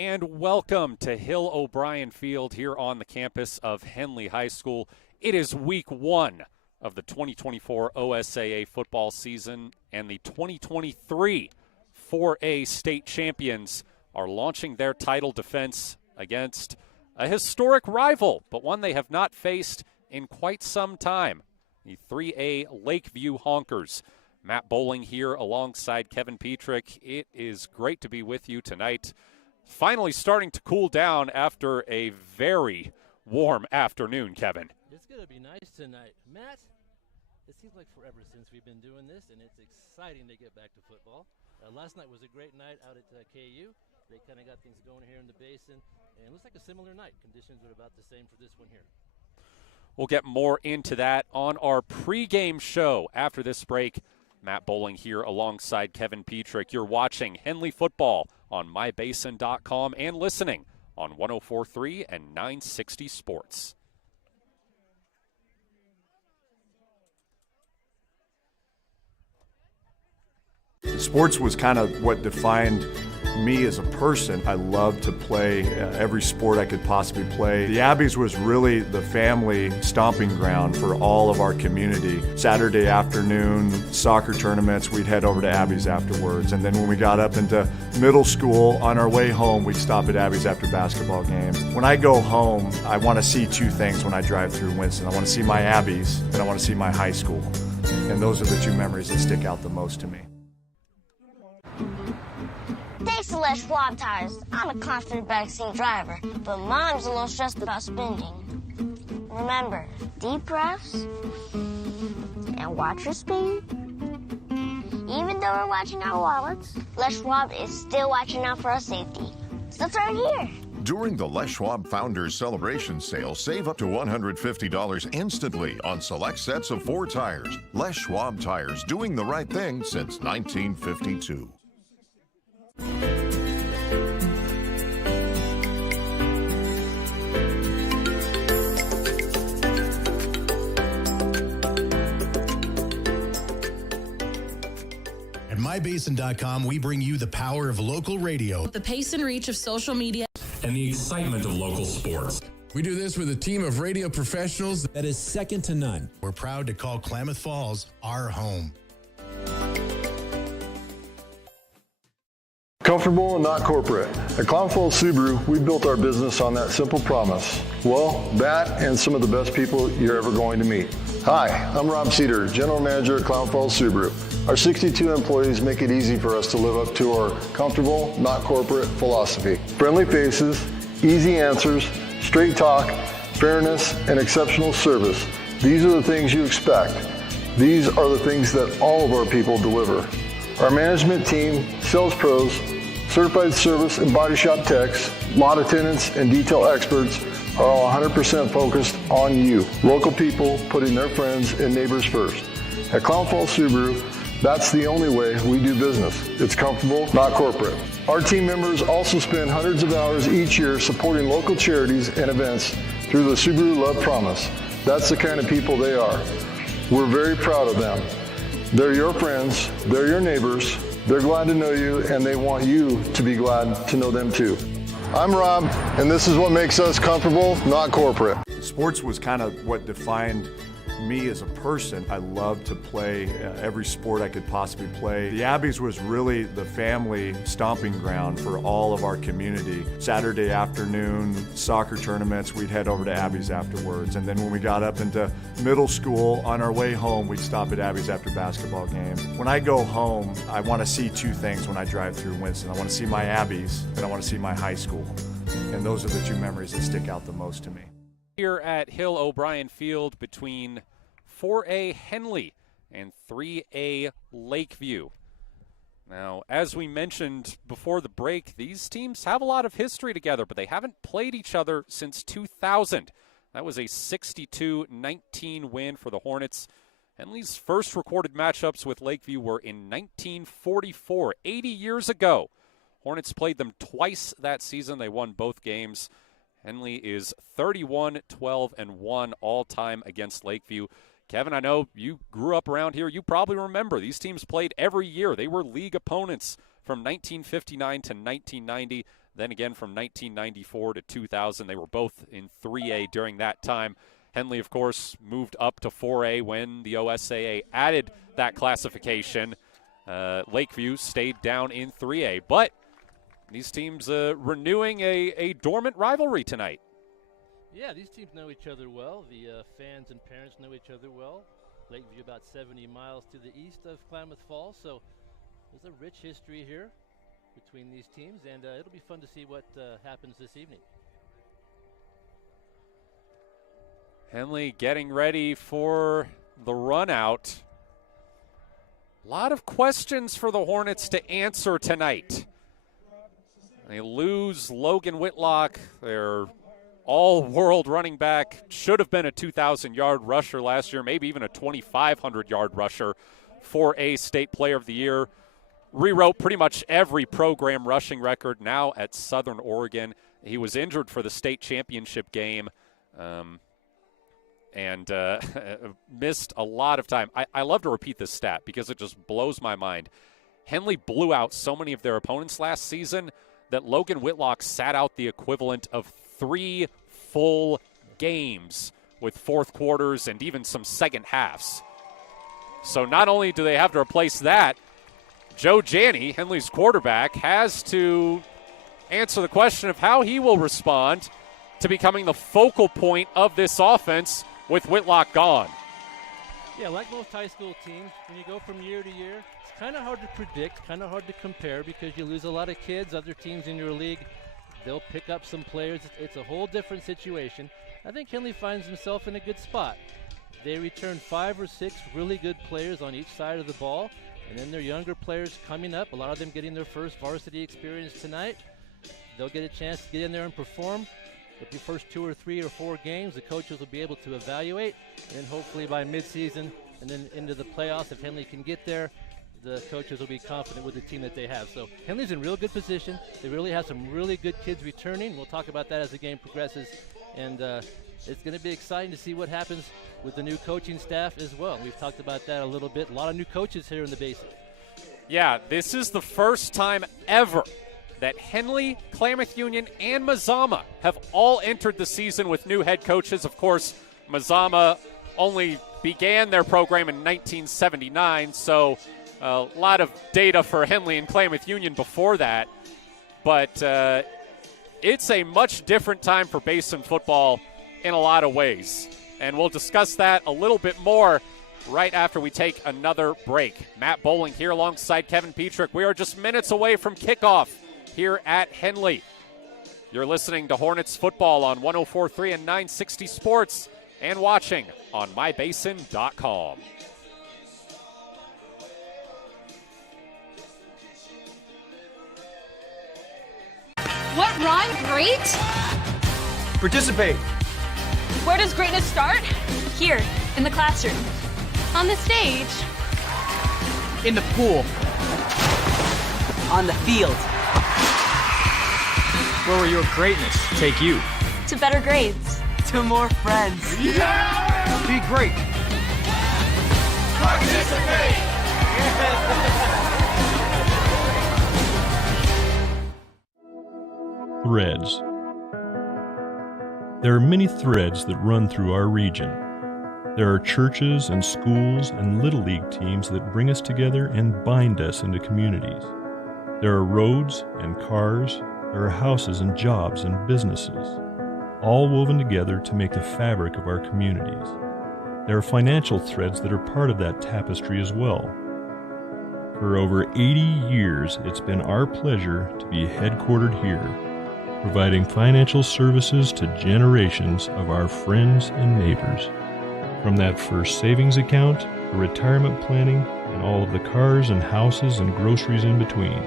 And welcome to Hill O'Brien Field here on the campus of Henley High School. It is week one of the 2024 OSAA football season, and the 2023 4A state champions are launching their title defense against a historic rival, but one they have not faced in quite some time, the 3A Lakeview Honkers. Matt Bowling here alongside Kevin Petrick. It is great to be with you tonight. Finally starting to cool down after a very warm afternoon, Kevin. It's going to be nice tonight. Matt, it seems like forever since we've been doing this, and it's exciting to get back to football. Last night was a great night out at KU. They kind of got things going here in the Basin, and it looks like a similar night. Conditions are about the same for this one here. We'll get more into that on our pregame show after this break. Matt Bowling here alongside Kevin Petrick. You're watching Henley football on mybasin.com and listening on 104.3 and 960 Sports. Sports was kind of what defined me as a person. I loved to play every sport I could possibly play. The Abbeys was really the family stomping ground for all of our community. Saturday afternoon soccer tournaments, we'd head over to Abbeys afterwards. And then when we got up into middle school, on our way home, we'd stop at Abbeys after basketball games. When I go home, I want to see two things when I drive through Winston. I want to see my Abbeys, and I want to see my high school. And those are the two memories that stick out the most to me. Thanks to Les Schwab Tires, I'm a confident backseat driver, but Mom's a little stressed about spending. Remember, deep breaths and watch your speed. Even though we're watching our wallets, Les Schwab is still watching out for our safety. So let's start here. During the Les Schwab Founders Celebration Sale, save up to $150 instantly on select sets of 4 tires. Les Schwab Tires, doing the right thing since 1952. At mybasin.com, we bring you the power of local radio, the pace and reach of social media, and the excitement of local sports. We do this with a team of radio professionals that is second to none. We're proud to call Klamath Falls our home. Comfortable and not corporate. At Klamath Falls Subaru, we built our business on that simple promise. Well, that and some of the best people you're ever going to meet. Hi, I'm Rob Cedar, General Manager at Klamath Falls Subaru. Our 62 employees make it easy for us to live up to our comfortable, not corporate philosophy. Friendly faces, easy answers, straight talk, fairness, and exceptional service. These are the things you expect. These are the things that all of our people deliver. Our management team, sales pros, certified service and body shop techs, lot attendants, and detail experts are all 100% focused on you. Local people putting their friends and neighbors first. At Klamath Falls Subaru, that's the only way we do business. It's comfortable, not corporate. Our team members also spend hundreds of hours each year supporting local charities and events through the Subaru Love Promise. That's the kind of people they are. We're very proud of them. They're your friends, they're your neighbors, they're glad to know you, and they want you to be glad to know them too. I'm Rob, and this is what makes us comfortable, not corporate. Sports was kind of what defined me as a person. I loved to play every sport I could possibly play. The Abbeys was really the family stomping ground for all of our community. Saturday afternoon soccer tournaments, we'd head over to Abbeys afterwards. And then when we got up into middle school, on our way home, we'd stop at Abbeys after basketball games. When I go home, I want to see two things when I drive through Winston. I want to see my Abbeys, and I want to see my high school. And those are the two memories that stick out the most to me. Here at Hill O'Brien Field between 4A Henley and 3A Lakeview. Now, as we mentioned before the break, these teams have a lot of history together, but they haven't played each other since 2000. That was a 62-19 win for the Hornets. Henley's first recorded matchups with Lakeview were in 1944, 80 years ago. Hornets played them twice that season. They won both games. Henley is 31-12-1 all-time against Lakeview. Kevin, I know you grew up around here. You probably remember these teams played every year. They were league opponents from 1959 to 1990. Then again from 1994 to 2000, they were both in 3A during that time. Henley, of course, moved up to 4A when the OSAA added that classification. Lakeview stayed down in 3A. But these teams renewing a dormant rivalry tonight. Yeah, these teams know each other well. The fans and parents know each other well. Lakeview about 70 miles to the east of Klamath Falls, so there's a rich history here between these teams, and it'll be fun to see what happens this evening. Henley getting ready for the run out. A lot of questions for the Hornets to answer tonight. They lose Logan Whitlock, their all-world running back, should have been a 2,000-yard rusher last year, maybe even a 2,500-yard rusher, 4A State Player of the Year. Rewrote pretty much every program rushing record now at Southern Oregon. He was injured for the state championship game and missed a lot of time. I love to repeat this stat because it just blows my mind. Henley blew out so many of their opponents last season that Logan Whitlock sat out the equivalent of 3 full games with fourth quarters and even some second halves. So not only do they have to replace that, Joe Janney, Henley's quarterback, has to answer the question of how he will respond to becoming the focal point of this offense with Whitlock gone. Yeah, like most high school teams, when you go from year to year, it's kind of hard to predict, kind of hard to compare because you lose a lot of kids. Other teams in your league, they'll pick up some players. It's a whole different situation. I think Henley finds himself in a good spot. They return 5 or 6 really good players on each side of the ball, and then their younger players coming up, a lot of them getting their first varsity experience tonight. They'll get a chance to get in there and perform. With the first 2 or 3 or 4 games, the coaches will be able to evaluate, and then hopefully by midseason and then into the playoffs, if Henley can get there, the coaches will be confident with the team that they have. So Henley's in real good position. They really have some really good kids returning. We'll talk about that as the game progresses, and it's going to be exciting to see what happens with the new coaching staff as well. We've talked about that a little bit. A lot of new coaches here in the Basin. Yeah, this is the first time ever that Henley, Klamath Union, and Mazama have all entered the season with new head coaches. Of course, Mazama only began their program in 1979, so a lot of data for Henley and Klamath Union before that. But it's a much different time for Basin football in a lot of ways. And we'll discuss that a little bit more right after we take another break. Matt Bowling here alongside Kevin Petrick. We are just minutes away from kickoff here at Henley. You're listening to Hornets football on 104.3 and 960 Sports and watching on mybasin.com. What, Ron? Great? Participate. Where does greatness start? Here, in the classroom. On the stage. In the pool. On the field. Where will your greatness take you? To better grades. To more friends. Yeah! Be great. Participate! Threads. There are many threads that run through our region. There are churches and schools and Little League teams that bring us together and bind us into communities. There are roads and cars. There are houses and jobs and businesses, all woven together to make the fabric of our communities. There are financial threads that are part of that tapestry as well. For over 80 years, it's been our pleasure to be headquartered here, providing financial services to generations of our friends and neighbors. From that first savings account, to retirement planning, and all of the cars and houses and groceries in between,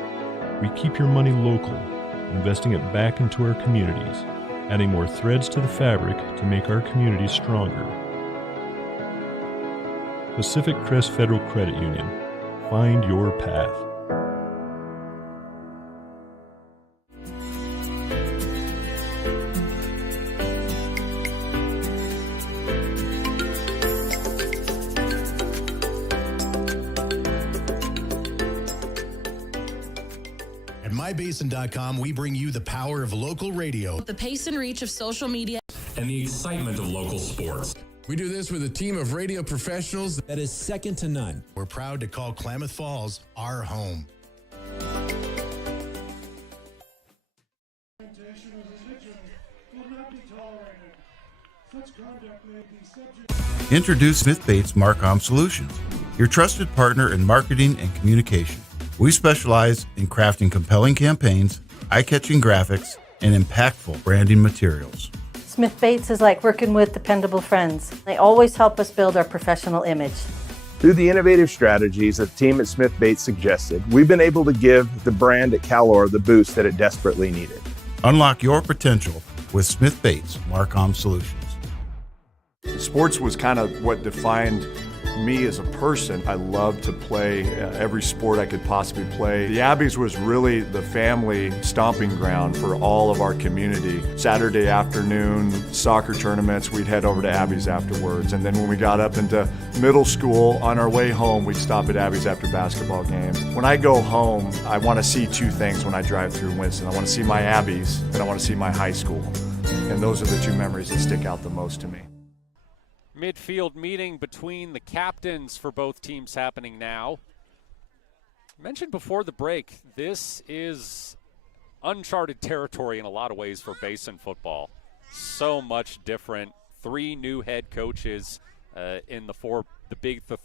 we keep your money local, investing it back into our communities, adding more threads to the fabric to make our communities stronger. Pacific Crest Federal Credit Union. Find your path. MyBasin.com, we bring you the power of local radio. The pace and reach of social media. And the excitement of local sports. We do this with a team of radio professionals that is second to none. We're proud to call Klamath Falls our home. Introduce Smith Bates Marcom Solutions, your trusted partner in marketing and communication. We specialize in crafting compelling campaigns, eye-catching graphics, and impactful branding materials. Smith Bates is like working with dependable friends. They always help us build our professional image. Through the innovative strategies that the team at Smith Bates suggested, we've been able to give the brand at Calor the boost that it desperately needed. Unlock your potential with Smith Bates Marcom Solutions. Sports was kind of what defined me as a person. I loved to play every sport I could possibly play. The Abbeys was really the family stomping ground for all of our community. Saturday afternoon soccer tournaments, we'd head over to Abbeys afterwards. And then when we got up into middle school, on our way home, we'd stop at Abbeys after basketball games. When I go home, I want to see two things when I drive through Winston. I want to see my Abbeys and I want to see my high school. And those are the two memories that stick out the most to me. Midfield meeting between the captains for both teams happening now. Mentioned before the break, this is uncharted territory in a lot of ways for Basin football. So much different. 3 new head coaches in the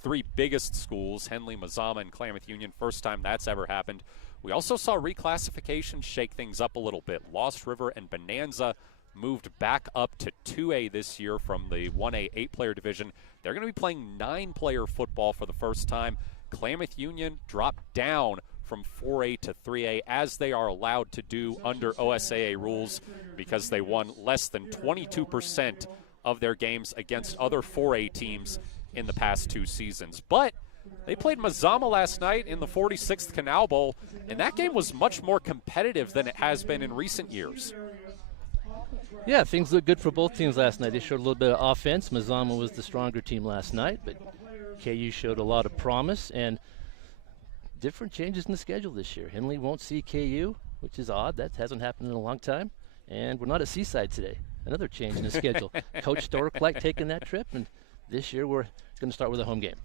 3 biggest schools, Henley, Mazama, and Klamath Union. First time that's ever happened. We also saw reclassification shake things up a little bit. Lost River and Bonanza moved back up to 2A this year from the 1A 8-player division. They're going to be playing 9-player football for the first time. Klamath Union dropped down from 4A to 3A, as they are allowed to do under OSAA rules, because they won less than 22% of their games against other 4A teams in the past 2 seasons. But they played Mazama last night in the 46th Canal Bowl, and that game was much more competitive than it has been in recent years. Yeah, things looked good for both teams last night. They showed a little bit of offense. Mazama was the stronger team last night, but KU showed a lot of promise and different changes in the schedule this year. Henley won't see KU, which is odd. That hasn't happened in a long time. And we're not at Seaside today. Another change in the schedule. Coach Stork liked taking that trip, and this year we're going to start with a home game.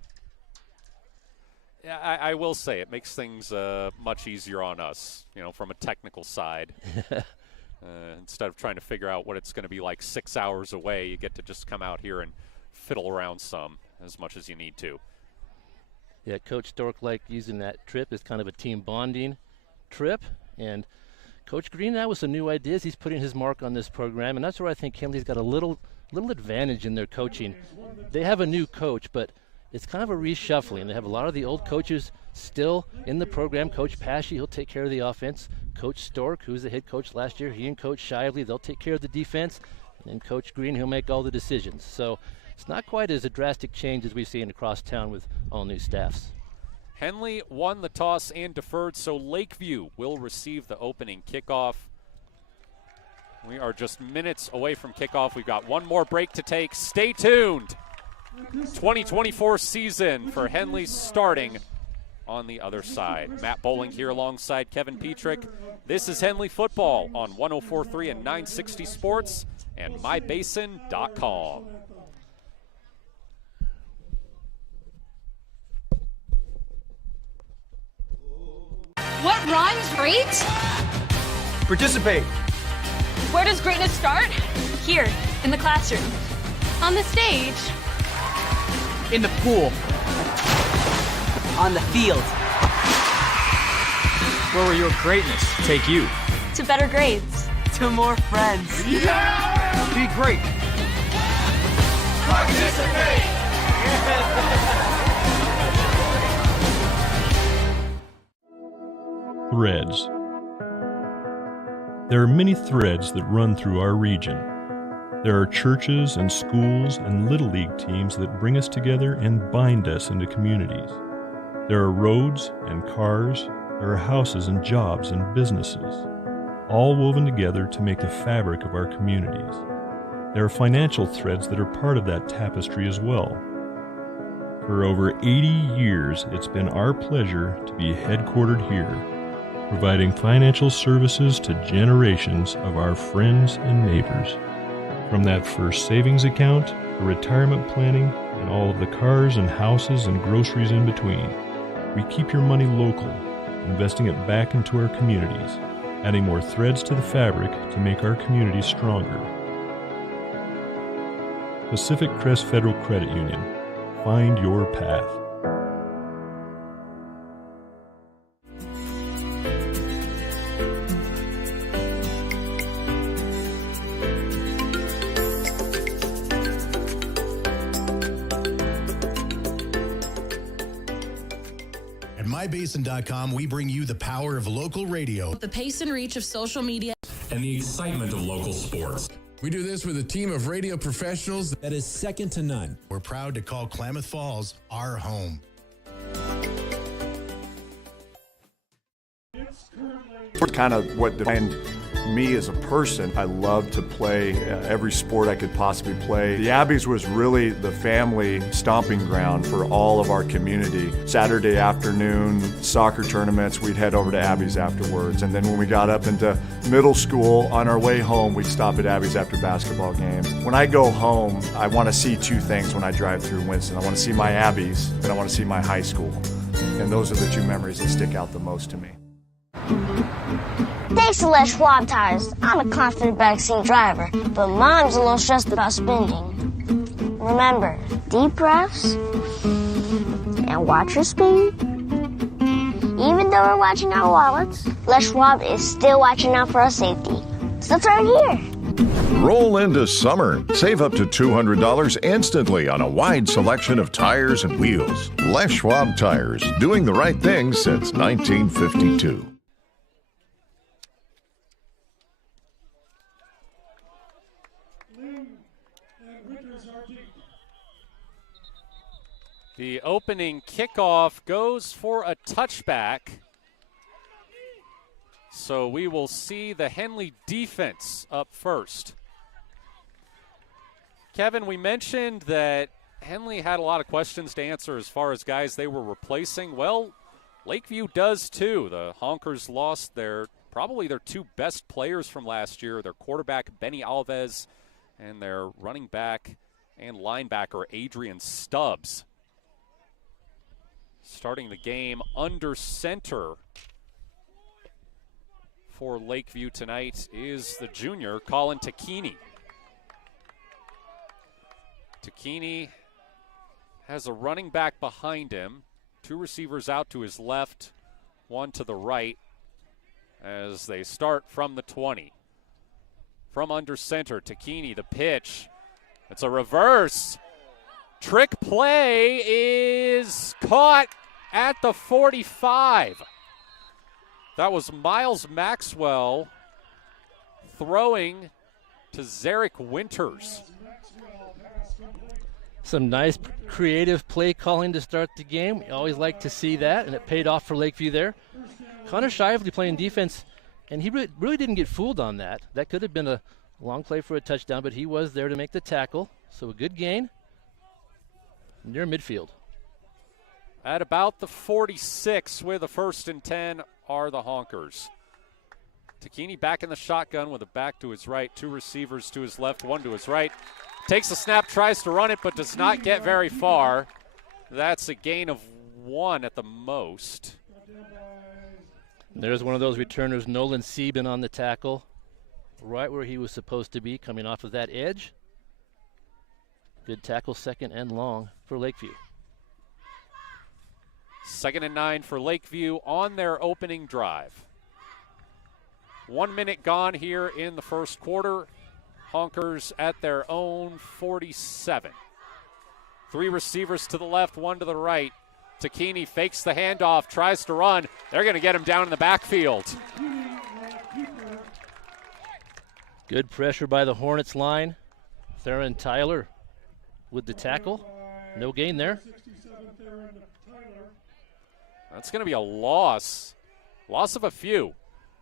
Yeah, I will say it makes things much easier on us, from a technical side. Instead of trying to figure out what it's going to be like 6 hours away, you get to just come out here and fiddle around some as much as you need to. Yeah, Coach Stork liked using that trip as kind of a team bonding trip. And Coach Green, that was some new ideas. He's putting his mark on this program, and that's where I think Henley's got a little advantage in their coaching. They have a new coach, but it's kind of a reshuffling. They have a lot of the old coaches still in the program. Coach Pashy, he'll take care of the offense. Coach Stork, who's the head coach last year, he and Coach Shively, they'll take care of the defense. And then Coach Green, he'll make all the decisions. So it's not quite as a drastic change as we've seen across town with all new staffs. Henley won the toss and deferred, so Lakeview will receive the opening kickoff. We are just minutes away from kickoff. We've got one more break to take. Stay tuned. 2024 season for Henley starting on the other side. Matt Bowling here alongside Kevin Petrick. This is Henley football on 104.3 and 960 Sports and mybasin.com. What rhymes great? Participate. Where does greatness start? Here, in the classroom. On the stage. In the pool. On the field. Where will your greatness take you? To better grades. To more friends. Yeah! Be great. Participate! Threads. There are many threads that run through our region. There are churches and schools and Little League teams that bring us together and bind us into communities. There are roads and cars, there are houses and jobs and businesses, all woven together to make the fabric of our communities. There are financial threads that are part of that tapestry as well. For over 80 years, it's been our pleasure to be headquartered here, providing financial services to generations of our friends and neighbors. From that first savings account, to retirement planning, and all of the cars and houses and groceries in between, we keep your money local, investing it back into our communities, adding more threads to the fabric to make our communities stronger. Pacific Crest Federal Credit Union. Find your path. At MyBasin.com, we bring you the power of local radio. The pace and reach of social media. And the excitement of local sports. We do this with a team of radio professionals that is second to none. We're proud to call Klamath Falls our home. It's kind of what defined me as a person. I love to play every sport I could possibly play. The Abbeys was really the family stomping ground for all of our community. Saturday afternoon soccer tournaments, we'd head over to Abbeys afterwards. And then when we got up into middle school, on our way home, we'd stop at Abbeys after basketball games. When I go home, I want to see two things when I drive through Winston. I want to see my Abbeys, and I want to see my high school. And those are the two memories that stick out the most to me. Thanks to Les Schwab Tires, I'm a confident backseat driver, but Mom's a little stressed about spending. Remember, deep breaths and watch your speed. Even though we're watching our wallets, Les Schwab is still watching out for our safety. So turn here. Roll into summer. Save up to $200 instantly on a wide selection of tires and wheels. Les Schwab Tires, doing the right thing since 1952. The opening kickoff goes for a touchback. So we will see the Henley defense up first. Kevin, we mentioned that Henley had a lot of questions to answer as far as guys they were replacing. Well, Lakeview does too. The Honkers lost probably their two best players from last year, their quarterback Benny Alves and their running back and linebacker Adrian Stubbs. Starting the game under center for Lakeview tonight is the junior, Colin Takini. Takini has a running back behind him, two receivers out to his left, one to the right, as they start from the 20. From under center, Takini, the pitch. It's a reverse. Trick play is caught at the 45. That was Miles Maxwell throwing to Zarek Winters. Some nice creative play calling to start the game. We always like to see that, and it paid off for Lakeview there. Connor Shively playing defense, and he really didn't get fooled on that. That could have been a long play for a touchdown, but he was there to make the tackle. So a good gain near midfield. At about the 46 with a 1st and 10 are the Honkers. Takini back in the shotgun with a back to his right, two receivers to his left, one to his right. Takes the snap, tries to run it, but does not get very far. That's a gain of 1 at the most. There's one of those returners, Nolan Sieben on the tackle, right where he was supposed to be, coming off of that edge. Good tackle, 2nd and long for Lakeview. 2nd and 9 for Lakeview on their opening drive. 1 minute gone here in the first quarter. Honkers at their own 47. Three receivers to the left, one to the right. Takini fakes the handoff, tries to run. They're going to get him down in the backfield. Good pressure by the Hornets line. Theron Tyler with the tackle. No gain there. That's going to be a loss. Loss of a few.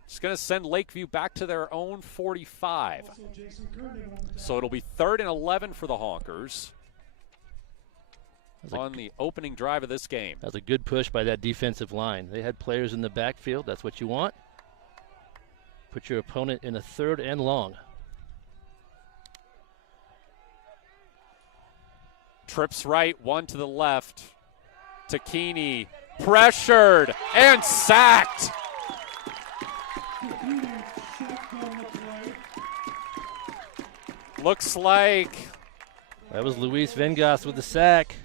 It's going to send Lakeview back to their own 45. So it'll be 3rd and 11 for the Honkers. on the opening drive of this game. That was a good push by that defensive line. They had players in the backfield. That's what you want. Put your opponent in a 3rd and long. Trips right, one to the left. Takini pressured and sacked. Looks like that was Luis Vengas with the sack.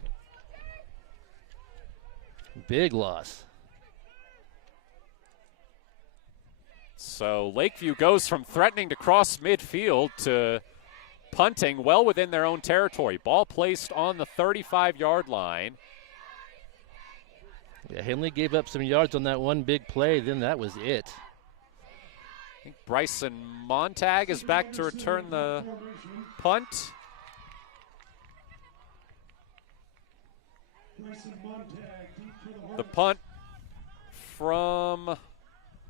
Big loss. So Lakeview goes from threatening to cross midfield to punting well within their own territory. Ball placed on the 35-yard line. Yeah, Henley gave up some yards on that one big play, then that was it. I think Bryson Montag is back to return the punt. The punt from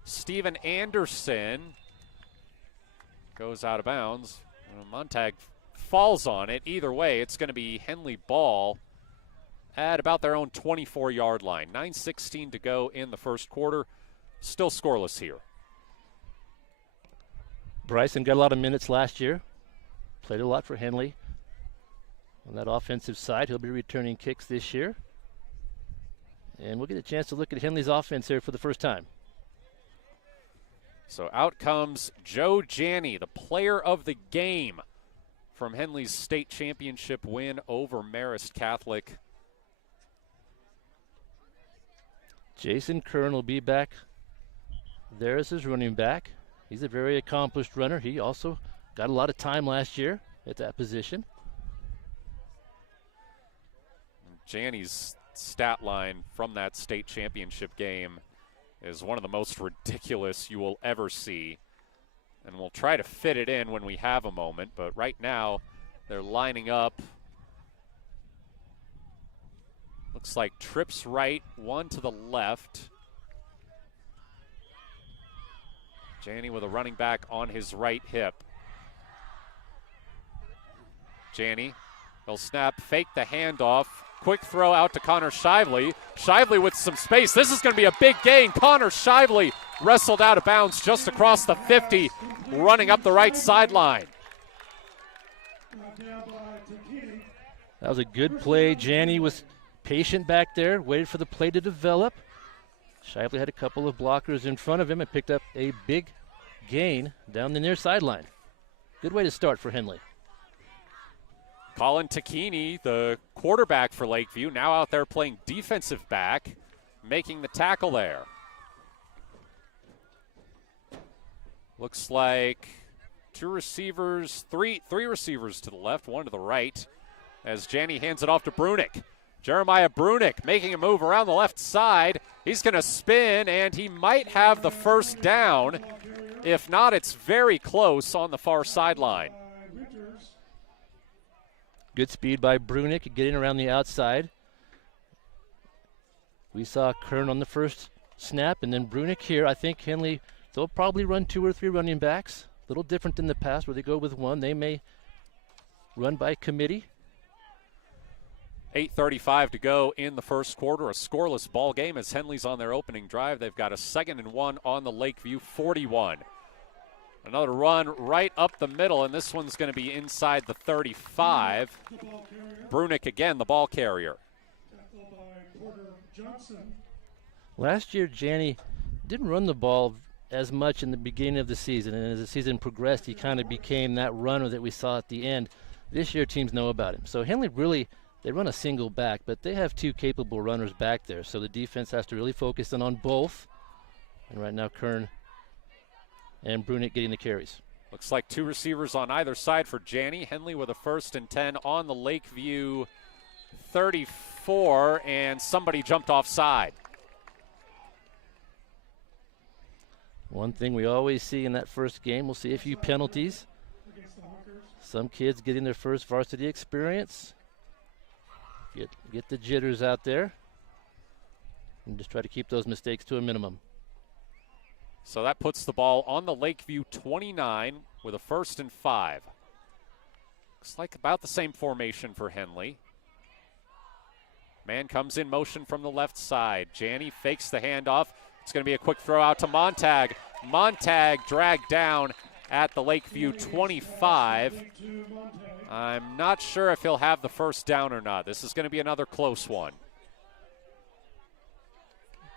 Steven Anderson goes out of bounds. Montag falls on it. Either way, it's going to be Henley ball at about their own 24-yard line. 9:16 to go in the first quarter. Still scoreless here. Bryson got a lot of minutes last year. Played a lot for Henley. On that offensive side, he'll be returning kicks this year. And we'll get a chance to look at Henley's offense here for the first time. So out comes Joe Janney, the player of the game from Henley's state championship win over Marist Catholic. Jason Kern will be back there as his running back. He's a very accomplished runner. He also got a lot of time last year at that position. Janney's stat line from that state championship game is one of the most ridiculous you will ever see. And we'll try to fit it in when we have a moment, but right now they're lining up. Looks like trips right, one to the left. Janney with a running back on his right hip. Janney, he'll snap, fake the handoff. Quick throw out to Connor Shively. Shively with some space. This is going to be a big gain. Connor Shively wrestled out of bounds just across the 50, running up the right sideline. That was a good play. Janney was patient back there, waited for the play to develop. Shively had a couple of blockers in front of him and picked up a big gain down the near sideline. Good way to start for Henley. Colin Takini, the quarterback for Lakeview, now out there playing defensive back, making the tackle there. Looks like three receivers to the left, one to the right, as Janney hands it off to Brunick. Jeremiah Brunick making a move around the left side. He's going to spin, and he might have the first down. If not, it's very close on the far sideline. Good speed by Brunick getting around the outside. We saw Kern on the first snap, and then Brunick here. I think Henley, they'll probably run 2 or 3 running backs. A little different than the past where they go with one. They may run by committee. 8:35 to go in the first quarter. A scoreless ball game as Henley's on their opening drive. They've got a 2nd and 1 on the Lakeview 41. Another run right up the middle, and this one's going to be inside the 35. Brunick again, the ball carrier. Last year, Janney didn't run the ball as much in the beginning of the season, and as the season progressed, he kind of became that runner that we saw at the end. This year, teams know about him. So Henley really, they run a single back, but they have 2 capable runners back there, so the defense has to really focus in on both. And right now, Kern and Brunick getting the carries. Looks like 2 receivers on either side for Janney. Henley with a 1st and 10 on the Lakeview 34, and somebody jumped offside. One thing we always see in that first game, we'll see a few penalties. Some kids getting their first varsity experience. Get the jitters out there and just try to keep those mistakes to a minimum. So that puts the ball on the Lakeview 29 with a 1st and 5. Looks like about the same formation for Henley. Man comes in motion from the left side. Janney fakes the handoff. It's going to be a quick throw out to Montag. Montag dragged down at the Lakeview 25. I'm not sure if he'll have the first down or not. This is going to be another close one.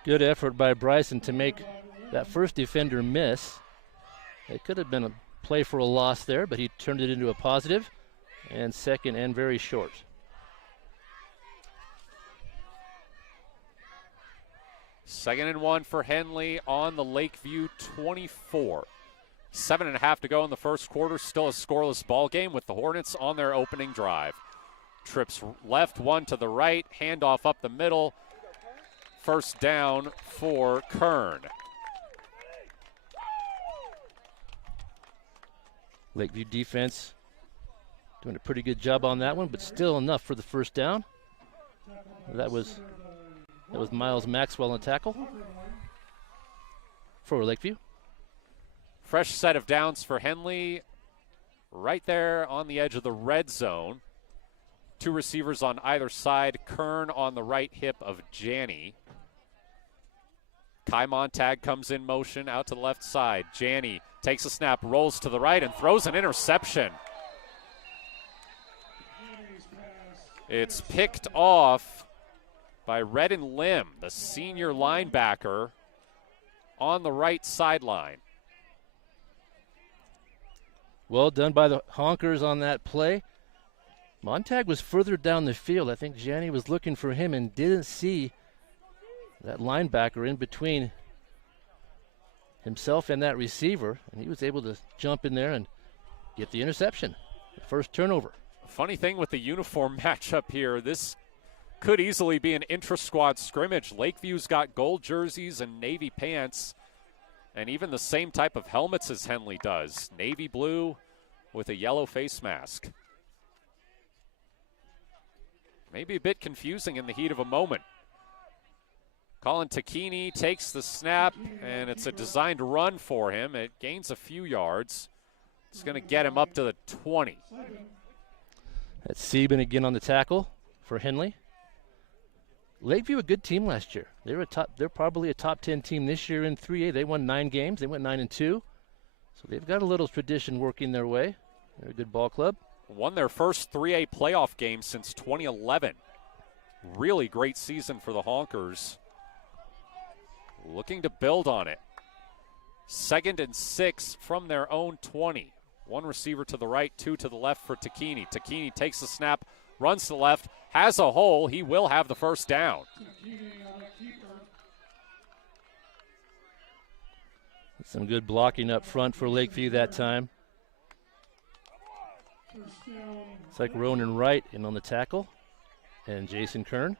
Good effort by Bryson to make that first defender miss. It could have been a play for a loss there, but he turned it into a positive, and second and very short. Second and 1 for Henley on the Lakeview 24. 7.5 to go in the first quarter. Still a scoreless ball game with the Hornets on their opening drive. Trips left, one to the right. Handoff up the middle. First down for Kern. Lakeview defense doing a pretty good job on that one, but still enough for the first down. That was Miles Maxwell on tackle for Lakeview. Fresh set of downs for Henley right there on the edge of the red zone. Two receivers on either side. Kern on the right hip of Janney. Kai Montag comes in motion out to the left side. Janney takes a snap, rolls to the right, and throws an interception. It's picked off by Redden Lim, the senior linebacker, on the right sideline. Well done by the Honkers on that play. Montag was further down the field. I think Janney was looking for him and didn't see that linebacker in between himself and that receiver, and he was able to jump in there and get the interception. The first turnover. Funny thing with the uniform matchup here, this could easily be an intra-squad scrimmage. Lakeview's got gold jerseys and navy pants, and even the same type of helmets as Henley does. Navy blue with a yellow face mask. Maybe a bit confusing in the heat of a moment. Colin Tacchini takes the snap, and it's a designed run for him. It gains a few yards. It's going to get him up to the 20. That's Sieben again on the tackle for Henley. Lakeview, a good team last year. They're probably a top 10 team this year in 3A. They won 9 games. They went 9-2. So they've got a little tradition working their way. They're a good ball club. Won their first 3A playoff game since 2011. Really great season for the Honkers. Looking to build on it. 2nd and 6 from their own 20. One receiver to the right, two to the left for Tacchini. Tacchini takes the snap, runs to the left, has a hole. He will have the first down. Some good blocking up front for Lakeview that time. It's like Ronan Wright in on the tackle and Jason Kern.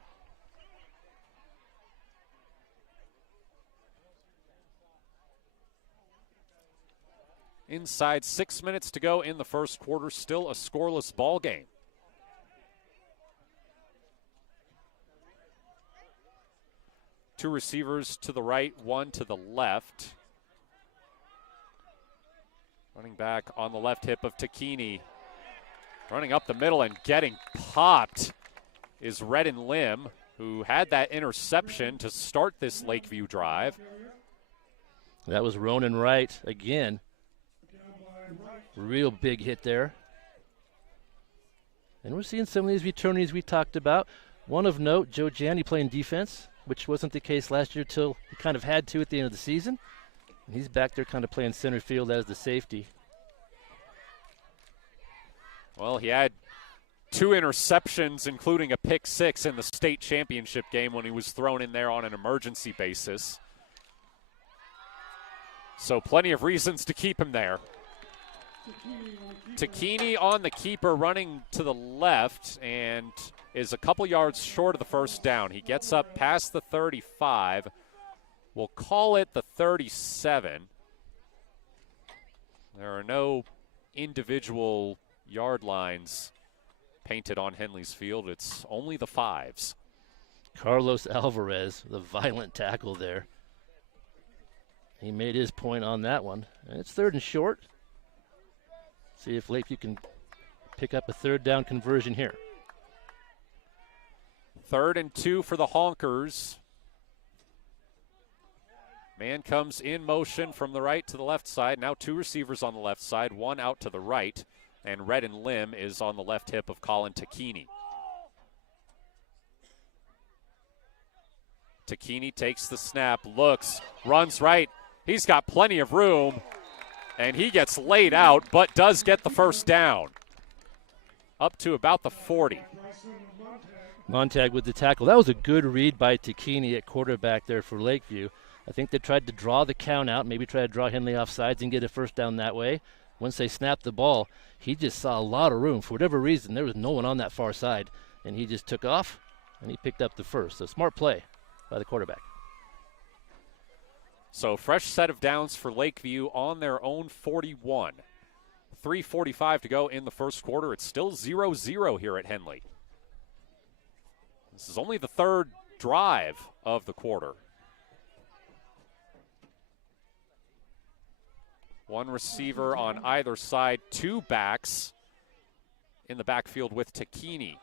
Inside 6 minutes to go in the first quarter, still a scoreless ball game. Two receivers to the right, one to the left. Running back on the left hip of Tacchini. Running up the middle and getting popped is Redden Lim, who had that interception to start this Lakeview drive. That was Ronan Wright again. Real big hit there. And we're seeing some of these returnees we talked about. One of note, Joe Janney playing defense, which wasn't the case last year till he kind of had to at the end of the season. And he's back there kind of playing center field as the safety. Well, he had 2 interceptions, including a pick 6 in the state championship game when he was thrown in there on an emergency basis. So plenty of reasons to keep him there. Tacchini on the keeper, running to the left, and is a couple yards short of the first down. He gets up past the 35. We'll call it the 37. There are no individual yard lines painted on Henley's field. It's only the 5s. Carlos Alvarez, the violent tackle there. He made his point on that one. And it's 3rd and short. See if Lakeview can pick up a 3rd down conversion here. 3rd and 2 for the Honkers. Man comes in motion from the right to the left side. Now 2 receivers on the left side, 1 out to the right. And Red and Lim is on the left hip of Colin Takini. Takini takes the snap, looks, runs right. He's got plenty of room, and he gets laid out, but does get the first down. Up to about the 40. Montag with the tackle. That was a good read by Takini at quarterback there for Lakeview. I think they tried to draw the count out, maybe try to draw Henley off sides and get a first down that way. Once they snapped the ball, he just saw a lot of room. For whatever reason, there was no one on that far side, and he just took off, and he picked up the first. So smart play by the quarterback. So fresh set of downs for Lakeview on their own 41. 3:45 to go in the first quarter. It's still 0-0 here at Henley. This is only the 3rd drive of the quarter. 1 receiver on either side, 2 backs in the backfield with Takini.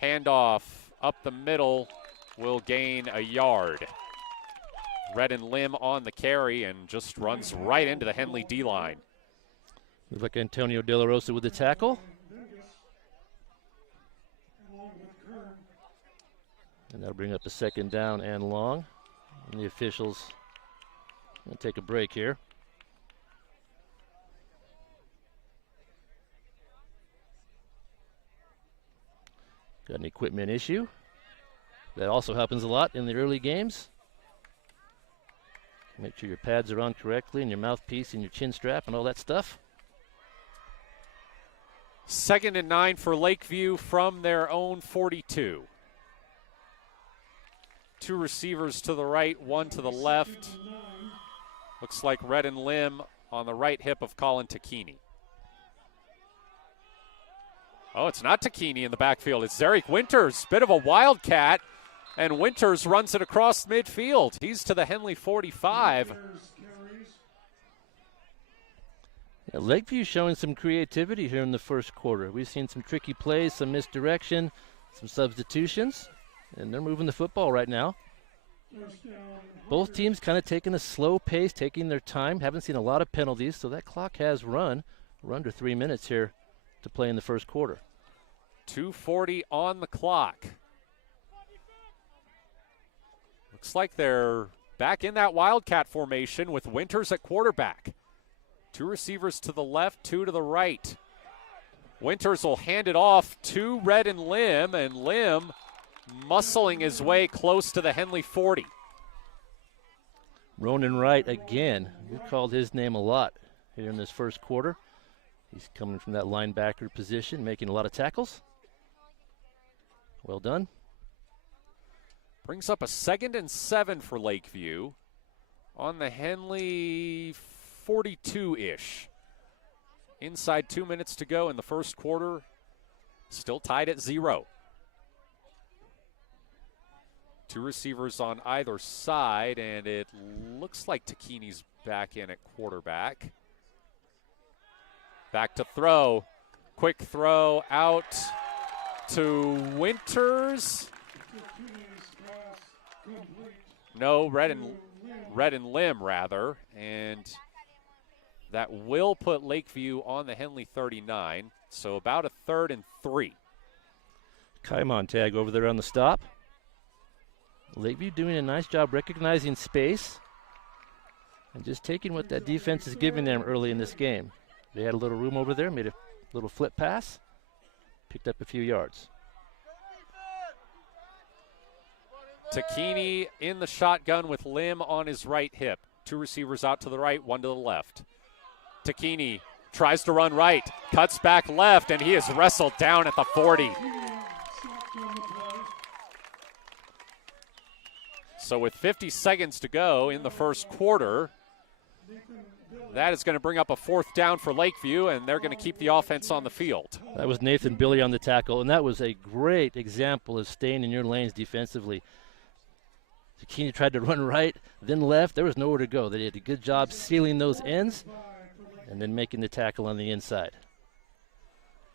Handoff up the middle will gain a yard. Red and Lim on the carry and just runs right into the Henley D-line. Looks like Antonio De La Rosa with the tackle. And that'll bring up a 2nd down and long. And the officials will take a break here. Got an equipment issue. That also happens a lot in the early games. Make sure your pads are on correctly and your mouthpiece and your chin strap and all that stuff. 2nd and 9 for Lakeview from their own 42. 2 receivers to the right, 1 to the left. Looks like Red and Lim on the right hip of Colin Takini. Oh, it's not Takini in the backfield. It's Zarek Winters, bit of a wildcat, and Winters runs it across midfield. He's to the Henley 45. Yeah, Lakeview showing some creativity here in the first quarter. We've seen some tricky plays, some misdirection, some substitutions, and they're moving the football right now. Both teams kind of taking a slow pace, taking their time. Haven't seen a lot of penalties, so that clock has run. We're under 3 minutes here to play in the first quarter. 2:40 on the clock. Looks like they're back in that wildcat formation with Winters at quarterback. 2 receivers to the left, 2 to the right. Winters will hand it off to Red and Lim muscling his way close to the Henley 40. Ronan Wright again. We called his name a lot here in this first quarter. He's coming from that linebacker position, making a lot of tackles. Well done. Brings up a 2nd and 7 for Lakeview on the Henley 42-ish. Inside 2 minutes to go in the first quarter. Still tied at 0. 2 receivers on either side, and it looks like Takini's back in at quarterback. Back to throw. Quick throw out to Winters. No, Red and Lim, rather. And that will put Lakeview on the Henley 39. So about a 3rd and 3. Kai Montag over there on the stop. Lakeview doing a nice job recognizing space and just taking what that defense is giving them early in this game. They had a little room over there, made a little flip pass, picked up a few yards. Takini in the shotgun with Lim on his right hip. 2 receivers out to the right, 1 to the left. Takini tries to run right, cuts back left, and he is wrestled down at the 40. So with 50 seconds to go in the first quarter, that is going to bring up a 4th down for Lakeview, and they're going to keep the offense on the field. That was Nathan Billy on the tackle, and that was a great example of staying in your lanes defensively. Takini tried to run right, then left. There was nowhere to go. They did a good job sealing those ends and then making the tackle on the inside.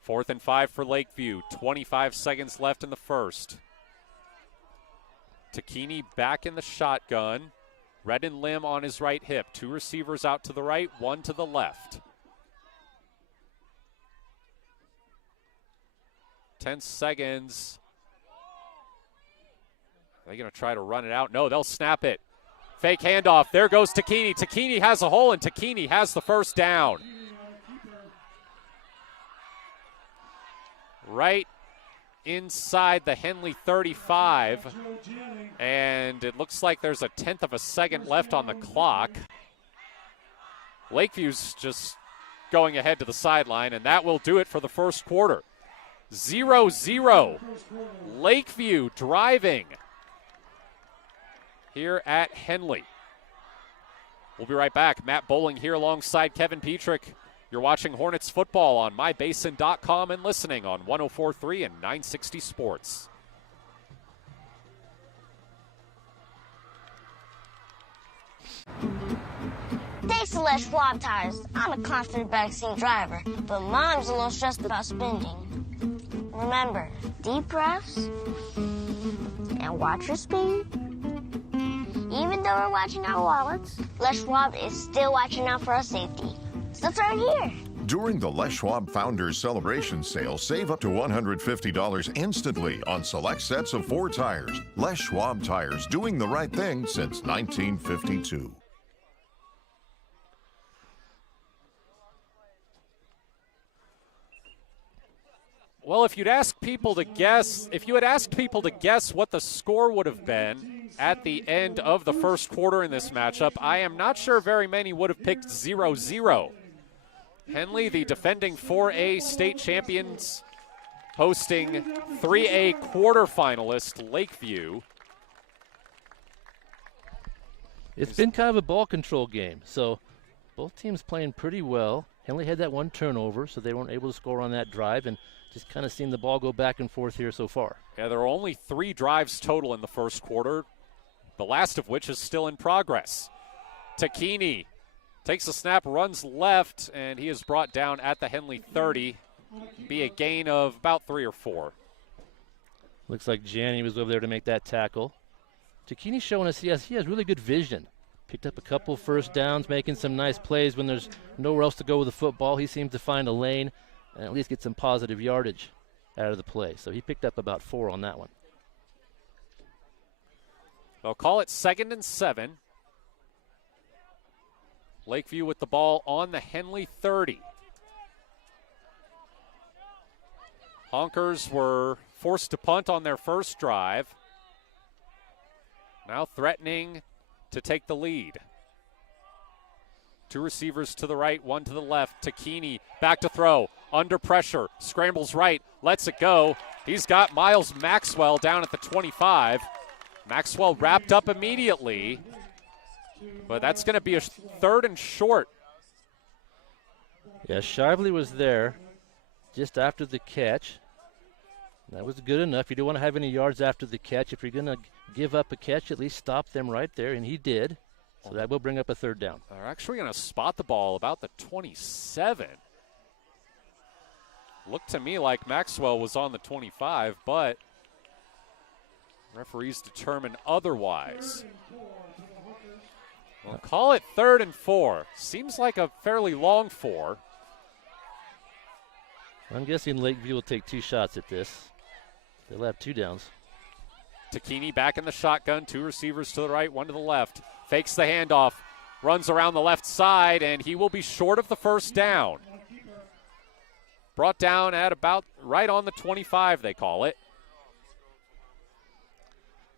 4th and 5 for Lakeview. 25 seconds left in the first. Takini back in the shotgun. Red and Lim on his right hip. 2 receivers out to the right, 1 to the left. 10 seconds. Are they going to try to run it out? No, they'll snap it. Fake handoff. There goes Takini. Takini has a hole, and Takini has the first down. Right inside the Henley 35. And it looks like there's a 10th of a second left on the clock. Lakeview's just going ahead to the sideline, and that will do it for the first quarter. 0-0. Lakeview driving here at Henley. We'll be right back. Matt Bowling here alongside Kevin Petrick. You're watching Hornets football on mybasin.com and listening on 104.3 and 960 Sports. Thanks to Les Schwab Tires, I'm a confident backseat driver, but Mom's a little stressed about spending. Remember, deep breaths and watch your speed. Even though we're watching our wallets, Les Schwab is still watching out for our safety. It's the third year. During the Les Schwab Founders Celebration Sale, save up to $150 instantly on select sets of 4 tires. Les Schwab Tires, doing the right thing since 1952. Well, if you had asked people to guess what the score would have been at the end of the first quarter in this matchup, I am not sure very many would have picked 0-0. Henley, the defending 4A state champions, hosting 3A quarterfinalist Lakeview. It's been kind of a ball control game, so both teams playing pretty well. Henley had that 1 turnover, so they weren't able to score on that drive, and just kind of seen the ball go back and forth here so far. Yeah, there are only 3 drives total in the first quarter, the last of which is still in progress. Takini takes a snap, runs left, and he is brought down at the Henley 30. Be a gain of about 3 or 4. Looks like Janney was over there to make that tackle. Takini's showing us he has really good vision. Picked up a couple first downs, making some nice plays when there's nowhere else to go with the football. He seems to find a lane and at least get some positive yardage out of the play. So he picked up about 4 on that one. They'll call it 2nd and 7. Lakeview with the ball on the Henley 30. Honkers were forced to punt on their first drive. Now threatening to take the lead. 2 receivers to the right, 1 to the left. Takini back to throw. Under pressure. Scrambles right. Lets it go. He's got Miles Maxwell down at the 25. Maxwell wrapped up immediately. But that's going to be a 3rd and short. Yeah, Shively was there just after the catch. That was good enough. You don't want to have any yards after the catch. If you're going to give up a catch, at least stop them right there, and he did. So that will bring up a 3rd down. They're actually going to spot the ball about the 27. Looked to me like Maxwell was on the 25, but referees determine otherwise. We'll call it 3rd and 4. Seems like a fairly long 4. I'm guessing Lakeview will take 2 shots at this. They'll have 2 downs. Takini back in the shotgun. 2 receivers to the right, 1 to the left. Fakes the handoff. Runs around the left side, and he will be short of the first down. Brought down at about right on the 25, they call it.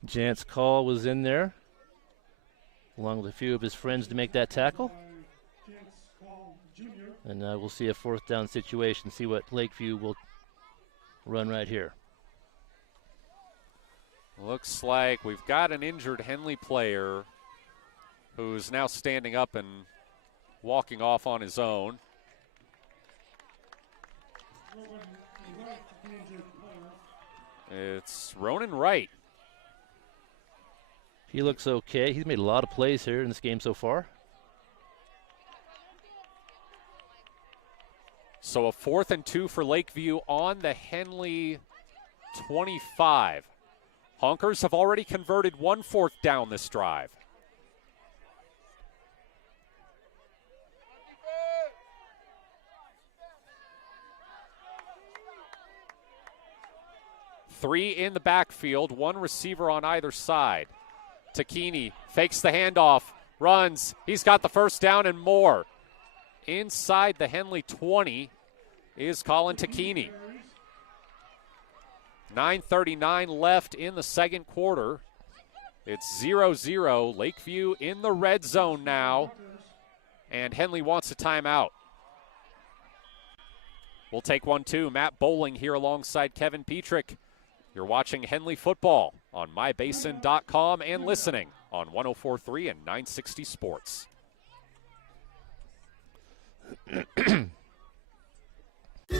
Jant's call was in there, along with a few of his friends to make that tackle. And we'll see a 4th down situation, see what Lakeview will run right here. Looks like we've got an injured Henley player who's now standing up and walking off on his own. It's Ronan Wright. He looks okay. He's made a lot of plays here in this game so far. So a 4th and 2 for Lakeview on the Henley 25. Honkers have already converted 1 4th down this drive. Three in the backfield, 1 receiver on either side. Takini fakes the handoff, runs. He's got the first down and more. Inside the Henley 20 is Colin Takini. 9:39 left in the second quarter. It's 0-0. Lakeview in the red zone now, and Henley wants a timeout. We'll take one too. Matt Bowling here alongside Kevin Petrick. You're watching Henley football on mybasin.com and listening on 104.3 and 960 Sports.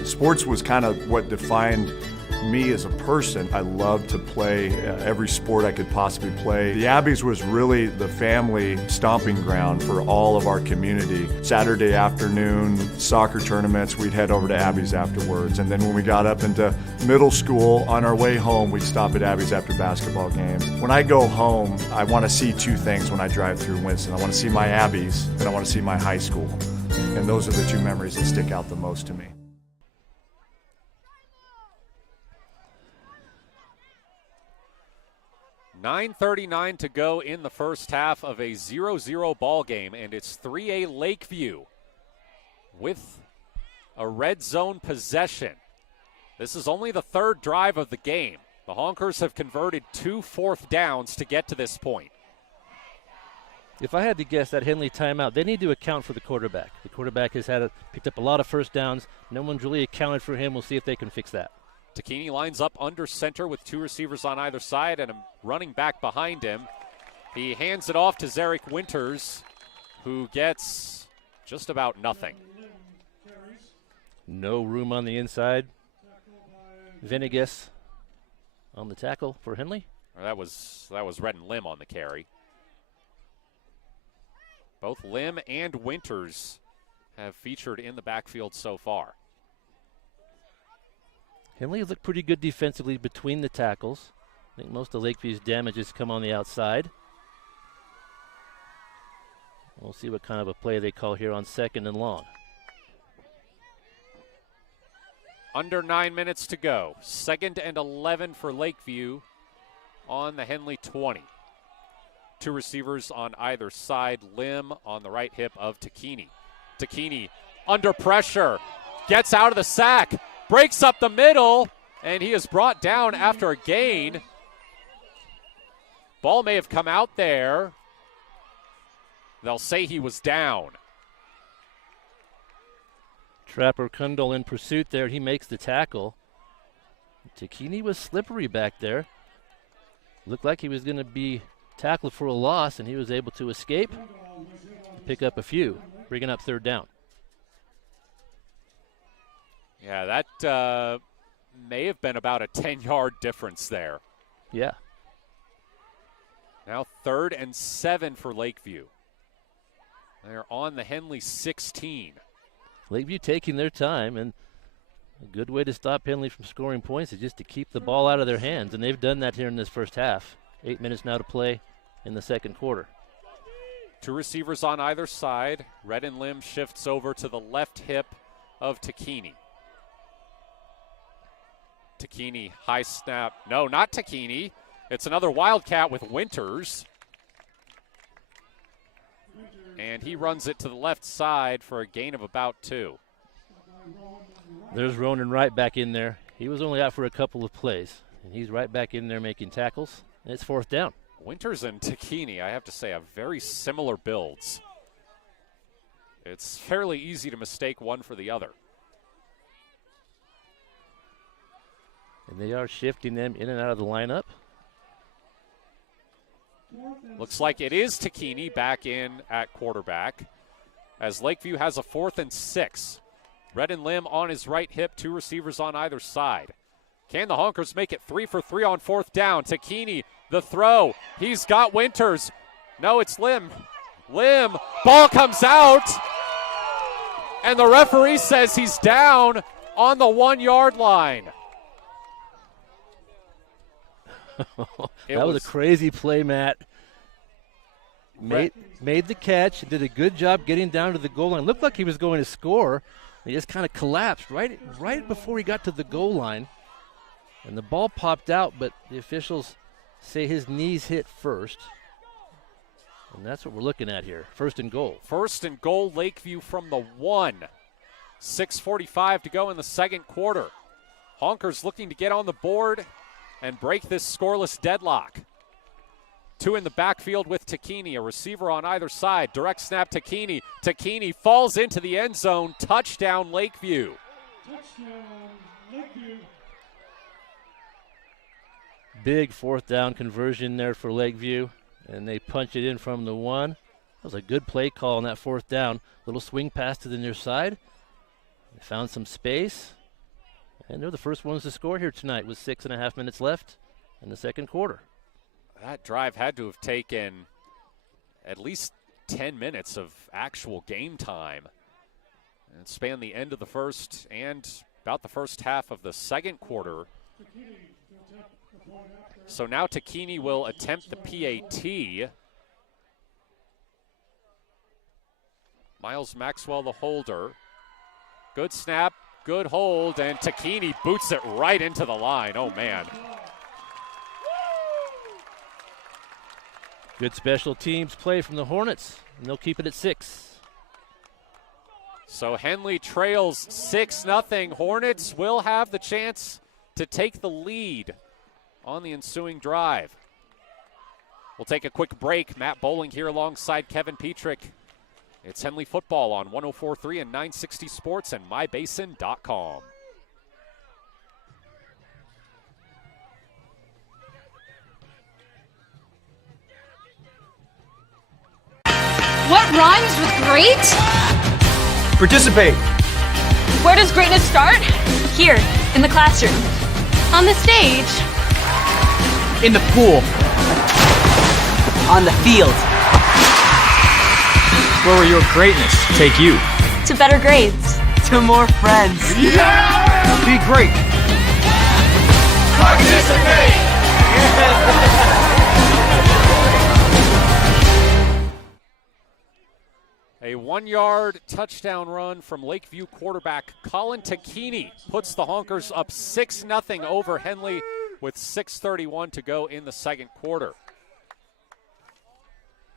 Sports was kind of what defined me as a person. I loved to play every sport I could possibly play. The Abbeys was really the family stomping ground for all of our community. Saturday afternoon soccer tournaments, we'd head over to Abbeys afterwards. And then when we got up into middle school, on our way home, we'd stop at Abbeys after basketball games. When I go home, I want to see 2 things when I drive through Winston. I want to see my Abbeys, and I want to see my high school. And those are the 2 memories that stick out the most to me. 9:39 to go in the first half of a 0-0 ball game, and it's 3A Lakeview with a red zone possession. This is only the 3rd drive of the game. The Honkers have converted 2 4th downs to get to this point. If I had to guess that Henley timeout, they need to account for the quarterback. The quarterback has picked up a lot of first downs. No one's really accounted for him. We'll see if they can fix that. Takini lines up under center with 2 receivers on either side and a running back behind him. He hands it off to Zarek Winters, who gets just about nothing. No room on the inside. Venegas on the tackle for Henley. That was Redden Lim on the carry. Both Lim and Winters have featured in the backfield so far. Henley has looked pretty good defensively between the tackles. I think most of Lakeview's damage has come on the outside. We'll see what kind of a play they call here on 2nd and long. Under 9 minutes to go. 2nd and 11 for Lakeview on the Henley 20. 2 receivers on either side. Lim on the right hip of Takini. Takini under pressure. Gets out of the sack. Breaks up the middle, and he is brought down after a gain. Ball may have come out there. They'll say he was down. Trapper Kundal in pursuit there. He makes the tackle. Takini was slippery back there. Looked like he was going to be tackled for a loss, and he was able to escape, pick up a few, bringing up 3rd down. Yeah, that may have been about a 10-yard difference there. Yeah. Now 3rd and 7 for Lakeview. They're on the Henley 16. Lakeview taking their time, and a good way to stop Henley from scoring points is just to keep the ball out of their hands, and they've done that here in this first half. 8 minutes now to play in the second quarter. 2 receivers on either side. Redden Lim shifts over to the left hip of Takini. Takini, high snap. No, not Takini. It's another Wildcat with Winters. And he runs it to the left side for a gain of about 2. There's Ronan right back in there. He was only out for a couple of plays, and he's right back in there making tackles. And it's 4th down. Winters and Takini, I have to say, have very similar builds. It's fairly easy to mistake one for the other. And they are shifting them in and out of the lineup. Looks like it is Takini back in at quarterback, as Lakeview has a 4th and 6. Redden Lim on his right hip, 2 receivers on either side. Can the Honkers make it 3 for 3 on 4th down? Takini, the throw. He's got Winters. No, it's Lim. Lim, ball comes out, and the referee says he's down on the 1-yard line. That was a crazy play, Matt. Made the catch, did a good job getting down to the goal line. Looked like he was going to score. He just kind of collapsed right before he got to the goal line. And the ball popped out, but the officials say his knees hit first. And that's what we're looking at here. First and goal. First and goal, Lakeview from the 1. 6:45 to go in the second quarter. Honkers looking to get on the board and break this scoreless deadlock. 2 in the backfield with Takini, a receiver on either side. Direct snap, Takini. Takini falls into the end zone. Touchdown, Lakeview. Touchdown, Lakeview. Big fourth down conversion there for Lakeview, and they punch it in from the 1. That was a good play call on that fourth down. Little swing pass to the near side. They found some space, and they're the first ones to score here tonight with 6.5 minutes left in the second quarter. That drive had to have taken at least 10 minutes of actual game time. And it spanned the end of the first and about the first half of the second quarter. So now Takini will attempt the PAT. Miles Maxwell, the holder. Good snap, good hold, and Takini boots it right into the line. Oh, man. Good special teams play from the Hornets, and they'll keep it at 6. So Henley trails 6-0. Hornets will have the chance to take the lead on the ensuing drive. We'll take a quick break. Matt Bowling here alongside Kevin Petrick. It's Henley football on 104.3 and 960 Sports and mybasin.com. What rhymes with great? Participate. Where does greatness start? Here, in the classroom. On the stage. In the pool. On the field. Where will your greatness take you? To better grades. To more friends. Yeah! Be great. Participate! A 1-yard touchdown run from Lakeview quarterback Colin Takini puts the Honkers up 6-0 over Henley with 6:31 to go in the second quarter.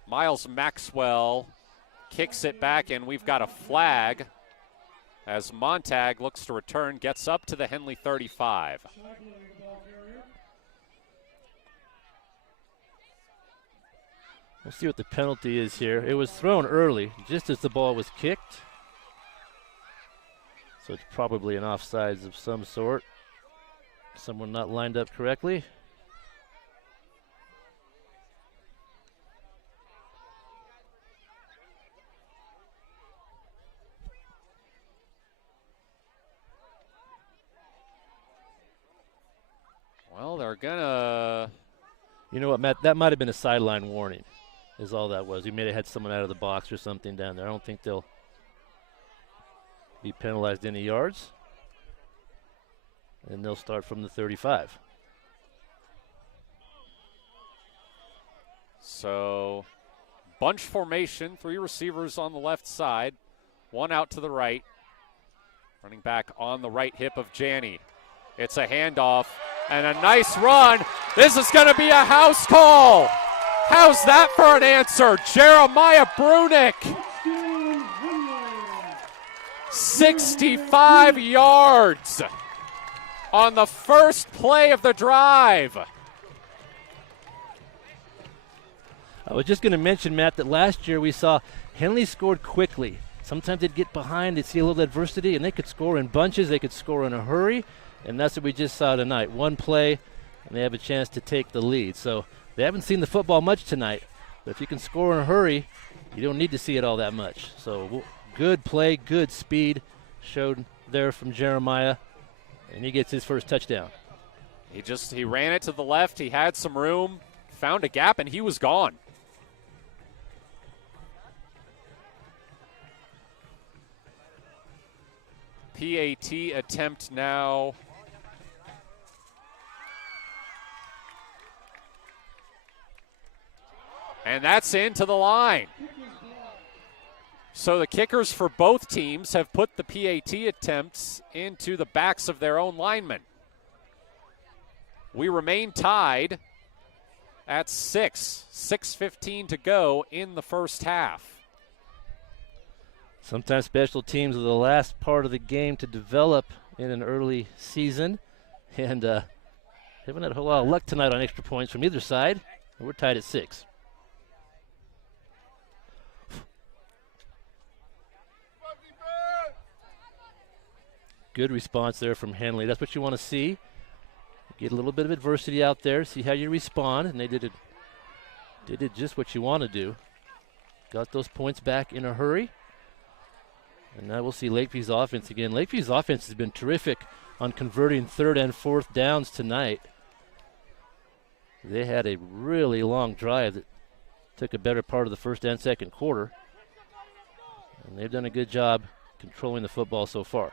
Miles Maxwell kicks it back, and we've got a flag as Montag looks to return, gets up to the Henley 35. We'll see what the penalty is here. It was thrown early, just as the ball was kicked. So it's probably an offsides of some sort. Someone not lined up correctly. Well, they're gonna... You know what, Matt? That might have been a sideline warning, is all that was. He may have had someone out of the box or something down there. I don't think they'll be penalized any yards. And they'll start from the 35. So, bunch formation, 3 receivers on the left side, 1 out to the right. Running back on the right hip of Janney. It's a handoff and a nice run. This is going to be a house call. How's that for an answer? Jeremiah Brunick. 65 yards on the first play of the drive. I was just going to mention, Matt, that last year we saw Henley scored quickly. Sometimes they'd get behind, they'd see a little adversity, and they could score in bunches, they could score in a hurry, and that's what we just saw tonight. One play, and they have a chance to take the lead. So they haven't seen the football much tonight, but if you can score in a hurry, you don't need to see it all that much. So good play, good speed showed there from Jeremiah, and he gets his first touchdown. He ran it to the left, he had some room, found a gap, and he was gone. PAT attempt now And that's into the line. So the kickers for both teams have put the PAT attempts into the backs of their own linemen. We remain tied at 6:15 to go in the first half. Sometimes special teams are the last part of the game to develop in an early season. And haven't had a whole lot of luck tonight on extra points from either side. We're tied at 6. Good response there from Henley. That's what you want to see. Get a little bit of adversity out there, see how you respond, and they did it just what you want to do. Got those points back in a hurry. And now we'll see Lakeview's offense again. Lakeview's offense has been terrific on converting 3rd and 4th downs tonight. They had a really long drive that took a better part of the first and second quarter. And they've done a good job controlling the football so far.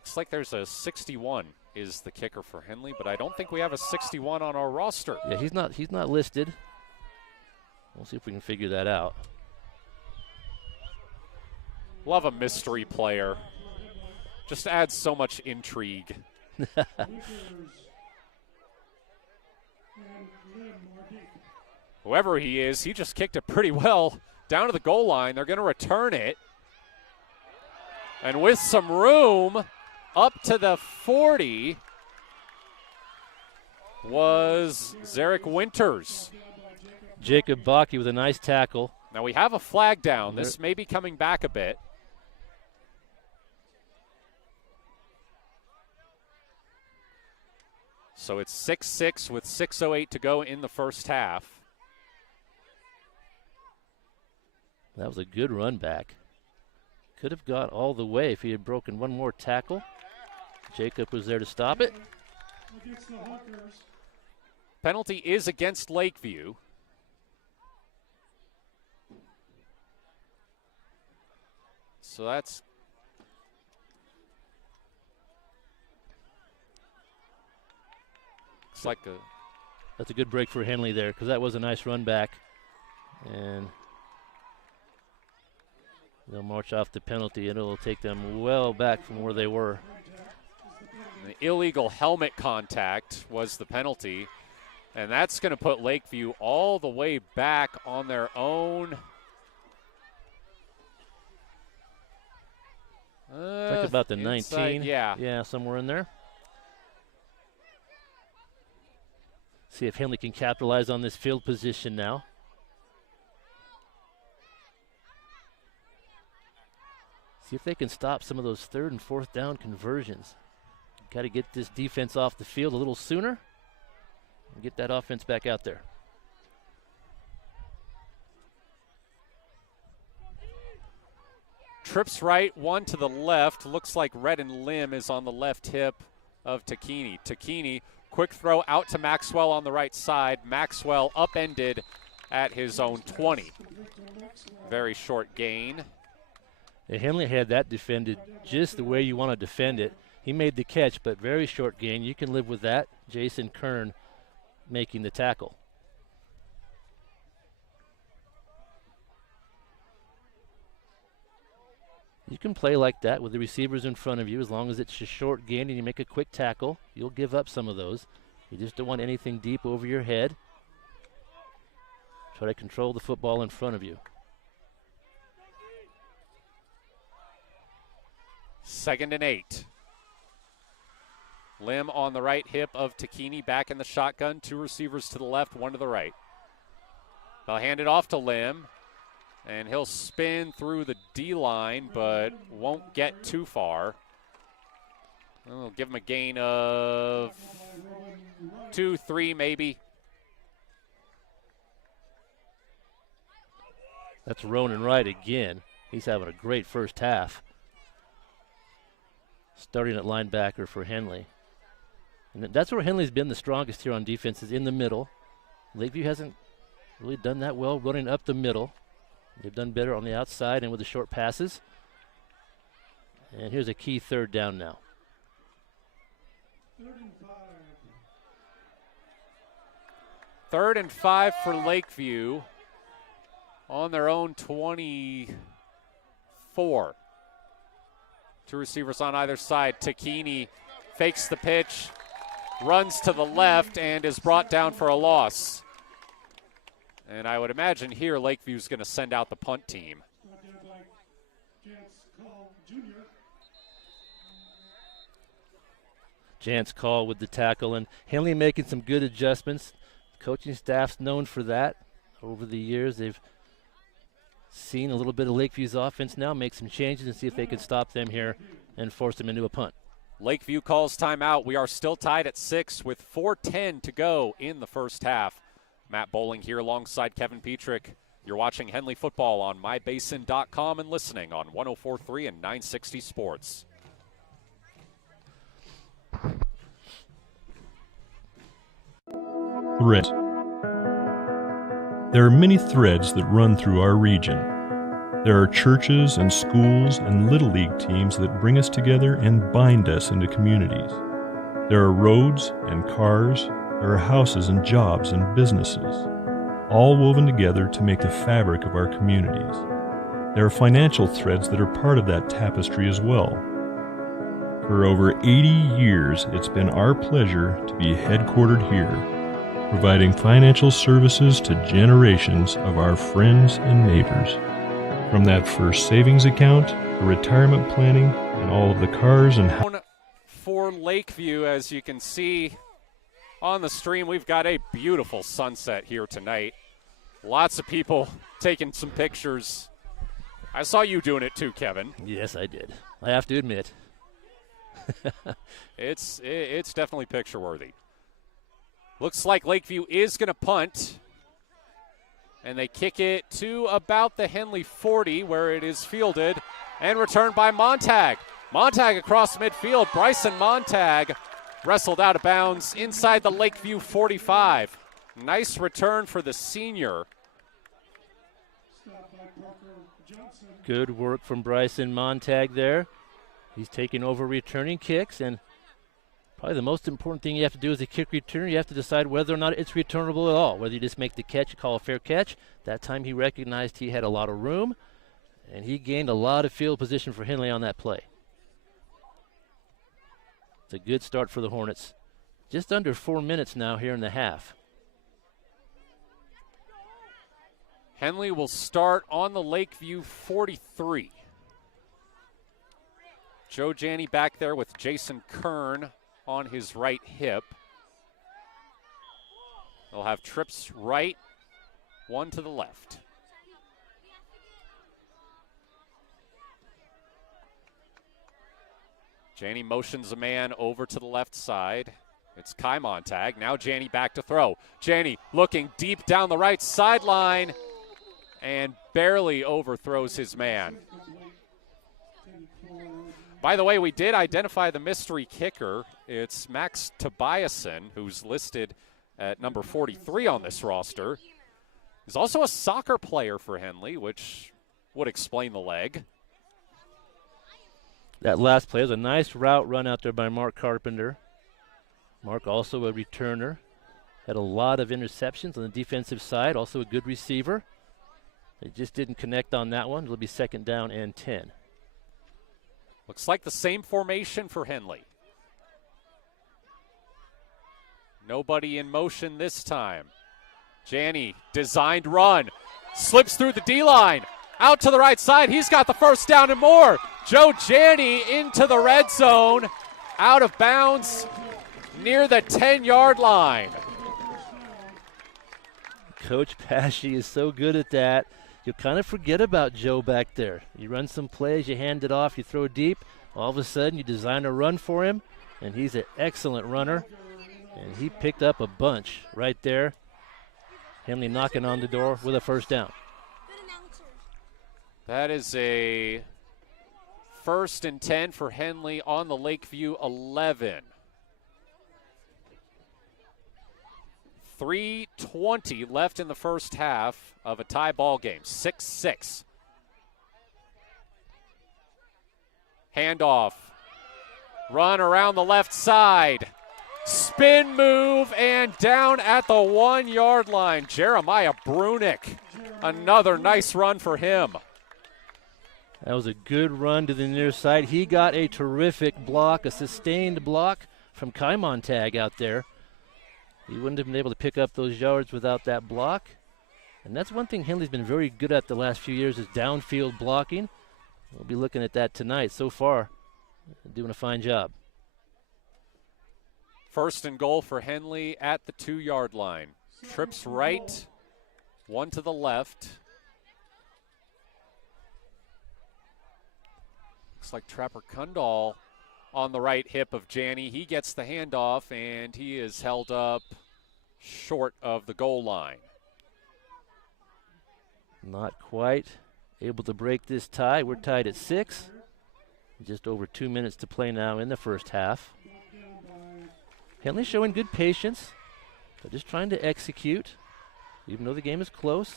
Looks like there's a 61 is the kicker for Henley, but I don't think we have a 61 on our roster. Yeah, he's not listed. We'll see if we can figure that out. Love a mystery player. Just adds so much intrigue. Whoever he is, he just kicked it pretty well down to the goal line. They're going to return it. And with some room, up to the 40 was Zarek Winters. Jacob Bakke with a nice tackle. Now we have a flag down. This may be coming back a bit. So it's 6-6 with 6:08 to go in the first half. That was a good run back. Could have got all the way if he had broken one more tackle. Jacob was there to stop it. Against the Honkers. Penalty is against Lakeview. So that's like that's a good break for Henley there, because that was a nice run back. And they'll march off the penalty, and it'll take them well back from where they were. The illegal helmet contact was the penalty, and that's going to put Lakeview all the way back on their own. Talk about the inside, 19. Yeah. Yeah, somewhere in there. See if Henley can capitalize on this field position now. See if they can stop some of those 3rd and 4th down conversions. Got to get this defense off the field a little sooner and get that offense back out there. Trips right, one to the left. Looks like Redden Lim is on the left hip of Takini. Takini, quick throw out to Maxwell on the right side. Maxwell upended at his own 20. Very short gain. Yeah, Henley had that defended just the way you want to defend it. He made the catch, but very short gain. You can live with that. Jason Kern making the tackle. You can play like that with the receivers in front of you as long as it's a short gain and you make a quick tackle. You'll give up some of those. You just don't want anything deep over your head. Try to control the football in front of you. 2nd and 8. Lim on the right hip of Takini, back in the shotgun. 2 receivers to the left, 1 to the right. They'll hand it off to Lim, and he'll spin through the D-line, but won't get too far. We'll give him a gain of 2, 3 maybe. That's Ronan Wright again. He's having a great first half. Starting at linebacker for Henley. And that's where Henley's been the strongest here on defense, is in the middle. Lakeview hasn't really done that well running up the middle. They've done better on the outside and with the short passes. And here's a key 3rd down now. 3rd and 5 for Lakeview. on their own 24. Two receivers on either side. Takini fakes the pitch, runs to the left, and is brought down for a loss. And I would imagine here Lakeview's going to send out the punt team. Jant's call with the tackle, and Henley making some good adjustments. Coaching staff's known for that. Over the years, they've seen a little bit of Lakeview's offense now, make some changes and see if they can stop them here and force them into a punt. Lakeview calls timeout. We are still tied at 6 with 4:10 to go in the first half. Matt Bowling here alongside Kevin Petrick. You're watching Henley football on mybasin.com and listening on 104.3 and 960 Sports. Thread. There are many threads that run through our region. There are churches and schools and Little League teams that bring us together and bind us into communities. There are roads and cars. There are houses and jobs and businesses, all woven together to make the fabric of our communities. There are financial threads that are part of that tapestry as well. For over 80 years, it's been our pleasure to be headquartered here, providing financial services to generations of our friends and neighbors. From that first savings account, to retirement planning, and all of the cars and for Lakeview, as you can see on the stream, we've got a beautiful sunset here tonight. Lots of people taking some pictures. I saw you doing it too, Kevin. Yes, I did. I have to admit. It's definitely picture worthy. Looks like Lakeview is going to punt, and they kick it to about the Henley 40, where it is fielded and returned by Montag. Montag across midfield. Bryson Montag wrestled out of bounds inside the Lakeview 45. Nice return for the senior. Good work from Bryson Montag there. He's taking over returning kicks, and probably the most important thing you have to do as a kick returner, you have to decide whether or not it's returnable at all, whether you just make the catch, call a fair catch. That time he recognized he had a lot of room, and he gained a lot of field position for Henley on that play. It's a good start for the Hornets. Just under 4 minutes now here in the half. Henley will start on the Lakeview 43. Joe Janney back there with Jason Kern on his right hip. They'll have trips right, one to the left. Janney motions a man over to the left side. It's Kai Montag. Now Janney back to throw. Janney looking deep down the right sideline and barely overthrows his man. By the way, we did identify the mystery kicker. It's Max Tobiasen, who's listed at number 43 on this roster. He's also a soccer player for Henley, which would explain the leg. That last play was a nice route run out there by Mark Carpenter. Mark also a returner. Had a lot of interceptions on the defensive side, also a good receiver. They just didn't connect on that one. It'll be 2nd down and 10. Looks like the same formation for Henley. Nobody in motion this time. Janney, designed run. Slips through the D-line. Out to the right side. He's got the first down and more. Joe Janney into the red zone. Out of bounds near the 10-yard line. Coach Pashy is so good at that. You'll kind of forget about Joe back there. You run some plays, you hand it off, you throw deep. All of a sudden, you design a run for him, and he's an excellent runner. And he picked up a bunch right there. Henley knocking on the door with a first down. That is a 1st and 10 for Henley on the Lakeview 11. 3:20 left in the first half of a tie ball game, 6-6. Handoff, run around the left side, spin move, and down at the 1-yard line, Jeremiah Brunick Another nice run for him. That was a good run to the near side. He got a terrific block, a sustained block from Kai Montag out there. He wouldn't have been able to pick up those yards without that block. And that's one thing Henley's been very good at the last few years is downfield blocking. We'll be looking at that tonight. So far, doing a fine job. First and goal for Henley at the 2-yard line. Trips right, one to the left. Looks like Trapper Kundal on the right hip of Janney. He gets the handoff, and he is held up short of the goal line. Not quite able to break this tie. We're tied at 6. Just over 2 minutes to play now in the first half. Henley showing good patience, but just trying to execute, even though the game is close.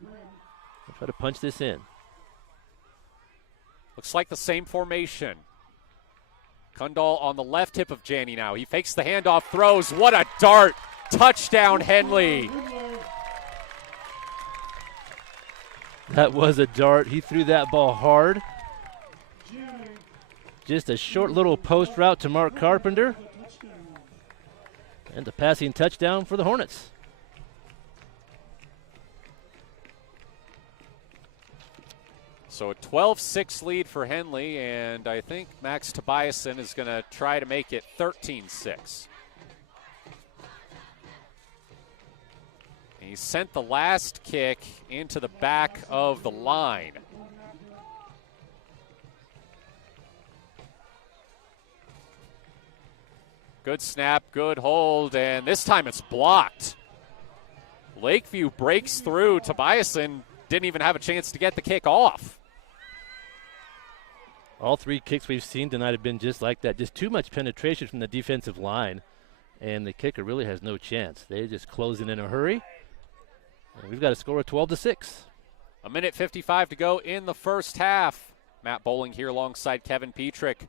We'll try to punch this in. Looks like the same formation. Kundal on the left hip of Janney now. He fakes the handoff, throws. What a dart. Touchdown, Henley. That was a dart. He threw that ball hard. Just a short little post route to Mark Carpenter. And a passing touchdown for the Hornets. So a 12-6 lead for Henley, and I think Max Tobiasen is going to try to make it 13-6. He sent the last kick into the back of the line. Good snap, good hold, and this time it's blocked. Lakeview breaks through. Tobiasen didn't even have a chance to get the kick off. All 3 kicks we've seen tonight have been just like that. Just too much penetration from the defensive line, and the kicker really has no chance. They're just closing in a hurry. And we've got a score of 12-6. A minute 55 to go in the first half. Matt Bowling here alongside Kevin Petrick.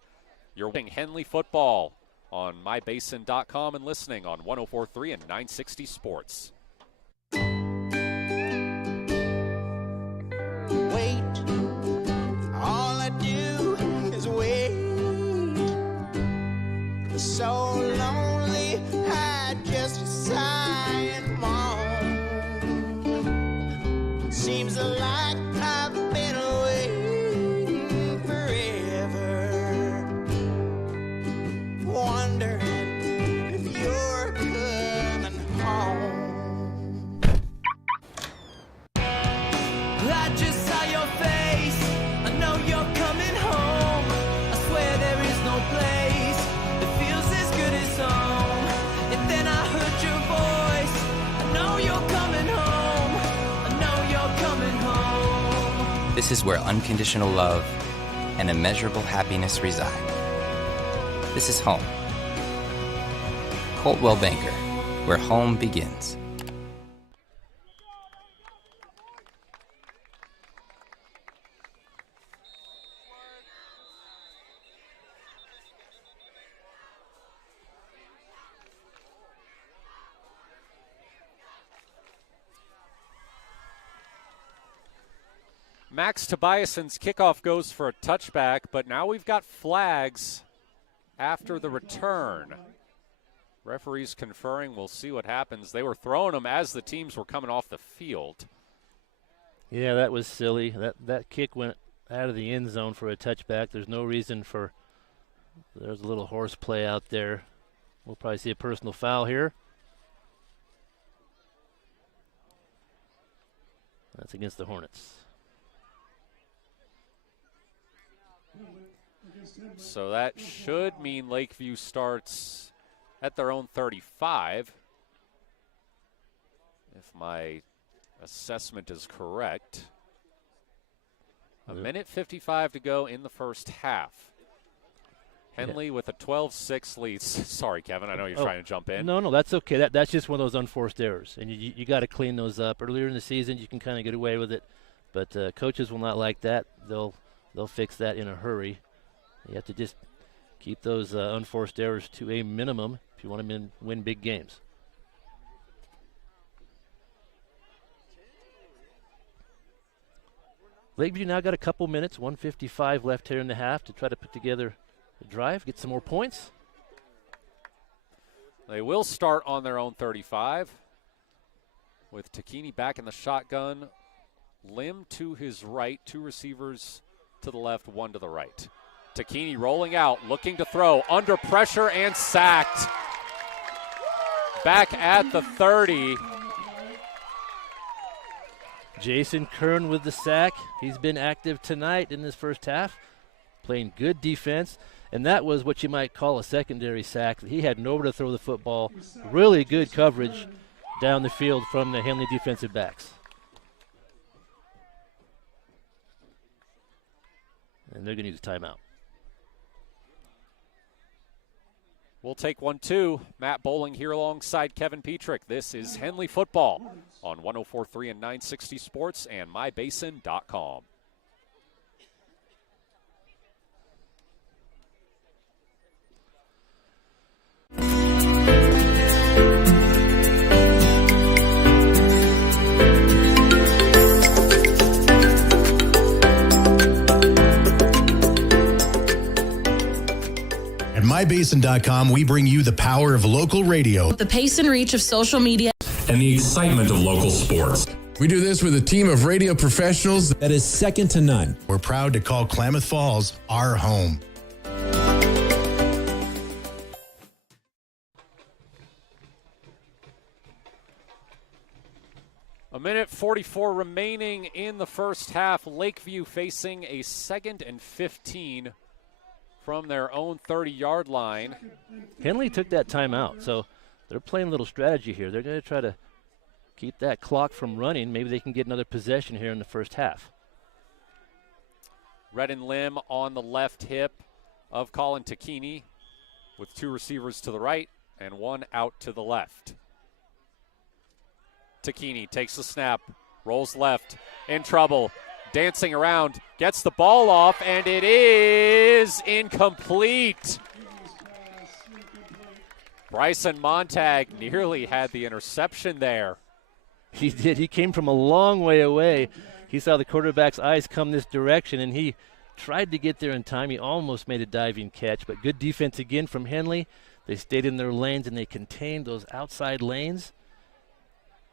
You're watching Henley football on mybasin.com and listening on 104.3 and 960 Sports. Wait, all I do is wait. So lonely, I just sigh and moan. Seems like I've been waiting forever, wondering if you're coming home. I just saw your face, I know you're coming home. I swear there is no place that feels as good as home. And then I heard your voice, I know you're coming home. I know you're coming home. This is where unconditional love and immeasurable happiness reside. This is home. Coltwell Banker, where home begins. Max Tobiasen's kickoff goes for a touchback, but now we've got flags after the return. Referees conferring. We'll see what happens. They were throwing them as the teams were coming off the field. Yeah, that was silly. That kick went out of the end zone for a touchback. There's no reason for – there's a little horseplay out there. We'll probably see a personal foul here. That's against the Hornets. So that should mean Lakeview starts at their own 35, if my assessment is correct. A minute 55 to go in the first half. Henley with a 12-6 lead. Sorry, Kevin, I know you're trying to jump in. No, that's okay. That's just one of those unforced errors, and you got to clean those up. Earlier in the season, you can kind of get away with it, but coaches will not like that. They'll fix that in a hurry. You have to just keep those unforced errors to a minimum if you want to win big games. Lakeview now got a couple minutes, 1:55 left here in the half to try to put together a drive, get some more points. They will start on their own 35 with Takini back in the shotgun. Lim to his right, 2 receivers to the left, 1 to the right. Takini rolling out, looking to throw, under pressure and sacked. Back at the 30. Jason Kern with the sack. He's been active tonight in this first half, playing good defense, and that was what you might call a secondary sack. He had nowhere to throw the football. Really good coverage down the field from the Henley defensive backs. And they're going to use a timeout. We'll take 1-2. Matt Bowling here alongside Kevin Petrick. This is Henley Football on 104.3 and 960 Sports and mybasin.com. At mybasin.com, we bring you the power of local radio, The pace and reach of social media, and the excitement of local sports. We do this with a team of radio professionals that is second to none. We're proud to call Klamath Falls our home. A minute 44 remaining in the first half. Lakeview facing a 2nd and 15 from their own 30-yard line. Henley took that timeout, so they're playing a little strategy here. They're going to try to keep that clock from running. Maybe they can get another possession here in the first half. Redden Lim on the left hip of Colin Takini with 2 receivers to the right and 1 out to the left. Takini takes the snap, rolls left, in trouble, dancing around, gets the ball off, and it is incomplete. Bryson Montag nearly had the interception there. He did. He came from a long way away. He saw the quarterback's eyes come this direction, and he tried to get there in time. He almost made a diving catch, but good defense again from Henley. They stayed in their lanes, and they contained those outside lanes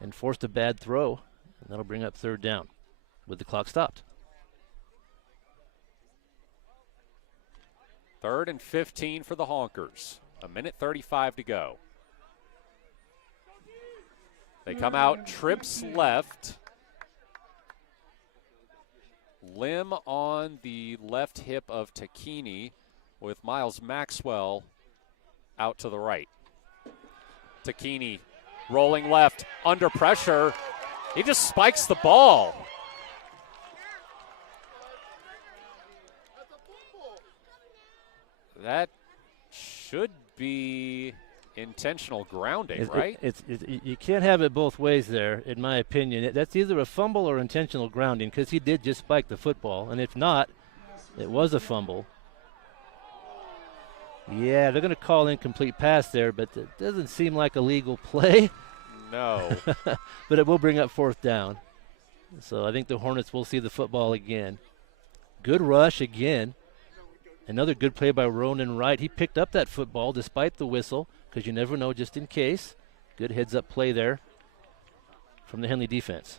and forced a bad throw, and that'll bring up 3rd down with the clock stopped. 3rd and 15 for the Honkers. A minute 35 to go. They come out, trips left. Lim on the left hip of Takini with Miles Maxwell out to the right. Takini rolling left, under pressure. He just spikes the ball. That should be intentional grounding, right? You can't have it both ways there, in my opinion. That's either a fumble or intentional grounding, because he did just spike the football. And if not, it was a fumble. Yeah, they're going to call incomplete pass there, but it doesn't seem like a legal play. No. But it will bring up 4th down. So I think the Hornets will see the football again. Good rush again. Another good play by Ronan Wright. He picked up that football despite the whistle, because you never know, just in case. Good heads-up play there from the Henley defense.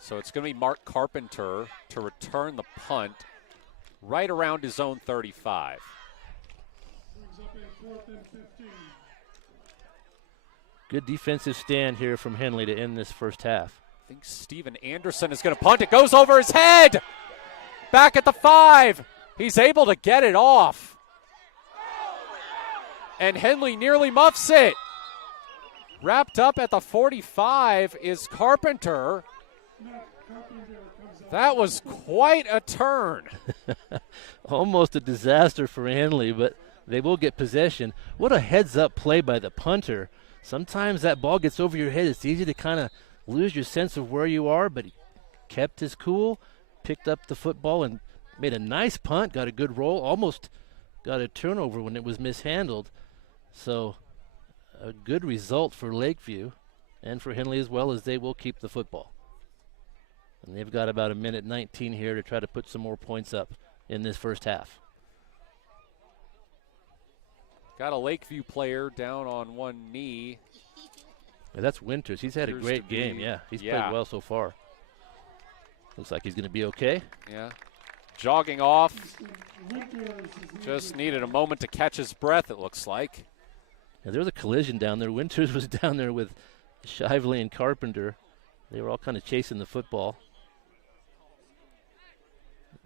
So it's going to be Mark Carpenter to return the punt right around his own 35. Good defensive stand here from Henley to end this first half. I think Steven Anderson is going to punt. It goes over his head. Back at the 5. He's able to get it off. And Henley nearly muffs it. Wrapped up at the 45 is Carpenter. That was quite a turn. Almost a disaster for Henley, but they will get possession. What a heads-up play by the punter. Sometimes that ball gets over your head. It's easy to kind of lose your sense of where you are, but he kept his cool, picked up the football, and made a nice punt, got a good roll, almost got a turnover when it was mishandled. So a good result for Lakeview and for Henley as well, as they will keep the football. And they've got about a minute 19 here to try to put some more points up in this first half. Got a Lakeview player down on one knee. Yeah, that's Winters. He's had a great game. Yeah, he's played well so far. Looks like he's going to be okay. Yeah. Jogging off. Just needed a moment to catch his breath, it looks like. Yeah, there was a collision down there. Winters was down there with Shively and Carpenter. They were all kind of chasing the football.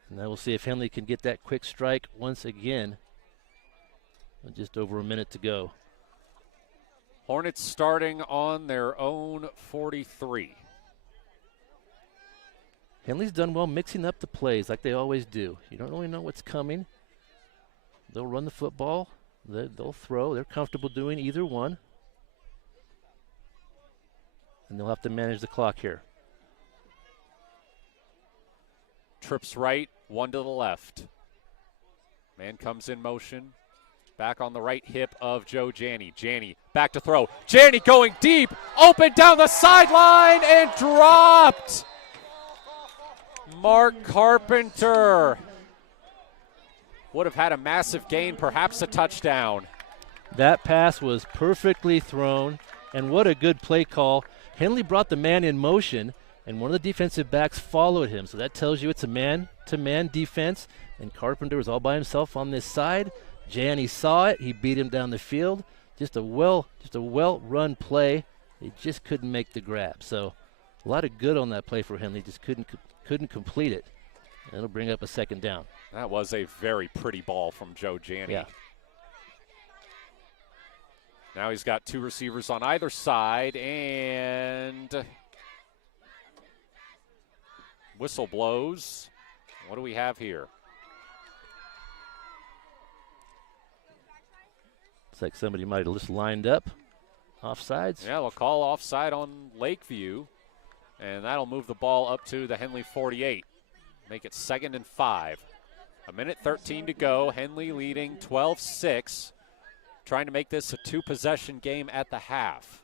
And now we'll see if Henley can get that quick strike once again. Just over a minute to go. Hornets starting on their own 43. Henley's done well mixing up the plays like they always do. You don't really know what's coming. They'll run the football. They'll throw. They're comfortable doing either one. And they'll have to manage the clock here. Trips right, one to the left. Man comes in motion. Back on the right hip of Joe Janney. Janney back to throw. Janney going deep. Open down the sideline and dropped. Mark Carpenter would have had a massive gain, perhaps a touchdown. That pass was perfectly thrown, and what a good play call. Henley brought the man in motion, and one of the defensive backs followed him. So that tells you it's a man-to-man defense, and Carpenter was all by himself on this side. Janney saw it. He beat him down the field. Just a well-run play. They just couldn't make the grab. So a lot of good on that play for Henley. Just couldn't complete it. And it'll bring up a second down. That was a very pretty ball from Joe Janney. Yeah. Now he's got two receivers on either side, and whistle blows. What do we have here? Looks like somebody might have just lined up. Offsides. Yeah, they'll call offside on Lakeview, and that'll move the ball up to the Henley 48. Make it 2nd and 5. A minute 13 to go. Henley leading 12-6. Trying to make this a two-possession game at the half.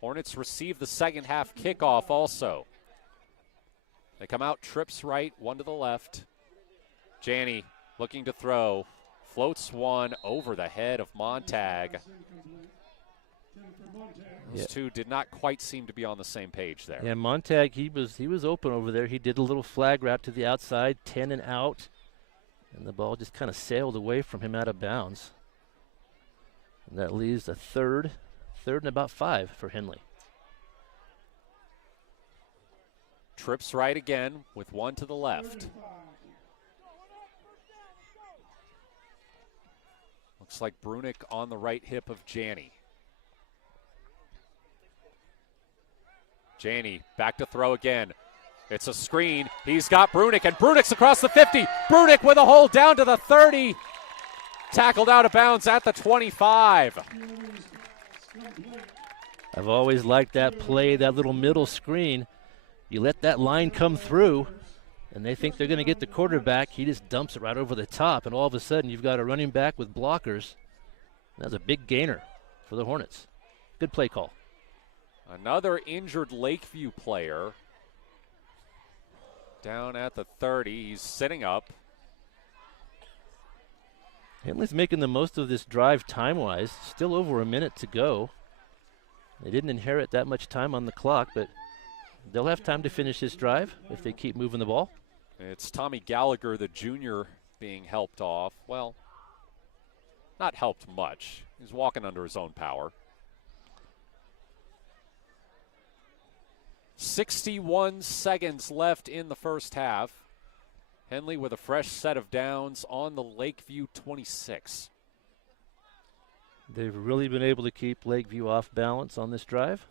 Hornets receive the second half kickoff also. They come out, trips right, one to the left. Janney looking to throw. Floats one over the head of Montag. Those two did not quite seem to be on the same page there. Yeah, Montag, he was open over there. He did a little flag route to the outside, 10 and out. And the ball just kind of sailed away from him out of bounds. And that leaves a third and about 5 for Henley. Trips right again with one to the left. Looks like Brunick on the right hip of Janney. Janney back to throw again. It's a screen. He's got Brunick, and Brunick's across the 50. Brunick with a hole down to the 30. Tackled out of bounds at the 25. I've always liked that play, that little middle screen. You let that line come through, and they think they're going to get the quarterback. He just dumps it right over the top, and all of a sudden you've got a running back with blockers. That's a big gainer for the Hornets. Good play call. Another injured Lakeview player down at the 30. He's sitting up. Henley's making the most of this drive time-wise. Still over a minute to go. They didn't inherit that much time on the clock, but they'll have time to finish this drive if they keep moving the ball. It's Tommy Gallagher, the junior, being helped off. Well, not helped much. He's walking under his own power. 61 seconds left in the first half. Henley with a fresh set of downs on the Lakeview 26. They've really been able to keep Lakeview off balance on this drive.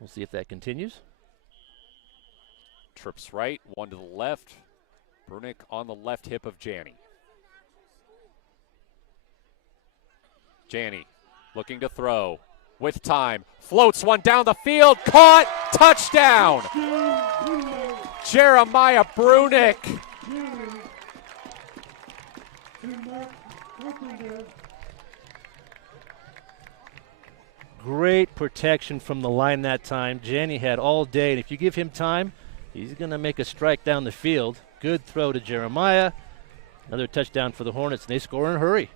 We'll see if that continues. Trips right, one to the left. Brunick on the left hip of Janney. Janney looking to throw with time. Floats one down the field. Caught. Touchdown. Jeremiah Brunick. great protection from the line that time. Janney had all day, and if you give him time, he's going to make a strike down the field. Good throw to Jeremiah. Another touchdown for the Hornets, and they score in a hurry.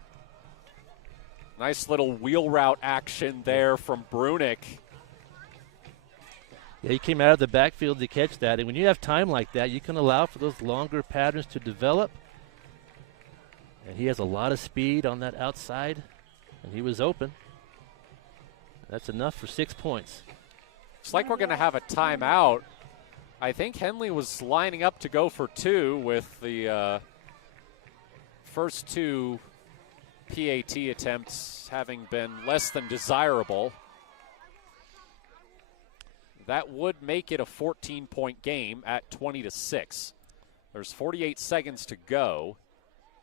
Nice little wheel route action there from Brunick. Yeah, he came out of the backfield to catch that, and when you have time like that, you can allow for those longer patterns to develop. And he has a lot of speed on that outside, and he was open. That's enough for 6 points. It's like we're going to have a timeout. I think Henley was lining up to go for 2 with the first 2 PAT attempts having been less than desirable. That would make it a 14-point game at 20-6. There's 48 seconds to go.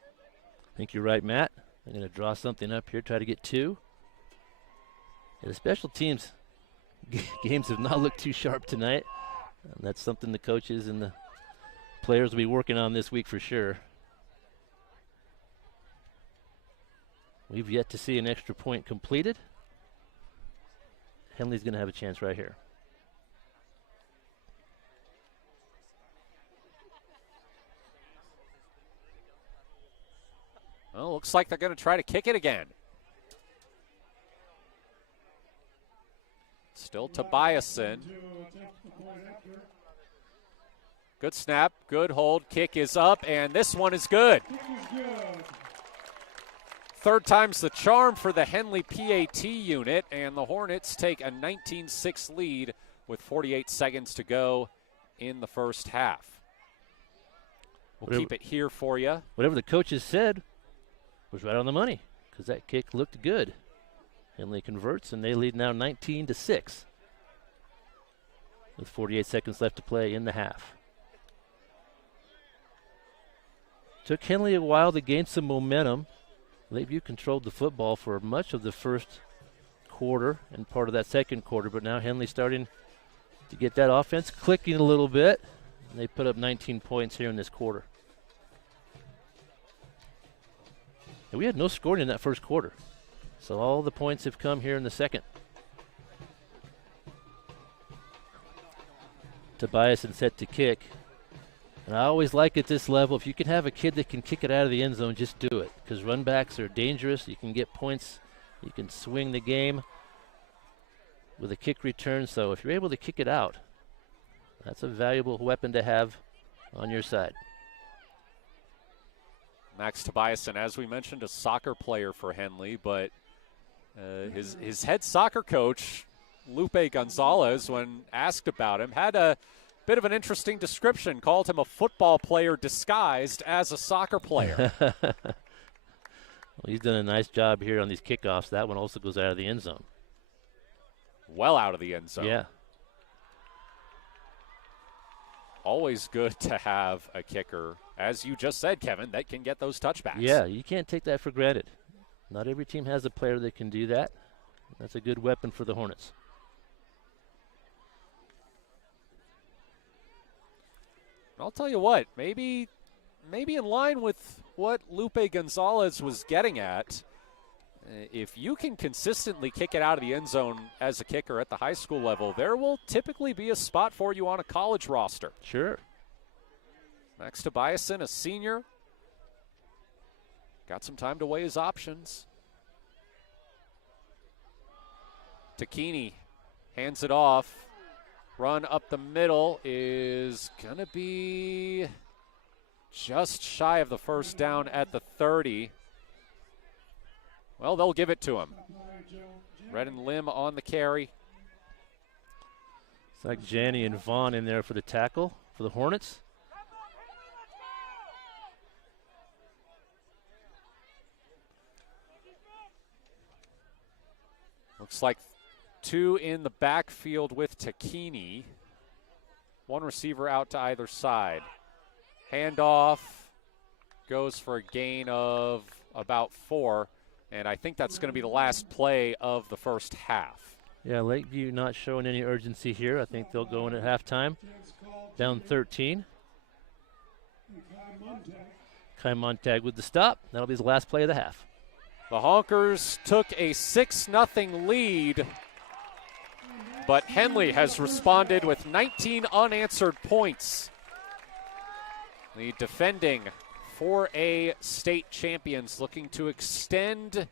I think you're right, Matt. I'm going to draw something up here, try to get 2. And the special teams games have not looked too sharp tonight. And that's something the coaches and the players will be working on this week for sure. We've yet to see an extra point completed. Henley's going to have a chance right here. Well, looks like they're going to try to kick it again. Still Tobiasen. Good snap, good hold, kick is up, and this one is good. Third time's the charm for the Henley PAT unit, and the Hornets take a 19-6 lead with 48 seconds to go in the first half. We'll keep it here for you. Whatever the coaches said was right on the money, because that kick looked good. Henley converts, and they lead now 19-6 with 48 seconds left to play in the half. Took Henley a while to gain some momentum. Lakeview controlled the football for much of the first quarter and part of that second quarter, but now Henley starting to get that offense clicking a little bit, and they put up 19 points here in this quarter. And we had no scoring in that first quarter, so all the points have come here in the second. Tobiasen set to kick. And I always like at this level, if you can have a kid that can kick it out of the end zone, just do it. Because run backs are dangerous. You can get points. You can swing the game with a kick return. So if you're able to kick it out, that's a valuable weapon to have on your side. Max Tobiasen, as we mentioned, a soccer player for Henley, but his head soccer coach, Lupe Gonzalez, when asked about him, had a bit of an interesting description, called him a football player disguised as a soccer player. Well, he's done a nice job here on these kickoffs. That one also goes out of the end zone. Well out of the end zone. Yeah. Always good to have a kicker, as you just said, Kevin, that can get those touchbacks. Yeah, you can't take that for granted. Not every team has a player that can do that. That's a good weapon for the Hornets. I'll tell you what, maybe in line with what Lupe Gonzalez was getting at, if you can consistently kick it out of the end zone as a kicker at the high school level, there will typically be a spot for you on a college roster. Sure. Max Tobiasen, a senior. Got some time to weigh his options. Takini hands it off. Run up the middle is going to be just shy of the first down at the 30. Well, they'll give it to him. Red and Lim on the carry. It's like Janney and Vaughn in there for the tackle for the Hornets. Looks like two in the backfield with Takini. One receiver out to either side. Handoff goes for a gain of about 4. And I think that's going to be the last play of the first half. Yeah, Lakeview not showing any urgency here. I think they'll go in at halftime. Down 13. Kai Montag with the stop. That'll be his last play of the half. The Honkers took a 6-0 lead but Henley has responded with 19 unanswered points. The defending 4A state champions looking to extend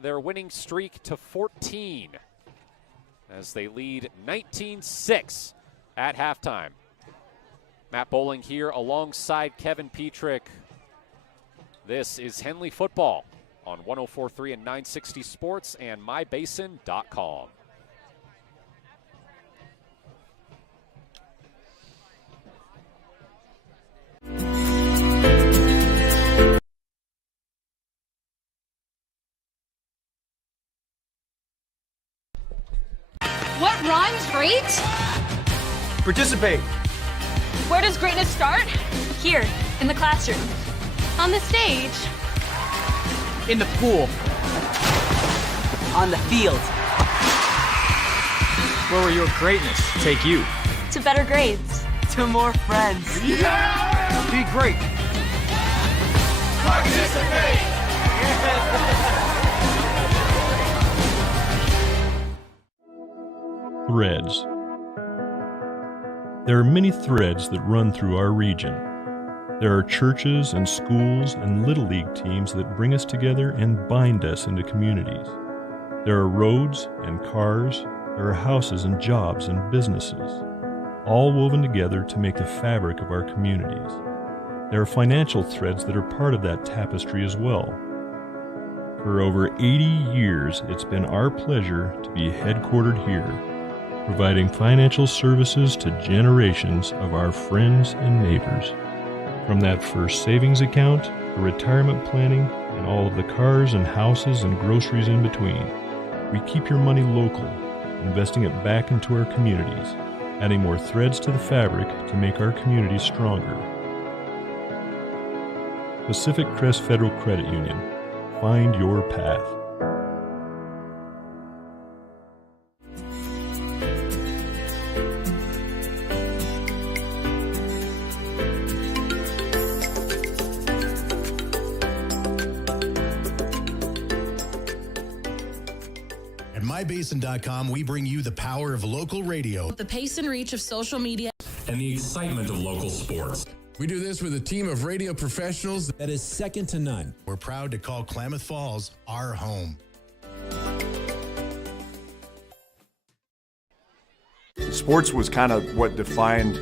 their winning streak to 14 as they lead 19-6 at halftime. Matt Bowling here alongside Kevin Petrick. This is Henley football on 104.3 and 960 Sports and mybasin.com. What rhymes great? Participate. Where does greatness start? Here, in the classroom. On the stage. In the pool. On the field. Where will your greatness take you? To better grades. To more friends. Yeah! Be great. Participate! Threads. There are many threads that run through our region. There are churches and schools and little league teams that bring us together and bind us into communities. There are roads and cars. There are houses and jobs and businesses, all woven together to make the fabric of our communities. There are financial threads that are part of that tapestry as well. For over 80 years, it's been our pleasure to be headquartered here, providing financial services to generations of our friends and neighbors. From that first savings account, to retirement planning, and all of the cars and houses and groceries in between, we keep your money local, investing it back into our communities, adding more threads to the fabric to make our communities stronger. Pacific Crest Federal Credit Union. Find your path. At mybasin.com, we bring you the power of local radio, The pace and reach of social media, and the excitement of local sports. We do this with a team of radio professionals that is second to none. We're proud to call Klamath Falls our home. Sports was kind of what defined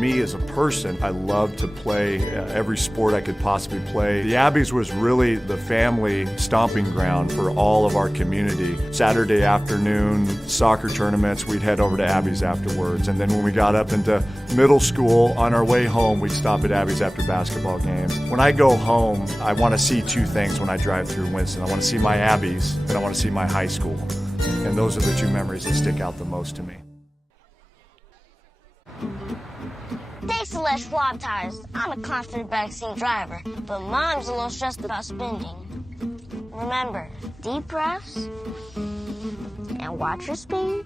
me as a person. I loved to play every sport I could possibly play. The Abbeys was really the family stomping ground for all of our community. Saturday afternoon soccer tournaments, we'd head over to Abbeys afterwards. And then when we got up into middle school, on our way home, we'd stop at Abbeys after basketball games. When I go home, I want to see two things when I drive through Winston. I want to see my Abbeys and I want to see my high school. And those are the two memories that stick out the most to me. Thanks to Les Schwab Tires, I'm a confident backseat driver, but Mom's a little stressed about spending. Remember, deep breaths and watch your speed.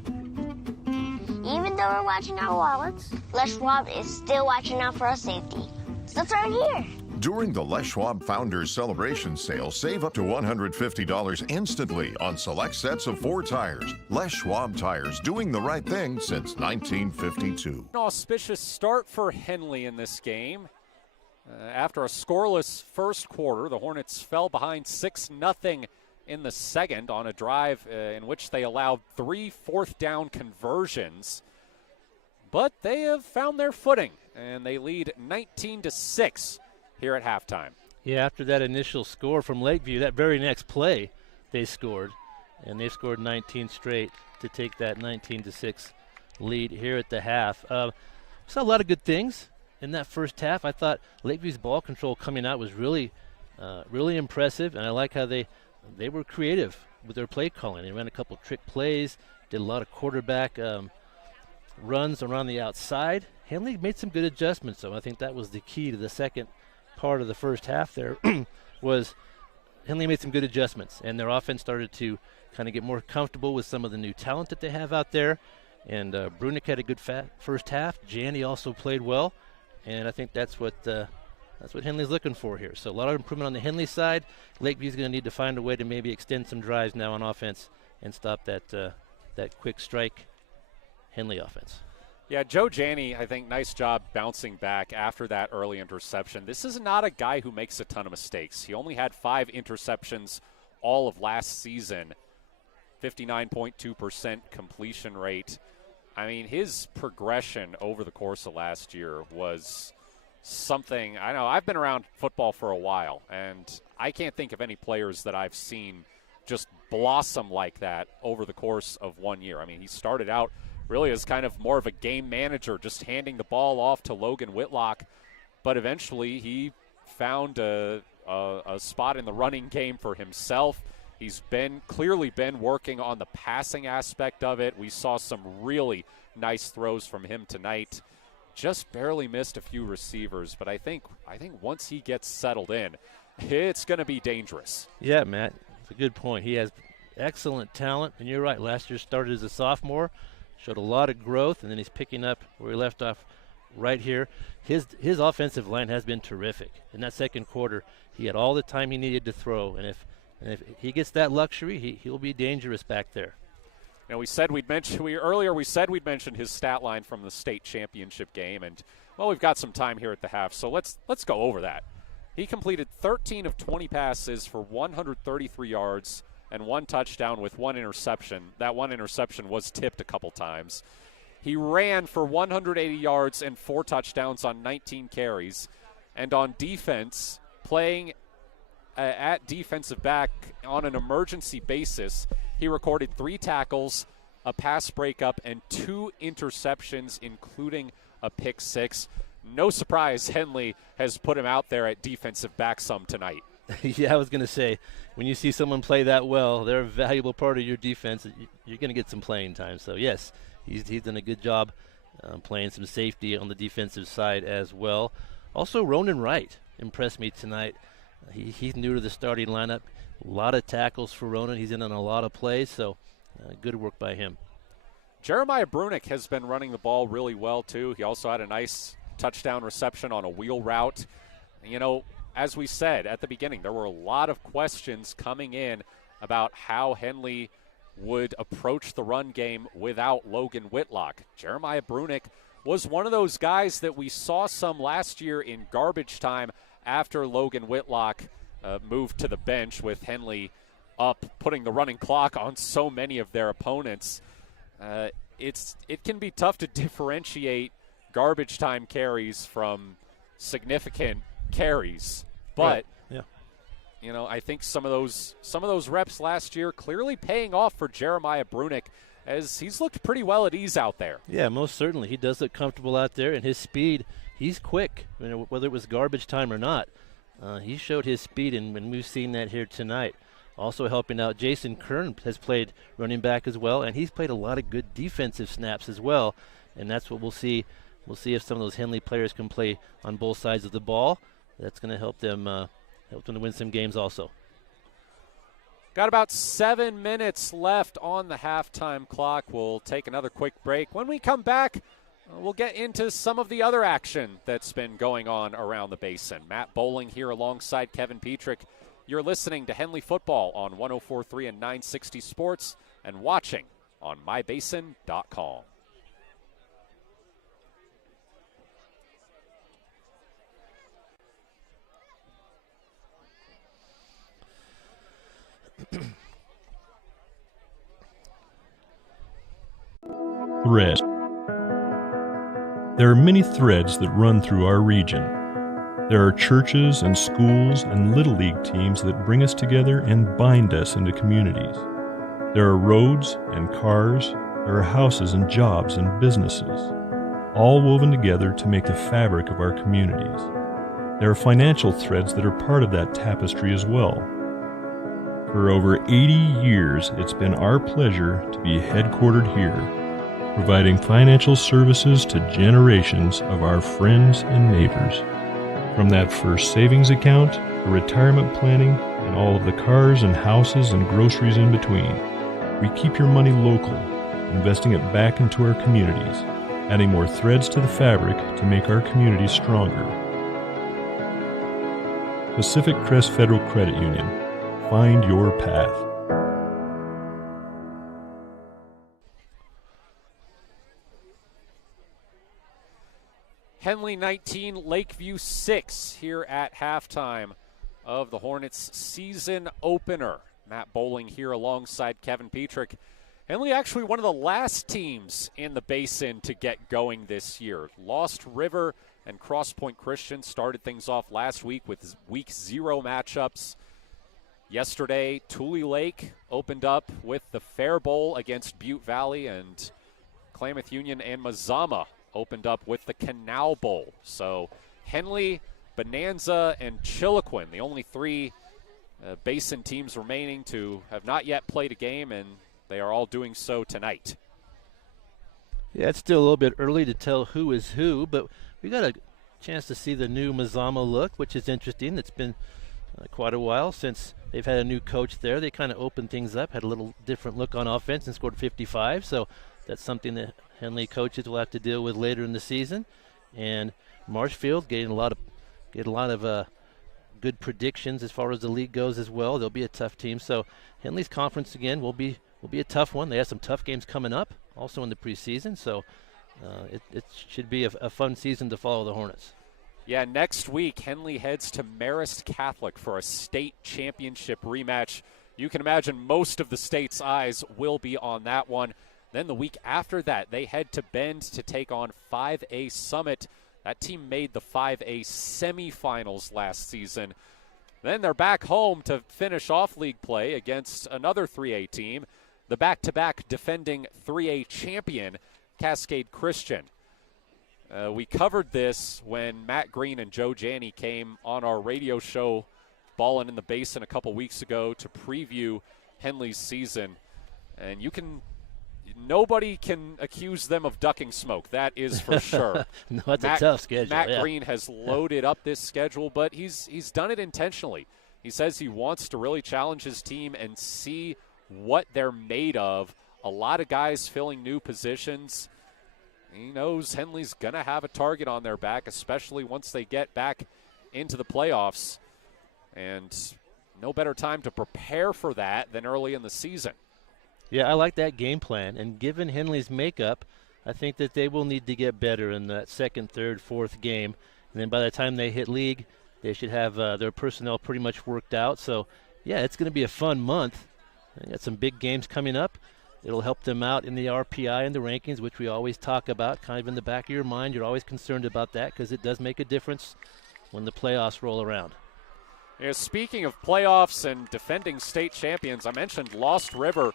Even though we're watching our wallets, Les Schwab is still watching out for our safety. So turn here. During the Les Schwab Founders Celebration Sale, save up to $150 instantly on select sets of 4 tires. Les Schwab Tires, doing the right thing since 1952. An auspicious start for Henley in this game. After a scoreless first quarter, the Hornets fell behind 6-0 in the second on a drive in which they allowed 3 fourth-down conversions. But they have found their footing, and they lead 19-6. Here at halftime. Yeah, after that initial score from Lakeview, that very next play they scored, and they've scored 19 straight to take that 19-6 lead here at the half. Saw a lot of good things in that first half. I thought Lakeview's ball control coming out was really impressive, and I like how they were creative with their play calling. They ran a couple trick plays, did a lot of quarterback runs around the outside. Henley made some good adjustments, though. I think that was the key to the second part of the first half there was Henley made some good adjustments, and their offense started to kind of get more comfortable with some of the new talent that they have out there. And Brunick had a good first half. Janney also played well, and I think that's what Henley's looking for here. So a lot of improvement on the Henley side. Lakeview's going to need to find a way to maybe extend some drives now on offense and stop that quick strike Henley offense. Yeah, Joe Janney, I think, nice job bouncing back after that early interception. This is not a guy who makes a ton of mistakes. He only had 5 interceptions all of last season, 59.2% completion rate. I mean, his progression over the course of last year was something. I know I've been around football for a while, and I can't think of any players that I've seen just blossom like that over the course of 1 year. I mean, he started out really as kind of more of a game manager, just handing the ball off to Logan Whitlock. But eventually he found a spot in the running game for himself. He's clearly been working on the passing aspect of it. We saw some really nice throws from him tonight. Just barely missed a few receivers, but I think once he gets settled in, it's going to be dangerous. Yeah, Matt, it's a good point. He has excellent talent, and you're right. Last year started as a sophomore. Showed a lot of growth, and then he's picking up where he left off right here. His offensive line has been terrific. In that second quarter, he had all the time he needed to throw, and if he gets that luxury, he'll be dangerous back there. Now, we said we'd mention his stat line from the state championship game, and well, we've got some time here at the half, so let's go over that. He completed 13 of 20 passes for 133 yards. And 1 touchdown with 1 interception. That 1 interception was tipped a couple times. He ran for 180 yards and 4 touchdowns on 19 carries. And on defense, playing at defensive back on an emergency basis, he recorded 3 tackles, a pass breakup, and 2 interceptions, including a pick 6. No surprise Henley has put him out there at defensive back some tonight. Yeah, I was going to say, when you see someone play that well, they're a valuable part of your defense. You're going to get some playing time. So, yes, he's done a good job playing some safety on the defensive side as well. Also, Ronan Wright impressed me tonight. He's new to the starting lineup. A lot of tackles for Ronan. He's in on a lot of plays, so good work by him. Jeremiah Brunick has been running the ball really well, too. He also had a nice touchdown reception on a wheel route. You know, as we said at the beginning, there were a lot of questions coming in about how Henley would approach the run game without Logan Whitlock. Jeremiah Brunick was one of those guys that we saw some last year in garbage time after Logan Whitlock moved to the bench with Henley up, putting the running clock on so many of their opponents. It can be tough to differentiate garbage time carries from significant carries, but right. Yeah. You know, I think some of those reps last year clearly paying off for Jeremiah Brunick, as he's looked pretty well at ease out there. Yeah, most certainly. He does look comfortable out there, and his speed, he's quick. Whether it was garbage time or not, he showed his speed, and we've seen that here tonight. Also helping out, Jason Kern has played running back as well, and he's played a lot of good defensive snaps as well, and that's what we'll see. We'll see if some of those Henley players can play on both sides of the ball. That's going to help them to win some games also. Got about 7 minutes left on the halftime clock. We'll take another quick break. When we come back, we'll get into some of the other action that's been going on around the basin. Matt Bowling here alongside Kevin Petrick. You're listening to Henley Football on 104.3 and 960 Sports and watching on mybasin.com. Thread. There are many threads that run through our region. There are churches and schools and Little League teams that bring us together and bind us into communities. There are roads and cars. There are houses and jobs and businesses, all woven together to make the fabric of our communities. There are financial threads that are part of that tapestry as well. For over 80 years, it's been our pleasure to be headquartered here, providing financial services to generations of our friends and neighbors. From that first savings account, the retirement planning, and all of the cars and houses and groceries in between, we keep your money local, investing it back into our communities, adding more threads to the fabric to make our communities stronger. Pacific Crest Federal Credit Union. Find your path. Henley 19, Lakeview 6 here at halftime of the Hornets season opener. Matt Bowling here alongside Kevin Petrick. Henley actually one of the last teams in the Basin to get going this year. Lost River and Cross Point Christian started things off last week with week 0 matchups. Yesterday, Tule Lake opened up with the Fair Bowl against Butte Valley, and Klamath Union and Mazama opened up with the Canal Bowl. So Henley, Bonanza, and Chiloquin, the only 3 Basin teams remaining to have not yet played a game, and they are all doing so tonight. Yeah, it's still a little bit early to tell who is who, but we got a chance to see the new Mazama look, which is interesting. It's been quite a while since they've had a new coach there. They kind of opened things up, had a little different look on offense, and scored 55. So that's something that Henley coaches will have to deal with later in the season. And Marshfield getting a lot of good predictions as far as the league goes as well. They'll be a tough team. So Henley's conference again will be a tough one. They have some tough games coming up also in the preseason. So it should be a fun season to follow the Hornets. Yeah, next week, Henley heads to Marist Catholic for a state championship rematch. You can imagine most of the state's eyes will be on that one. Then the week after that, they head to Bend to take on 5A Summit. That team made the 5A semifinals last season. Then they're back home to finish off league play against another 3A team, the back-to-back defending 3A champion, Cascade Christian. We covered this when Matt Green and Joe Janney came on our radio show, Ballin' in the Basin, a couple weeks ago to preview Henley's season. And nobody can accuse them of ducking smoke. That is for sure. No, that's a tough schedule. Matt Green has loaded up this schedule, but he's done it intentionally. He says he wants to really challenge his team and see what they're made of. A lot of guys filling new positions. He knows Henley's going to have a target on their back, especially once they get back into the playoffs. And no better time to prepare for that than early in the season. Yeah, I like that game plan. And given Henley's makeup, I think that they will need to get better in that second, third, fourth game. And then by the time they hit league, they should have their personnel pretty much worked out. So, yeah, it's going to be a fun month. They got some big games coming up. It'll help them out in the RPI and the rankings, which we always talk about, kind of in the back of your mind. You're always concerned about that because it does make a difference when the playoffs roll around. Yeah, speaking of playoffs and defending state champions, I mentioned Lost River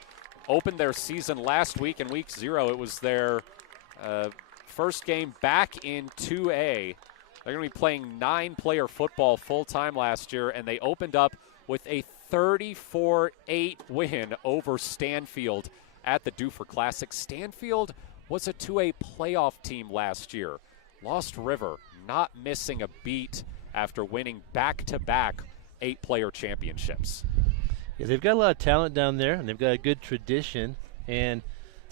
opened their season last week in week 0. It was their first game back in 2A. They're going to be playing 9-player football full-time last year, and they opened up with a 34-8 win over Stanfield at the Duffer Classic. Stanfield was a 2A playoff team last year. Lost River not missing a beat after winning back-to-back 8-player championships. Yeah, they've got a lot of talent down there, and they've got a good tradition, and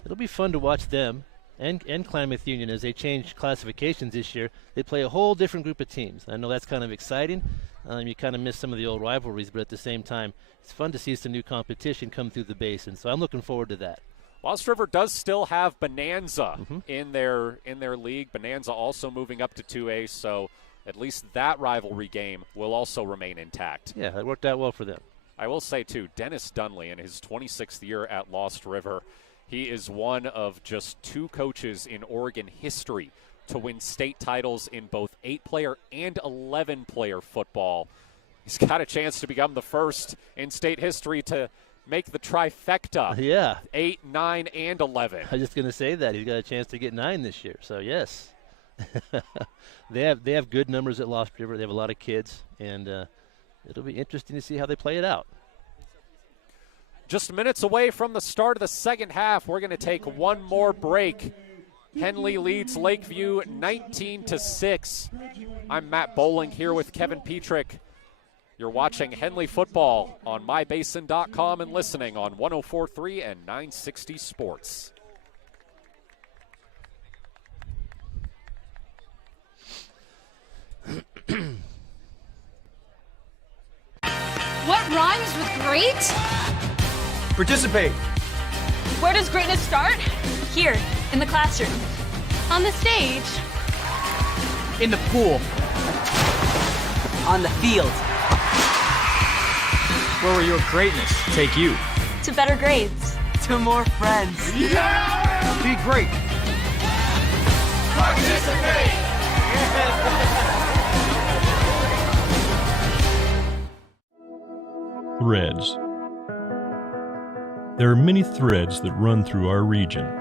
it'll be fun to watch them and Klamath Union as they change classifications this year. They play a whole different group of teams. I know that's kind of exciting. You kind of miss some of the old rivalries, but at the same time, it's fun to see some new competition come through the Basin, so I'm looking forward to that. Lost River does still have Bonanza in their league. Bonanza also moving up to 2A, so at least that rivalry game will also remain intact. Yeah, that worked out well for them. I will say, too, Dennis Dunley in his 26th year at Lost River, he is one of just 2 coaches in Oregon history to win state titles in both 8-player and 11-player football. He's got a chance to become the first in state history to make the trifecta. Yeah. 8, 9, and 11. I was just going to say that. He's got a chance to get 9 this year. So, yes. They have good numbers at Lost River. They have a lot of kids, and it'll be interesting to see how they play it out. Just minutes away from the start of the second half. We're going to take one more break. Henley leads Lakeview 19-6. I'm Matt Bowling here with Kevin Petrick. You're watching Henley football on mybasin.com and listening on 104.3 and 960 Sports. What rhymes with great? Participate. Where does greatness start? Here, in the classroom. On the stage. In the pool. On the field. Where will your greatness take you? To better grades. To more friends. Yeah! Be great. Participate! Threads. There are many threads that run through our region.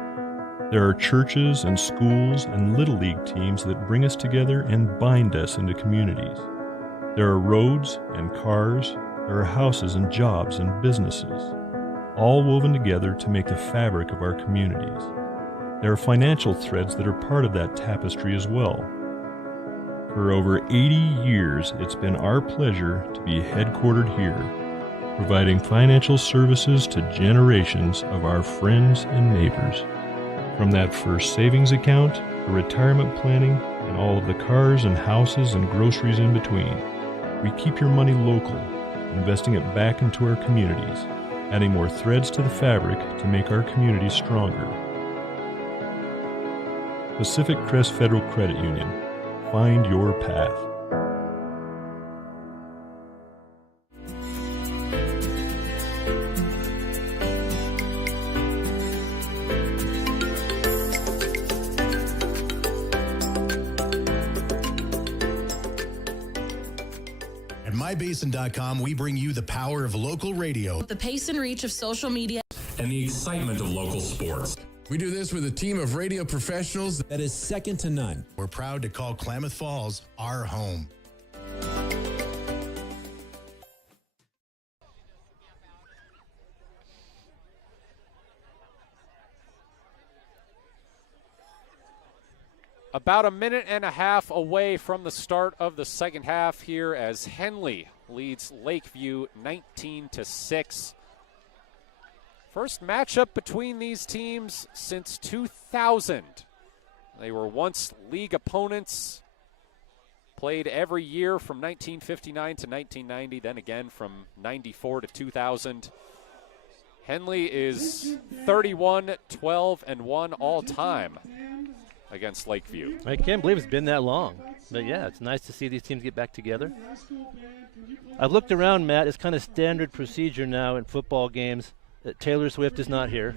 There are churches and schools and Little League teams that bring us together and bind us into communities. There are roads and cars, there are houses and jobs and businesses, all woven together to make the fabric of our communities. There are financial threads that are part of that tapestry as well. For over 80 years, it's been our pleasure to be headquartered here, providing financial services to generations of our friends and neighbors. From that first savings account, the retirement planning, and all of the cars and houses and groceries in between, we keep your money local, investing it back into our communities, adding more threads to the fabric to make our communities stronger. Pacific Crest Federal Credit Union. Find your path. At MyBasin.com, we bring you the power of local radio, The pace and reach of social media, and the excitement of local sports. We do this with a team of radio professionals that is second to none. We're proud to call Klamath Falls our home. About a minute and a half away from the start of the second half here as Henley leads Lakeview 19-6. First matchup between these teams since 2000. They were once league opponents, played every year from 1959 to 1990, then again from 94 to 2000. Henley is 31-12-1 all time against Lakeview. I can't believe it's been that long. But yeah, it's nice to see these teams get back together. I've looked around, Matt. It's kind of standard procedure now in football games. Taylor Swift is not here.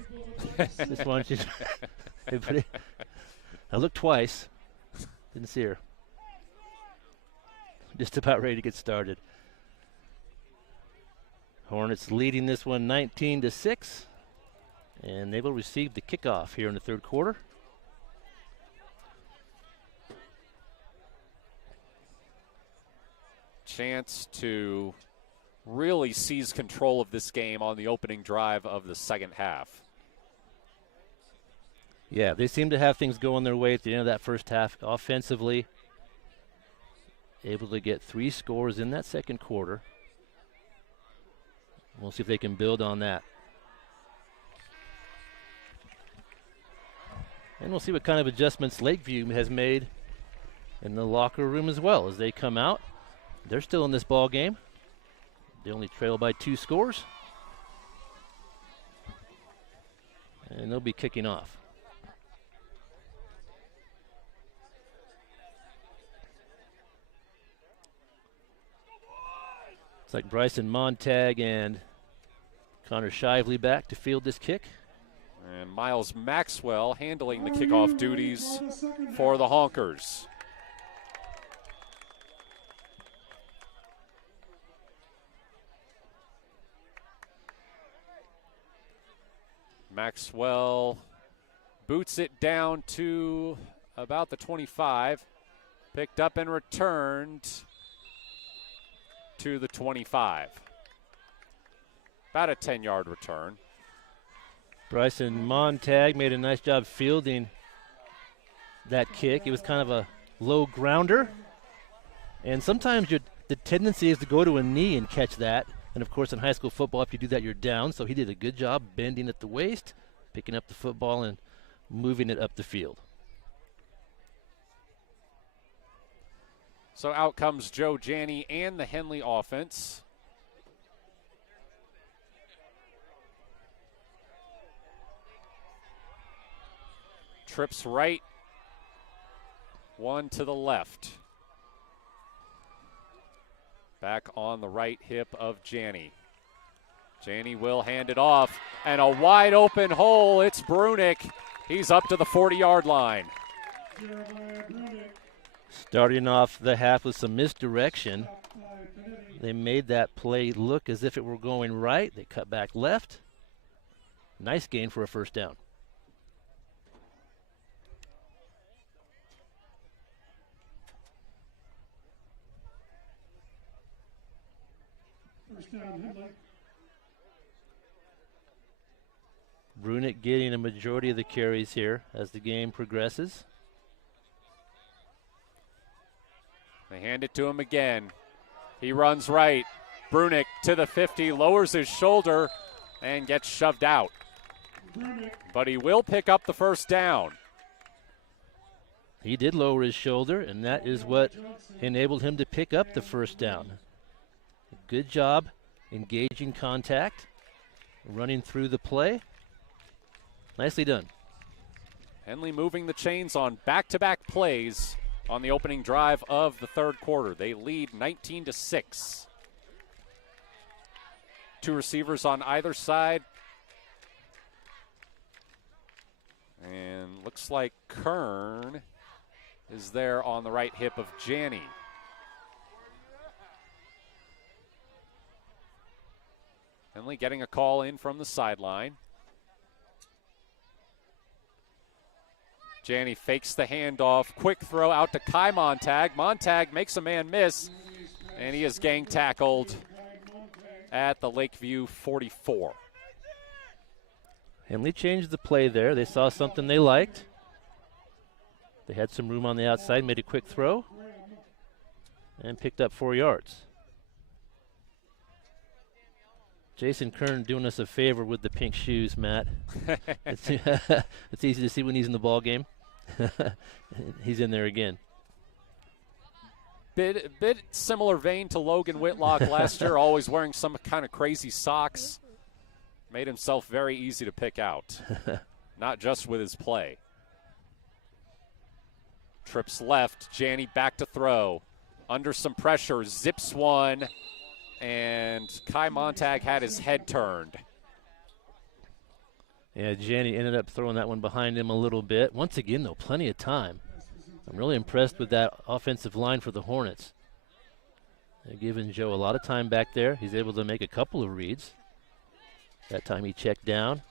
Just want you to I looked twice. Didn't see her. Just about ready to get started. Hornets leading this one 19-6. And they will receive the kickoff here in the third quarter. Chance to really seize control of this game on the opening drive of the second half. Yeah, they seem to have things going their way at the end of that first half offensively. Able to get 3 scores in that second quarter. We'll see if they can build on that. And we'll see what kind of adjustments Lakeview has made in the locker room as well as they come out. They're still in this ball game. They only trail by 2 scores. And they'll be kicking off. It's like Bryson Montag and Connor Shively back to field this kick. And Miles Maxwell handling the kickoff duties for the Honkers. Maxwell boots it down to about the 25. Picked up and returned to the 25. About a 10-yard return. Bryson Montag made a nice job fielding that kick. It was kind of a low grounder. And sometimes the tendency is to go to a knee and catch that. And, of course, in high school football, if you do that, you're down. So he did a good job bending at the waist, picking up the football, and moving it up the field. So out comes Joe Janney and the Henley offense. Trips right. one to the left. Back on the right hip of Janney. Janney will hand it off, and a wide open hole. It's Brunick. He's up to the 40-yard line. Starting off the half with some misdirection. They made that play look as if it were going right. They cut back left. Nice gain for a first down. First down, Henley. Brunick getting a majority of the carries here as the game progresses. They hand it to him again. He runs right. Brunick to the 50, lowers his shoulder, and gets shoved out. But he will pick up the first down. He did lower his shoulder, and that is what enabled him to pick up the first down. Good job engaging contact, running through the play. Nicely done. Henley moving the chains on back-to-back plays on the opening drive of the third quarter. They lead 19-6. Two receivers on either side. And looks like Kern is there on the right hip of Janney. Henley getting a call in from the sideline. Janney fakes the handoff. Quick throw out to Kai Montag. Montag makes a man miss, and he is gang tackled at the Lakeview 44. Henley changed the play there. They saw something they liked. They had some room on the outside, made a quick throw, and picked up 4 yards. Jason Kern doing us a favor with the pink shoes, Matt. It's easy to see when he's in the ball game. He's in there again. Bit similar vein to Logan Whitlock last year, always wearing some kind of crazy socks. Made himself very easy to pick out, not just with his play. Trips left, Janney back to throw. Under some pressure, zips one, and Kai Montag had his head turned. Yeah, Janney ended up throwing that one behind him a little bit. Once again, though, plenty of time. I'm really impressed with that offensive line for the Hornets. They're giving Joe a lot of time back there. He's able to make a couple of reads. That time he checked down.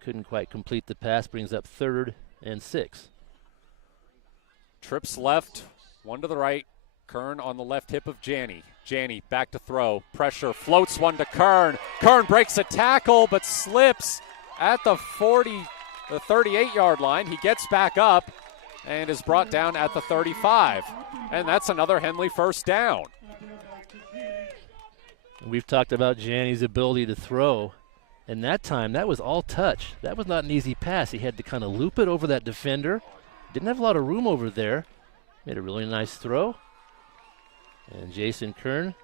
Couldn't quite complete the pass, brings up 3rd and 6. Trips left, one to the right. Kern on the left hip of Janney. Janney back to throw. Pressure, floats one to Kern. Kern breaks a tackle but slips at the 38-yard line. He gets back up and is brought down at the 35. And that's another Henley first down. We've talked about Janney's ability to throw. And that time, that was all touch. That was not an easy pass. He had to kind of loop it over that defender. Didn't have a lot of room over there. Made a really nice throw. And Jason Kern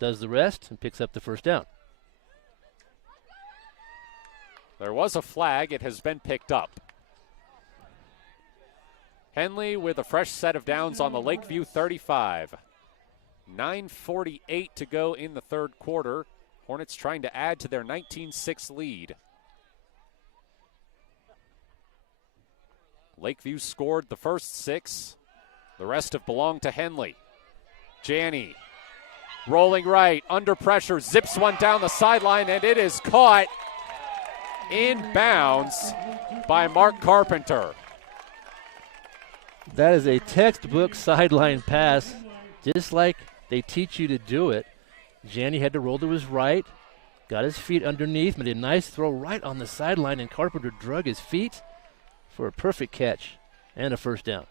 does the rest and picks up the first down. There was a flag. It has been picked up. Henley with a fresh set of downs on the Lakeview 35. 9:48 to go in the third quarter. Hornets trying to add to their 19-6 lead. Lakeview scored the first 6. The rest have belonged to Henley. Janney rolling right, under pressure, zips one down the sideline, and it is caught in bounds by Mark Carpenter. That is a textbook sideline pass, just like they teach you to do it. Janney had to roll to his right, got his feet underneath, made a nice throw right on the sideline, and Carpenter drug his feet for a perfect catch and a first down.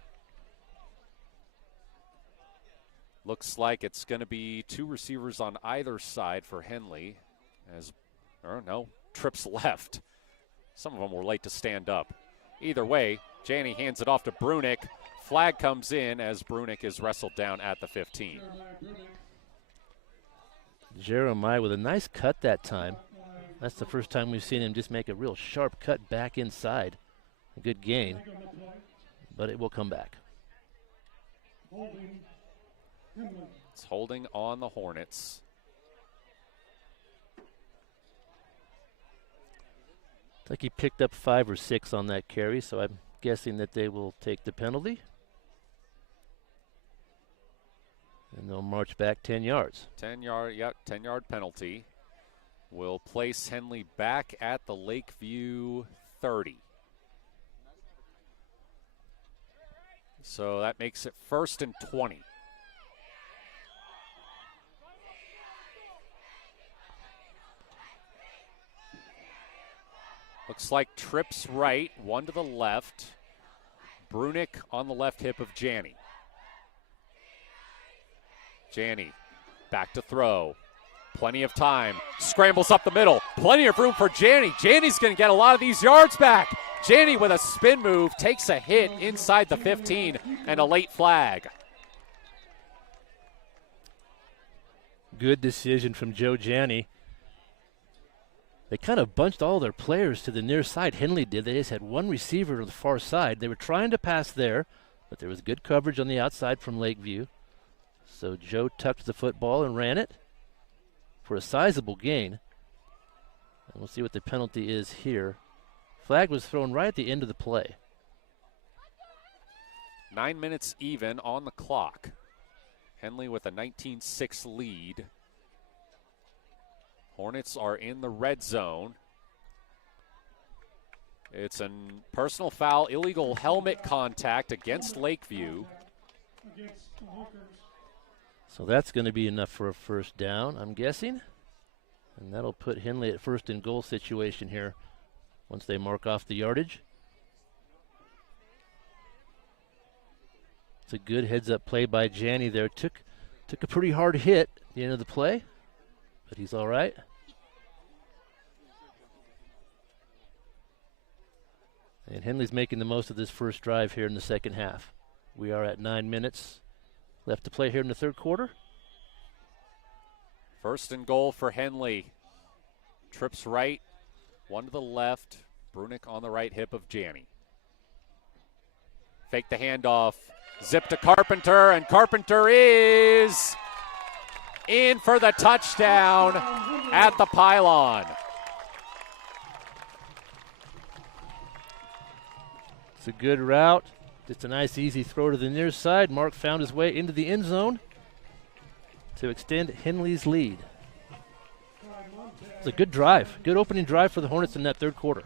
Looks like it's going to be 2 receivers on either side for Henley. Trips left. Some of them were late to stand up. Either way, Janney hands it off to Brunick. Flag comes in as Brunick is wrestled down at the 15. Jeremiah with a nice cut that time. That's the first time we've seen him just make a real sharp cut back inside. A good gain, but it will come back. Holding Henley. It's holding on the Hornets. It's like he picked up 5 or 6 on that carry, so I'm guessing that they will take the penalty. And they'll march back 10 yards. 10-yard penalty. Will place Henley back at the Lakeview 30. So that makes it 1st and 20. Looks like trips right, one to the left. Brunick on the left hip of Janney. Janney back to throw. Plenty of time. Scrambles up the middle. Plenty of room for Janney. Janney's going to get a lot of these yards back. Janney with a spin move takes a hit inside the 15 and a late flag. Good decision from Joe Janney. They kind of bunched all their players to the near side. Henley did. They just had one receiver on the far side. They were trying to pass there, but there was good coverage on the outside from Lakeview. So Joe tucked the football and ran it for a sizable gain. And we'll see what the penalty is here. Flag was thrown right at the end of the play. 9 minutes even on the clock. Henley with a 19-6 lead. Hornets are in the red zone. It's a personal foul, illegal helmet contact against Lakeview. Against the Honkers. So that's going to be enough for a first down, I'm guessing. And that'll put Henley at 1st and goal situation here once they mark off the yardage. It's a good heads-up play by Janney there. Took a pretty hard hit at the end of the play, but he's all right. And Henley's making the most of this first drive here in the second half. We are at 9 minutes left to play here in the third quarter. 1st and goal for Henley. Trips right, one to the left. Brunick on the right hip of Janney. Fake the handoff. Zip to Carpenter, and Carpenter is in for the touchdown at the pylon. It's a good route. Just a nice, easy throw to the near side. Mark found his way into the end zone to extend Henley's lead. It's a good drive. Good opening drive for the Hornets in that third quarter.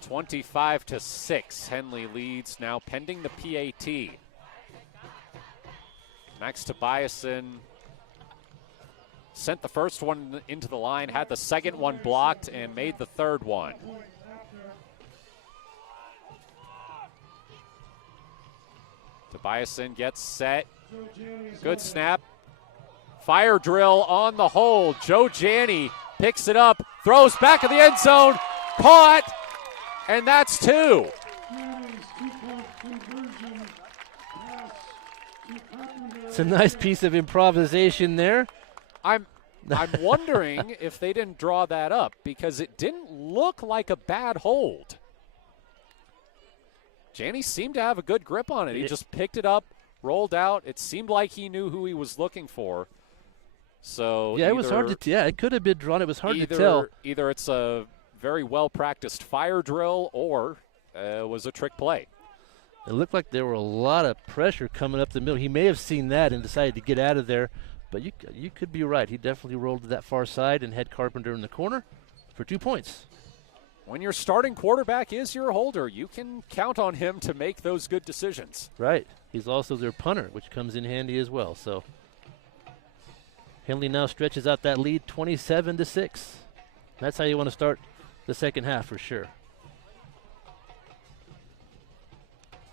(25-6). Henley leads now pending the PAT. Max Tobiasen sent the first one into the line, had the second one blocked, and made the third one. Tobiasen gets set. Good snap. Fire drill on the hold. Joe Janney picks it up, throws back of the end zone, caught, and that's 2. It's a nice piece of improvisation there. I'm wondering if they didn't draw that up because it didn't look like a bad hold. Janney seemed to have a good grip on it. He just picked it up, rolled out. It seemed like he knew who he was looking for. So yeah, it was hard to it could have been drawn. It was hard to tell. Either it's a very well-practiced fire drill or it was a trick play. It looked like there were a lot of pressure coming up the middle. He may have seen that and decided to get out of there, but you could be right. He definitely rolled to that far side and had Carpenter in the corner for 2 points. When your starting quarterback is your holder, you can count on him to make those good decisions. Right. He's also their punter, which comes in handy as well. So Henley now stretches out that lead 27-6. That's how you want to start the second half for sure.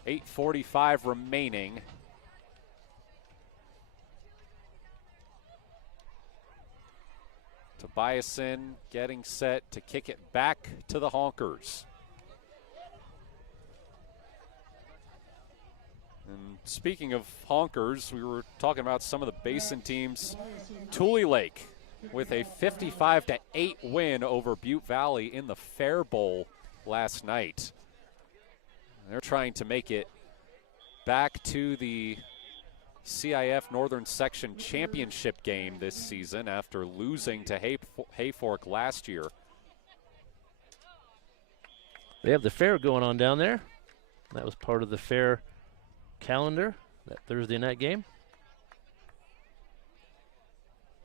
8:45 remaining. Tobiasen getting set to kick it back to the Honkers. And speaking of Honkers, we were talking about some of the Basin teams. Tule Lake with a 55-8 win over Butte Valley in the Fair Bowl last night. They're trying to make it back to the CIF Northern Section Championship game this season after losing to Hayfork last year. They have the fair going on down there. That was part of the fair calendar, that Thursday night game.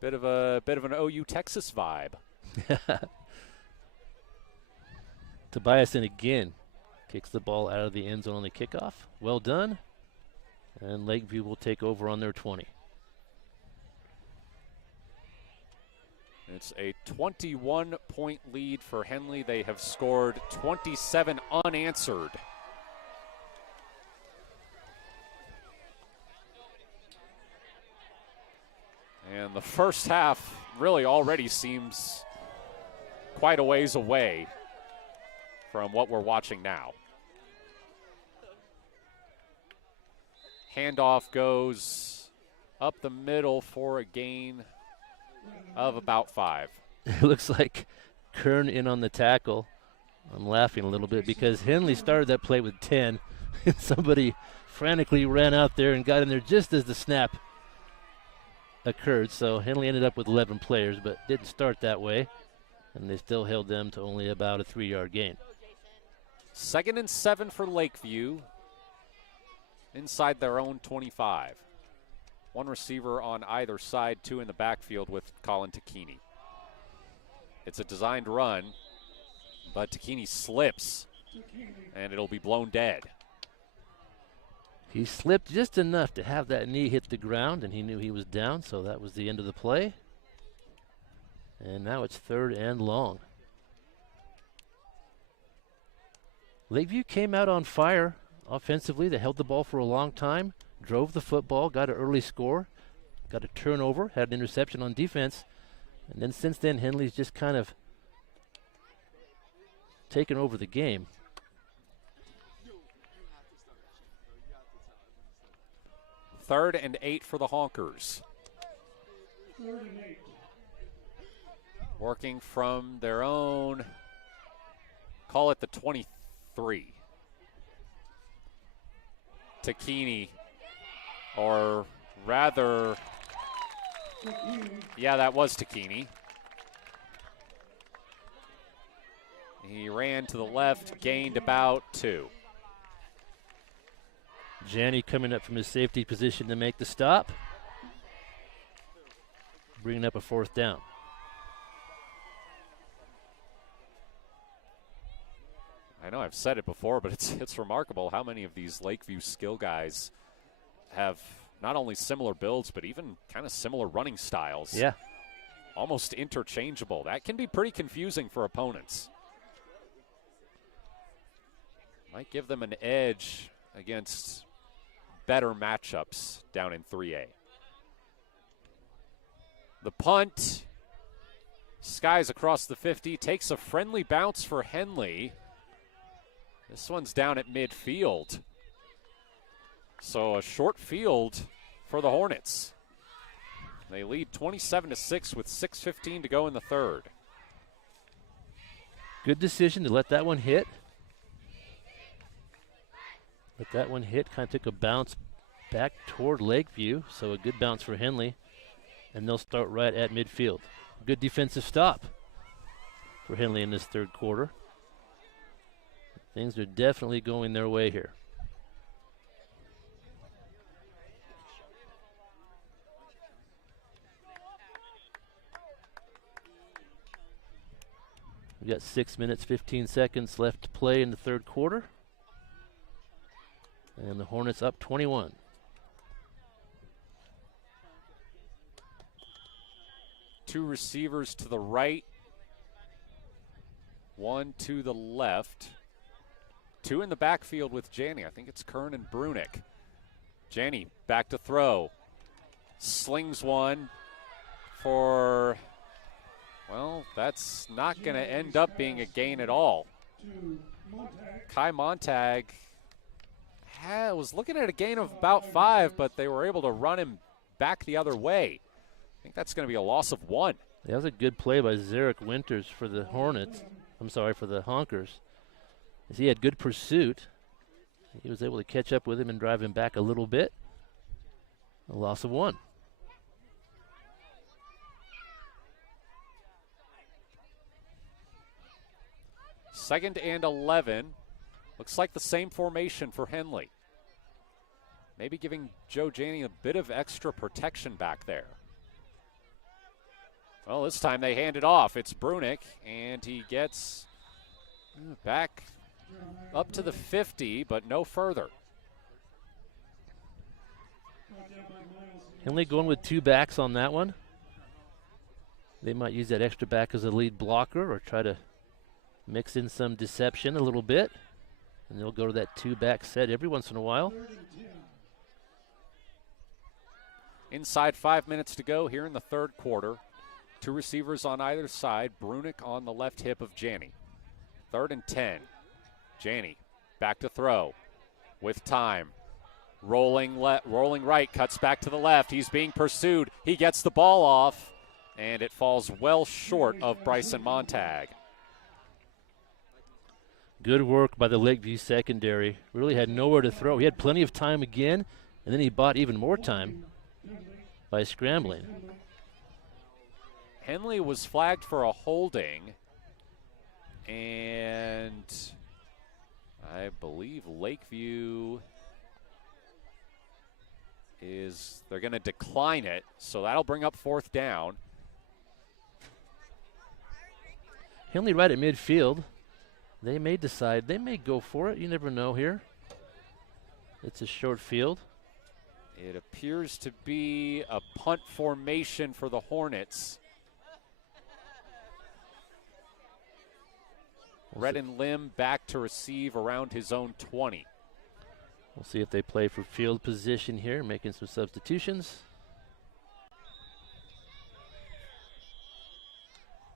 Bit of an OU Texas vibe. Tobias in again. Kicks the ball out of the end zone on the kickoff. Well done. And Lakeview will take over on their 20. It's a 21-point lead for Henley. They have scored 27 unanswered. And the first half really already seems quite a ways away from what we're watching now. Handoff goes up the middle for a gain of about 5. It looks like Kern in on the tackle. I'm laughing a little bit because Henley started that play with 10. And somebody frantically ran out there and got in there just as the snap occurred. So Henley ended up with 11 players, but didn't start that way. And they still held them to only about a 3-yard gain. 2nd and 7 for Lakeview. Inside their own 25. One receiver on either side, 2 in the backfield with Colin Takini. It's a designed run, but Takini slips, and it'll be blown dead. He slipped just enough to have that knee hit the ground, and he knew he was down, so that was the end of the play. And now it's 3rd and long. Lakeview came out on fire offensively. They held the ball for a long time, drove the football, got an early score, got a turnover, had an interception on defense. And then since then, Henley's just kind of taken over the game. Third and 8 for the Honkers. 3rd and 8. Working from their own, call it the 23. Takini, or rather, yeah, that was Takini. He ran to the left, gained about 2. Janney coming up from his safety position to make the stop. Bringing up a 4th down. I know I've said it before, but it's remarkable how many of these Lakeview skill guys have not only similar builds, but even kind of similar running styles. Yeah. Almost interchangeable. That can be pretty confusing for opponents. Might give them an edge against better matchups down in 3A. The punt skies across the 50, takes a friendly bounce for Henley. This one's down at midfield. So a short field for the Hornets. They lead 27-6 with 6:15 to go in the 3rd. Good decision to let that one hit. Let that one hit, kind of took a bounce back toward Lakeview, so a good bounce for Henley. And they'll start right at midfield. Good defensive stop for Henley in this 3rd quarter. Things are definitely going their way here. We've got 6 minutes, 15 seconds left to play in the 3rd quarter. And the Hornets up 21. Two receivers to the right, one to the left. 2 in the backfield with Janney. I think it's Kern and Brunick. Janney back to throw. Slings one for, well, that's not going to end up being a gain at all. Kai Montag was looking at a gain of about 5, but they were able to run him back the other way. I think that's going to be a loss of 1. That was a good play by Zarek Winters for the Hornets. I'm sorry, for the Honkers. He had good pursuit He was able to catch up with him and drive him back a little bit. A loss of 1. Second and 11. Looks like the same formation for Henley. Maybe giving Joe Janney a bit of extra protection back there. Well, this time they hand it off. It's Brunick, and he gets back up to the 50, but no further. Henley going with 2 backs on that one. They might use that extra back as a lead blocker or try to mix in some deception a little bit. And they'll go to that 2-back set every once in a while. Inside 5 minutes to go here in the third quarter. 2 receivers on either side. Brunick on the left hip of Janney. 3rd and 10. Janney back to throw with time. Rolling right, cuts back to the left. He's being pursued. He gets the ball off, and it falls well short of Bryson Montag. Good work by the Lakeview secondary. Really had nowhere to throw. He had plenty of time again, and then he bought even more time by scrambling. Henley was flagged for a holding, and I believe Lakeview they're going to decline it, so that'll bring up 4th down. Henley right at midfield. They may decide, they may go for it. You never know here. It's a short field. It appears to be a punt formation for the Hornets. Redden Lim back to receive around his own 20. We'll see if they play for field position here, making some substitutions.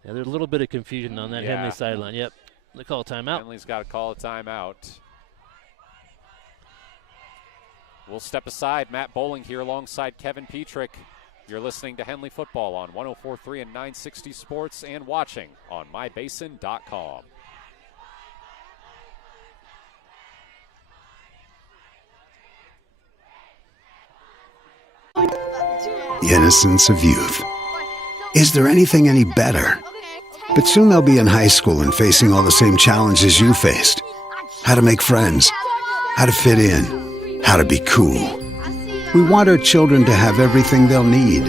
Yeah, there's a little bit of confusion on that Henley sideline. Yep, they call a timeout. Henley's got to call a timeout. We'll step aside. Matt Bowling here alongside Kevin Petrick. You're listening to Henley Football on 104.3 and 960 Sports and watching on mybasin.com. The innocence of youth. Is there anything any better? But soon they'll be in high school and facing all the same challenges you faced. How to make friends, how to fit in, how to be cool. We want our children to have everything they'll need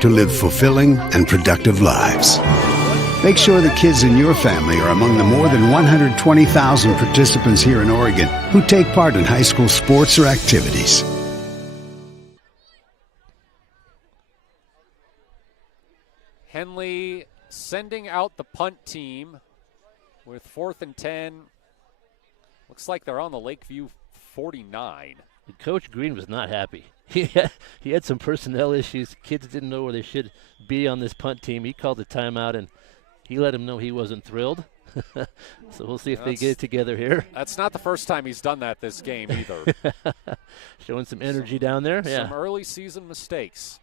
to live fulfilling and productive lives. Make sure the kids in your family are among the more than 120,000 participants here in Oregon who take part in high school sports or activities. Henley sending out the punt team with 4th and 10. Looks like they're on the Lakeview 49. Coach Green was not happy. He had some personnel issues. Kids didn't know where they should be on this punt team. He called the timeout, and he let him know he wasn't thrilled. So we'll see if they get it together here. That's not the first time he's done that this game either. Showing some energy down there. Some early season mistakes.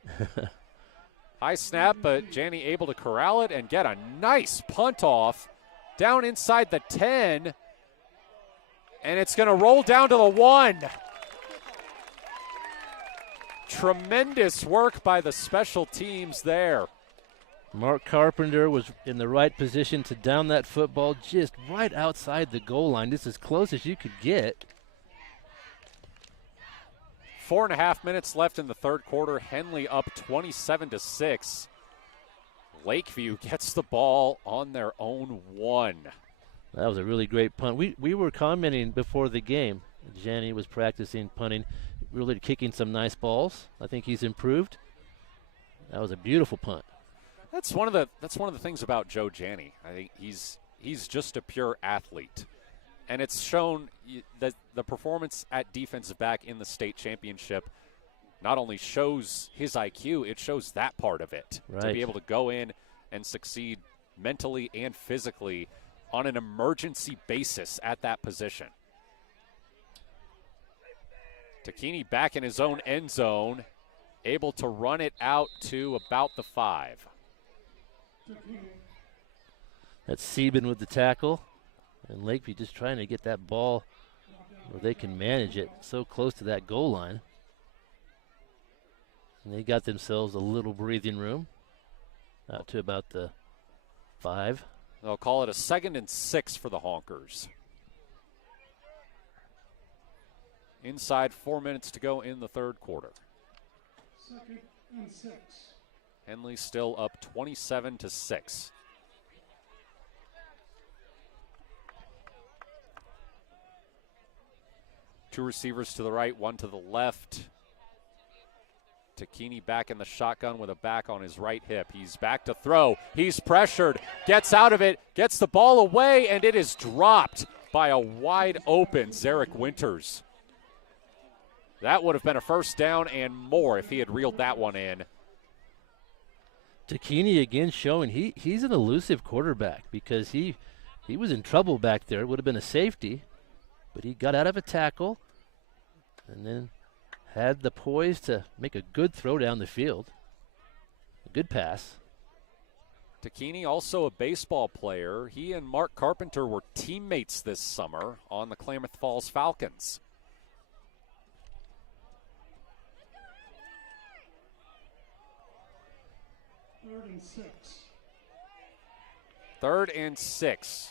High snap, but Janney able to corral it and get a nice punt off down inside the 10. And it's going to roll down to the 1. Tremendous work by the special teams there. Mark Carpenter was in the right position to down that football just right outside the goal line, just as close as you could get. 4.5 minutes left in the third quarter. Henley up 27-6. Lakeview gets the ball on their own 1. That was a really great punt. We were commenting before the game. Janney was practicing punting, really kicking some nice balls. I think he's improved. That was a beautiful punt. That's one of the things about Joe Janney. I think he's just a pure athlete. And it's shown that the performance at defensive back in the state championship not only shows his IQ, it shows that part of it. Right. To be able to go in and succeed mentally and physically on an emergency basis at that position. Takini back in his own end zone, able to run it out to about the 5. That's Sieben with the tackle. And Lakeview just trying to get that ball where they can manage it so close to that goal line. And they got themselves a little breathing room out to about the 5. They'll call it a 2nd and 6 for the Honkers. Inside 4 minutes to go in the third quarter. 2nd and 6. Henley still up 27-6. Two receivers to the right, one to the left. Takini back in the shotgun with a back on his right hip. He's back to throw. He's pressured, gets out of it, gets the ball away, and it is dropped by a wide open Zarek Winters. That would have been a first down and more if he had reeled that one in. Takini again showing he's an elusive quarterback because he was in trouble back there. It would have been a safety, but he got out of a tackle and then had the poise to make a good throw down the field. A good pass. Takini, also a baseball player. He and Mark Carpenter were teammates this summer on the Klamath Falls Falcons. Third and 6. 3rd and 6.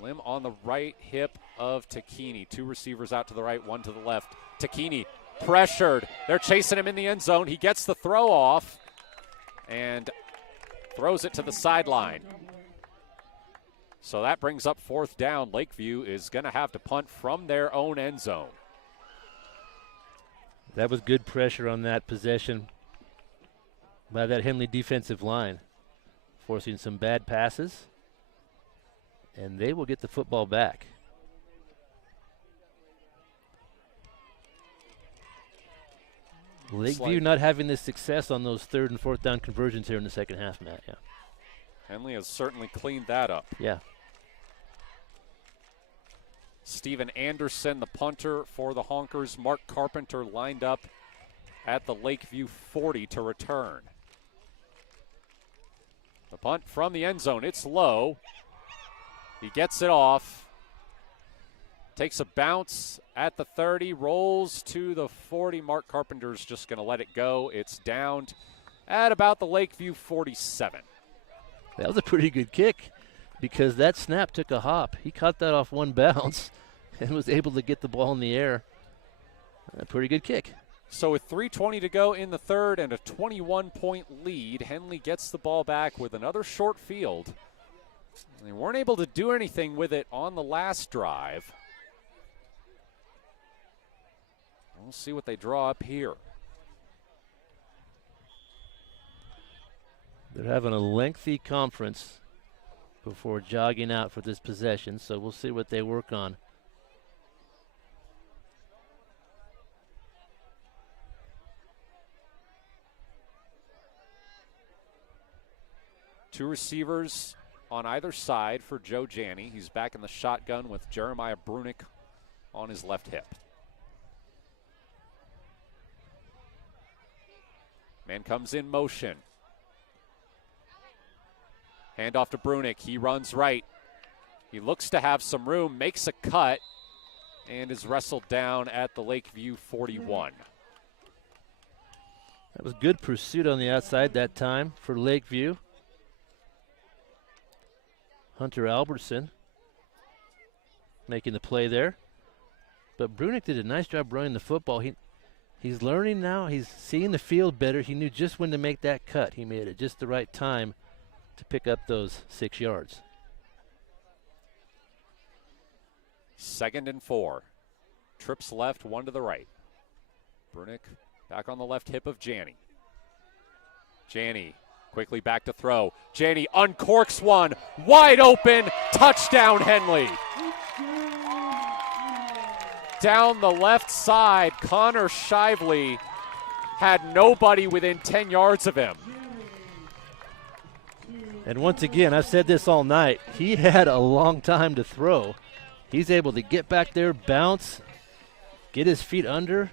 Limb on the right hip of Takini. Two receivers out to the right, one to the left. Takini pressured. They're chasing him in the end zone. He gets the throw off and throws it to the sideline. So that brings up 4th down. Lakeview is going to have to punt from their own end zone. That was good pressure on that possession by that Henley defensive line, forcing some bad passes, and they will get the football back. Lakeview not having this success on those 3rd and 4th down conversions here in the second half, Matt. Yeah. Henley has certainly cleaned that up. Yeah. Steven Anderson, the punter for the Honkers. Mark Carpenter lined up at the Lakeview 40 to return. The punt from the end zone. It's low. He gets it off. Takes a bounce at the 30, rolls to the 40. Mark Carpenter's just going to let it go. It's downed at about the Lakeview 47. That was a pretty good kick because that snap took a hop. He caught that off one bounce and was able to get the ball in the air. A pretty good kick. So with 3:20 to go in the third and a 21-point lead, Henley gets the ball back with another short field. They weren't able to do anything with it on the last drive. We'll see what they draw up here. They're having a lengthy conference before jogging out for this possession, so we'll see what they work on. Two receivers on either side for Joe Janney. He's back in the shotgun with Jeremiah Brunick on his left hip. Man comes in motion. Hand off to Brunick. He runs right. He looks to have some room, makes a cut, and is wrestled down at the Lakeview 41. That was good pursuit on the outside that time for Lakeview. Hunter Albertson making the play there. But Brunick did a nice job running the football. He's learning now. He's seeing the field better. He knew just when to make that cut. He made it just the right time to pick up those 6 yards. 2nd and 4. Trips left, one to the right. Brunick back on the left hip of Janney. Janney quickly back to throw. Janney uncorks one. Wide open. Touchdown, Henley. Down the left side, Connor Shively had nobody within 10 yards of him. And once again, I've said this all night, he had a long time to throw. He's able to get back there, bounce, get his feet under,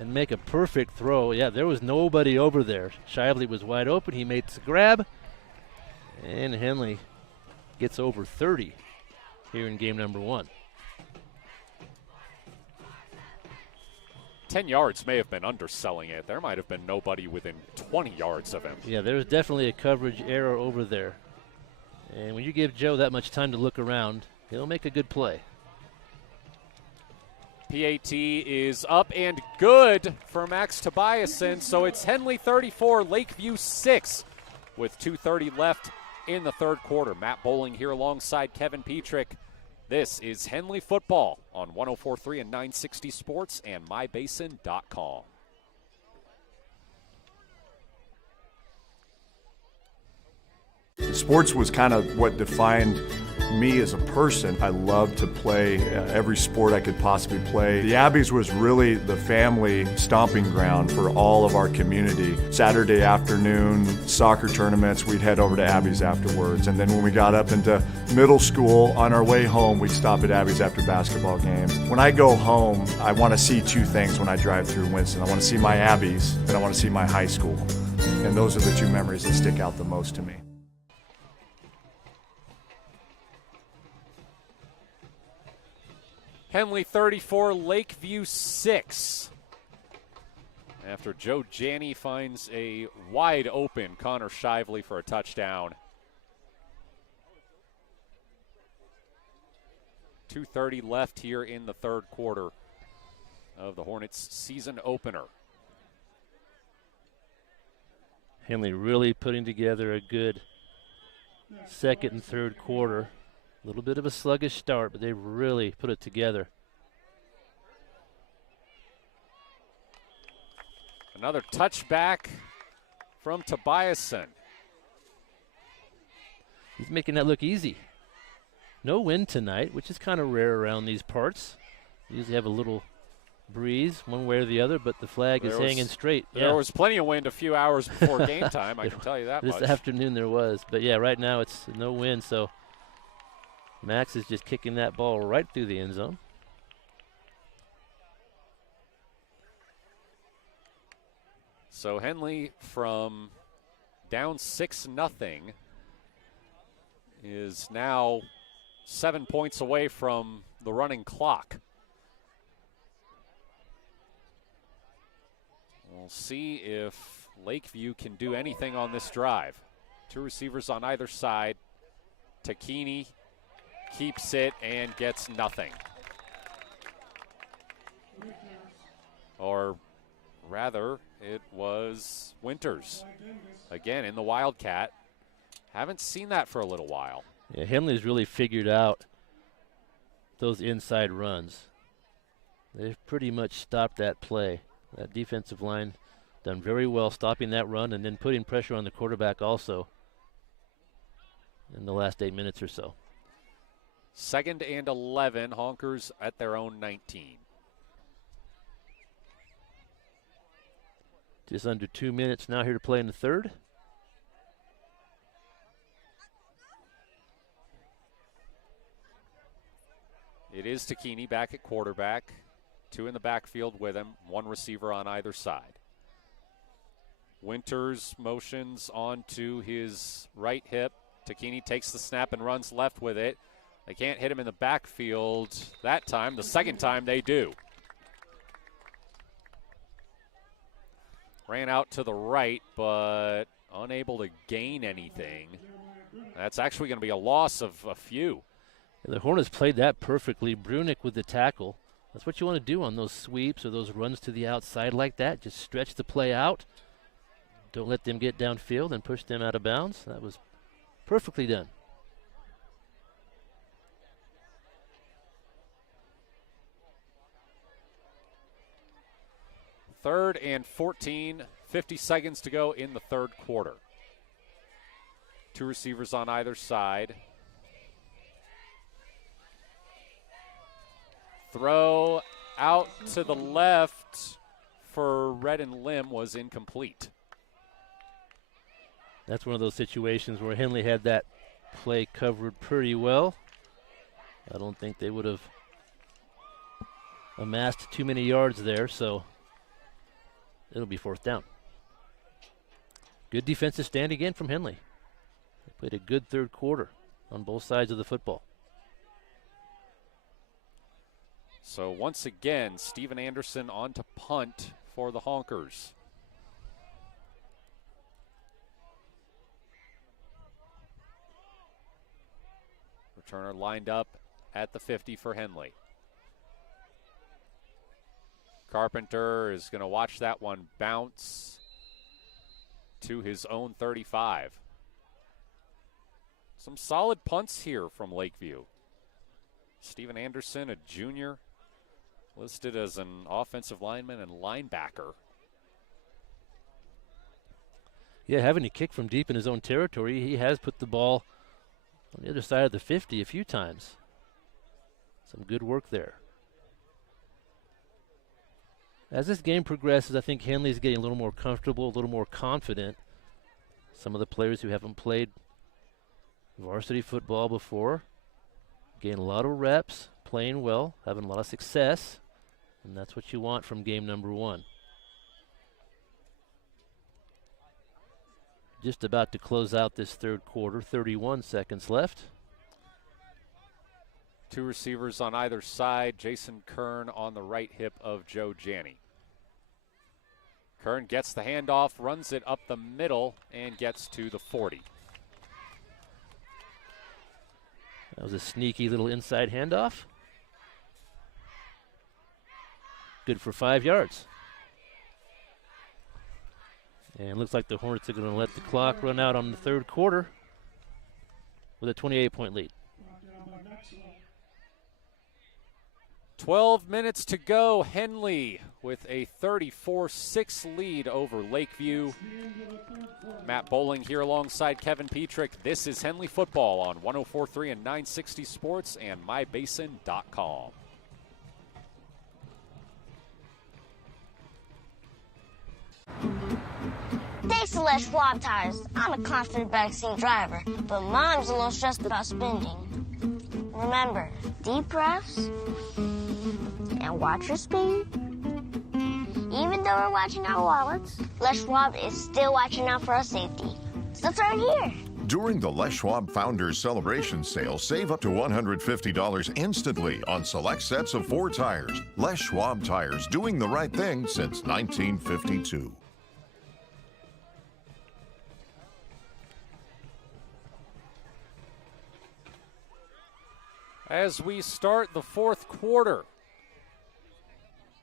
and make a perfect throw. Yeah, there was nobody over there. Shively was wide open. He makes a grab, and Henley gets over 30 here in game number 1. 10 yards may have been underselling it. There might have been nobody within 20 yards of him. Yeah, there's definitely a coverage error over there. And when you give Joe that much time to look around, he'll make a good play. PAT is up and good for Max Tobiasen, so it's Henley 34, Lakeview 6 with 2:30 left in the third quarter. Matt Bowling here alongside Kevin Petrick. This is Henley football on 104.3 and 960 Sports and mybasin.com. Sports was kind of what defined me as a person. I loved to play every sport I could possibly play. The Abbeys was really the family stomping ground for all of our community. Saturday afternoon soccer tournaments, we'd head over to Abbeys afterwards. And then when we got up into middle school, on our way home, we'd stop at Abbeys after basketball games. When I go home, I want to see two things when I drive through Winston. I want to see my Abbeys and I want to see my high school. And those are the two memories that stick out the most to me. Henley 34, Lakeview 6. After Joe Janney finds a wide open Connor Shively for a touchdown. 2:30 left here in the third quarter of the Hornets season opener. Henley really putting together a good second and third quarter. A little bit of a sluggish start, but they really put it together. Another touchback from Tobiasen. He's making that look easy. No wind tonight, which is kind of rare around these parts. You usually have a little breeze one way or the other, but the flag is hanging straight. There was plenty of wind a few hours before game time, I can tell you that much. This afternoon there was, but yeah, right now it's no wind, so Max is just kicking that ball right through the end zone. So Henley from down 6-0 is now 7 points away from the running clock. We'll see if Lakeview can do anything on this drive. Two receivers on either side. Takini keeps it and gets nothing. Or rather, it was Winters again in the Wildcat. Haven't seen that for a little while. Yeah, Henley's really figured out those inside runs. They've pretty much stopped that play. That defensive line done very well stopping that run and then putting pressure on the quarterback also in the last 8 minutes or so. 2nd and 11, Honkers at their own 19. Just under 2 minutes now here to play in the third. It is Takini back at quarterback. Two in the backfield with him, one receiver on either side. Winters motions onto his right hip. Takini takes the snap and runs left with it. They can't hit him in the backfield that time. The second time they do. Ran out to the right, but unable to gain anything. That's actually going to be a loss of a few. And the Hornets played that perfectly. Brunick with the tackle. That's what you want to do on those sweeps or those runs to the outside like that. Just stretch the play out. Don't let them get downfield and push them out of bounds. That was perfectly done. Third and 14, 50 seconds to go in the third quarter. Two receivers on either side. Throw out to the left for Red and Lim was incomplete. That's one of those situations where Henley had that play covered pretty well. I don't think they would have amassed too many yards there, so it'll be fourth down. Good defensive stand again from Henley. They played a good third quarter on both sides of the football. So once again, Steven Anderson on to punt for the Honkers. Returner lined up at the 50 for Henley. Carpenter is going to watch that one bounce to his own 35. Some solid punts here from Lakeview. Steven Anderson, a junior, listed as an offensive lineman and linebacker. Yeah, having to kick from deep in his own territory, he has put the ball on the other side of the 50 a few times. Some good work there. As this game progresses, I think Henley's getting a little more comfortable, a little more confident. Some of the players who haven't played varsity football before, getting a lot of reps, playing well, having a lot of success, and that's what you want from game number 1. Just about to close out this third quarter, 31 seconds left. 2 receivers on either side. Jason Kern on the right hip of Joe Janney. Kern gets the handoff, runs it up the middle, and gets to the 40. That was a sneaky little inside handoff. Good for 5 yards. And it looks like the Hornets are going to let the clock run out on the third quarter with a 28-point lead. 12 minutes to go. Henley with a 34-6 lead over Lakeview. Matt Bowling here alongside Kevin Petrick. This is Henley football on 104.3 and 960 Sports and mybasin.com. Thanks to Les Schwab Tires. I'm a confident backseat driver, but Mom's a little stressed about spending. Remember, deep breaths and watch your speed. Even though we're watching our wallets, Les Schwab is still watching out for our safety. So turn here. During the Les Schwab Founders Celebration Sale, save up to $150 instantly on select sets of 4 tires. Les Schwab Tires, doing the right thing since 1952. As we start the fourth quarter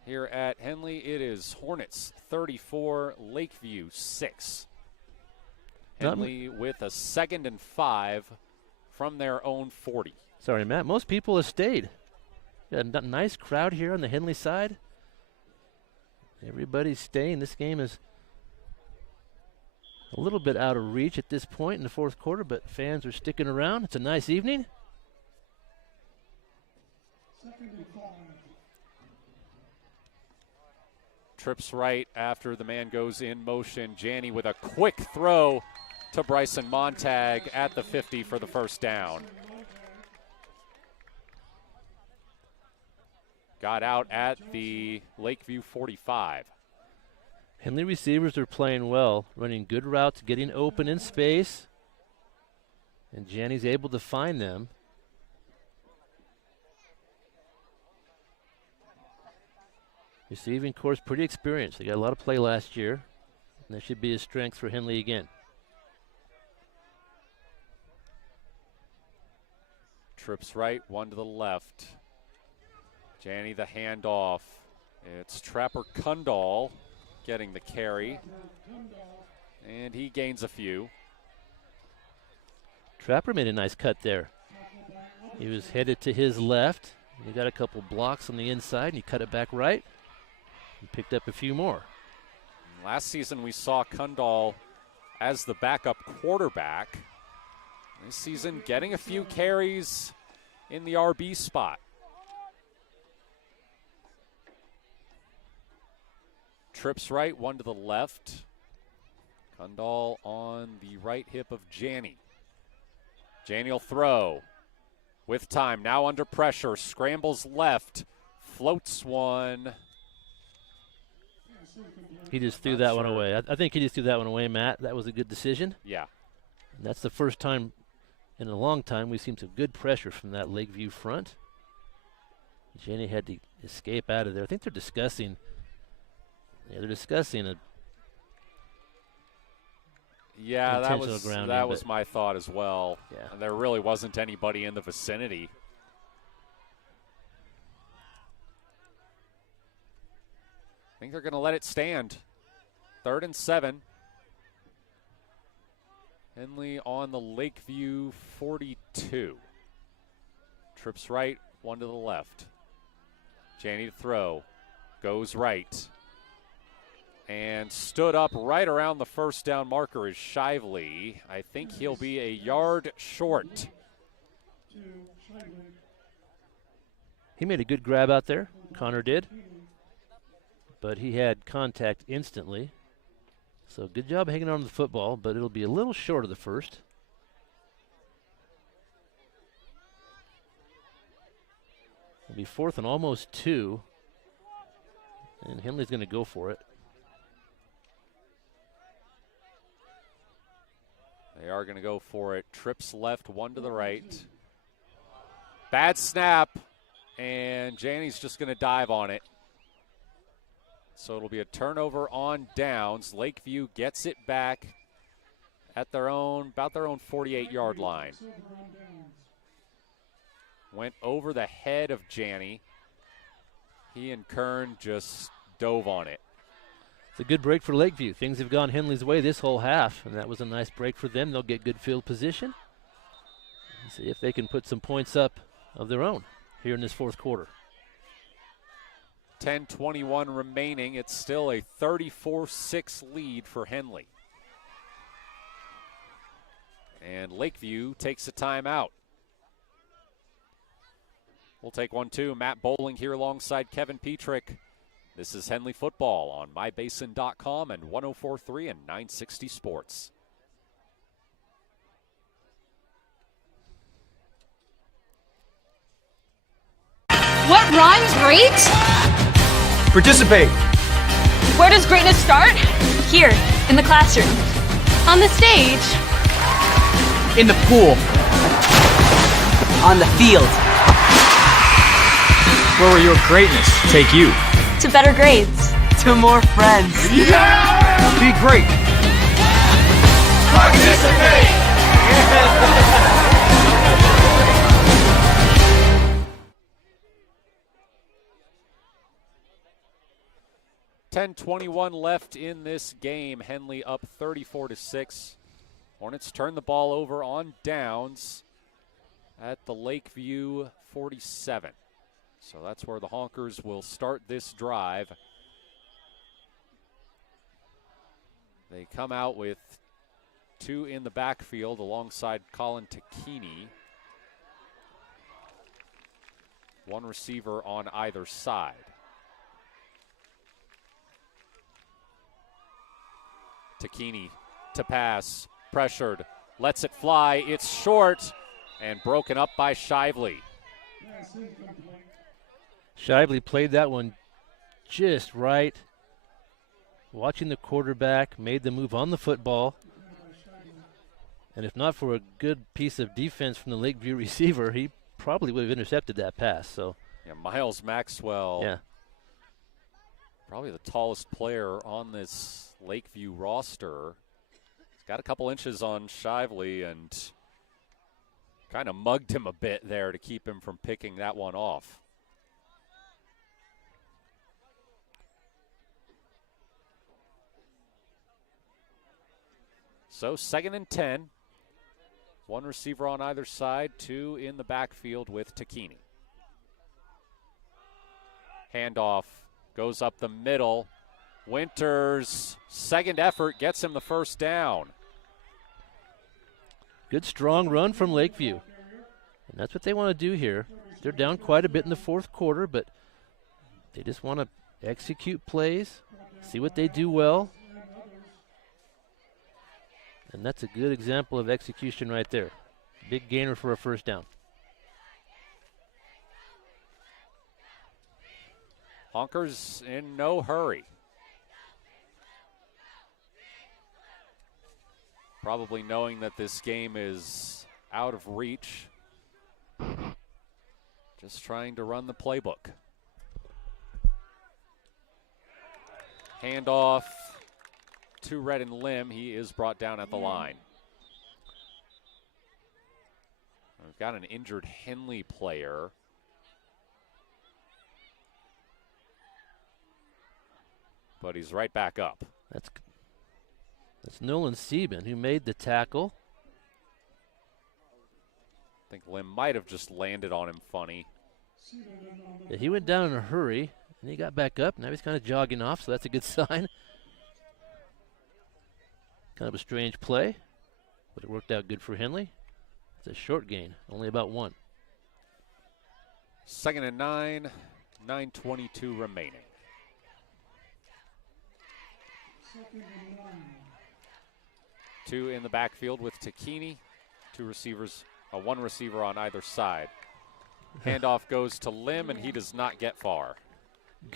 here at Henley, it is Hornets 34, Lakeview 6. Henley with a 2nd and 5 from their own 40. Sorry, Matt. Most people have stayed. Got a nice crowd here on the Henley side. Everybody's staying. This game is a little bit out of reach at this point in the fourth quarter, but fans are sticking around. It's a nice evening. Trips right after the man goes in motion. Janney with a quick throw to Bryson Montag at the 50 for the first down. Got out at the Lakeview 45. Henley receivers are playing well, running good routes, getting open in space, and Janney's able to find them. Receiving course pretty experienced. They got a lot of play last year, and that should be a strength for Henley again. Trips right, one to the left. Janney the handoff. It's Trapper Kundal getting the carry, and he gains a few. Trapper made a nice cut there. He was headed to his left. He got a couple blocks on the inside, and he cut it back right. He picked up a few more. Last season we saw Kundal as the backup quarterback. This season getting a few carries in the RB spot. Trips right, one to the left. Kundal on the right hip of Janney. Janney will throw with time, now under pressure, scrambles left, floats one. He just threw that one away. I think he just threw that one away, Matt. That was a good decision. Yeah. And that's the first time in a long time we've seen some good pressure from that Lakeview front. Jenny had to escape out of there. I think they're discussing. Yeah, they're discussing a. Yeah, that was my thought as well. Yeah. And there really wasn't anybody in the vicinity. I think they're going to let it stand. 3rd and 7. Henley on the Lakeview 42. Trips right, one to the left. Janney to throw. Goes right. And stood up right around the first down marker is Shively. I think he'll be a yard short. He made a good grab out there. Connor did. But he had contact instantly. So good job hanging on to the football, but it'll be a little short of the first. It'll be 4th and almost 2. And Henley's going to go for it. They are going to go for it. Trips left, one to the right. Bad snap, and Janney's just going to dive on it. So it'll be a turnover on downs. Lakeview gets it back at about their own 48-yard line. Went over the head of Janney. He and Kern just dove on it. It's a good break for Lakeview. Things have gone Henley's way this whole half, and that was a nice break for them. They'll get good field position. See if they can put some points up of their own here in this 4th quarter. 10:21 remaining. It's still a 34-6 lead for Henley. And Lakeview takes a timeout. We'll take one too. Matt Bowling here alongside Kevin Petrick. This is Henley football on mybasin.com and 104.3 and 960 Sports. What rhymes great? Participate. Where does greatness start? Here, in the classroom. On the stage. In the pool. On the field. Where will your greatness take you? To better grades. To more friends. Yeah! Be great. Participate! 10:21 left in this game. Henley up 34-6. Hornets turn the ball over on downs at the Lakeview 47. So that's where the Honkers will start this drive. They come out with 2 in the backfield alongside Colin Takini. 1 receiver on either side. Takini to pass, pressured, lets it fly. It's short and broken up by Shively. Shively played that one just right. Watching the quarterback, made the move on the football. And if not for a good piece of defense from the Lakeview receiver, he probably would have intercepted that pass. So, yeah, Miles Maxwell. Yeah. Probably the tallest player on this Lakeview roster. He's got a couple inches on Shively and kind of mugged him a bit there to keep him from picking that one off. So 2nd and 10. 1 receiver on either side, 2 in the backfield with Takini. Handoff goes up the middle. Winters' second effort gets him the first down. Good strong run from Lakeview. And that's what they want to do here. They're down quite a bit in the 4th quarter, but they just want to execute plays, see what they do well. And that's a good example of execution right there. Big gainer for a first down. Honkers in no hurry. Probably knowing that this game is out of reach. Just trying to run the playbook. Handoff to Red and Lim. He is brought down at the line. We've got an injured Henley player. But he's right back up. That's Nolan Sieben who made the tackle. I think Lim might have just landed on him funny. Yeah, he went down in a hurry, and he got back up. Now he's kind of jogging off, so that's a good sign. Kind of a strange play, but it worked out good for Henley. It's a short gain, only about 1. 2nd and 9, 9:22 remaining. Two in the backfield with Takini. One receiver on either side. Handoff goes to Lim, and he does not get far.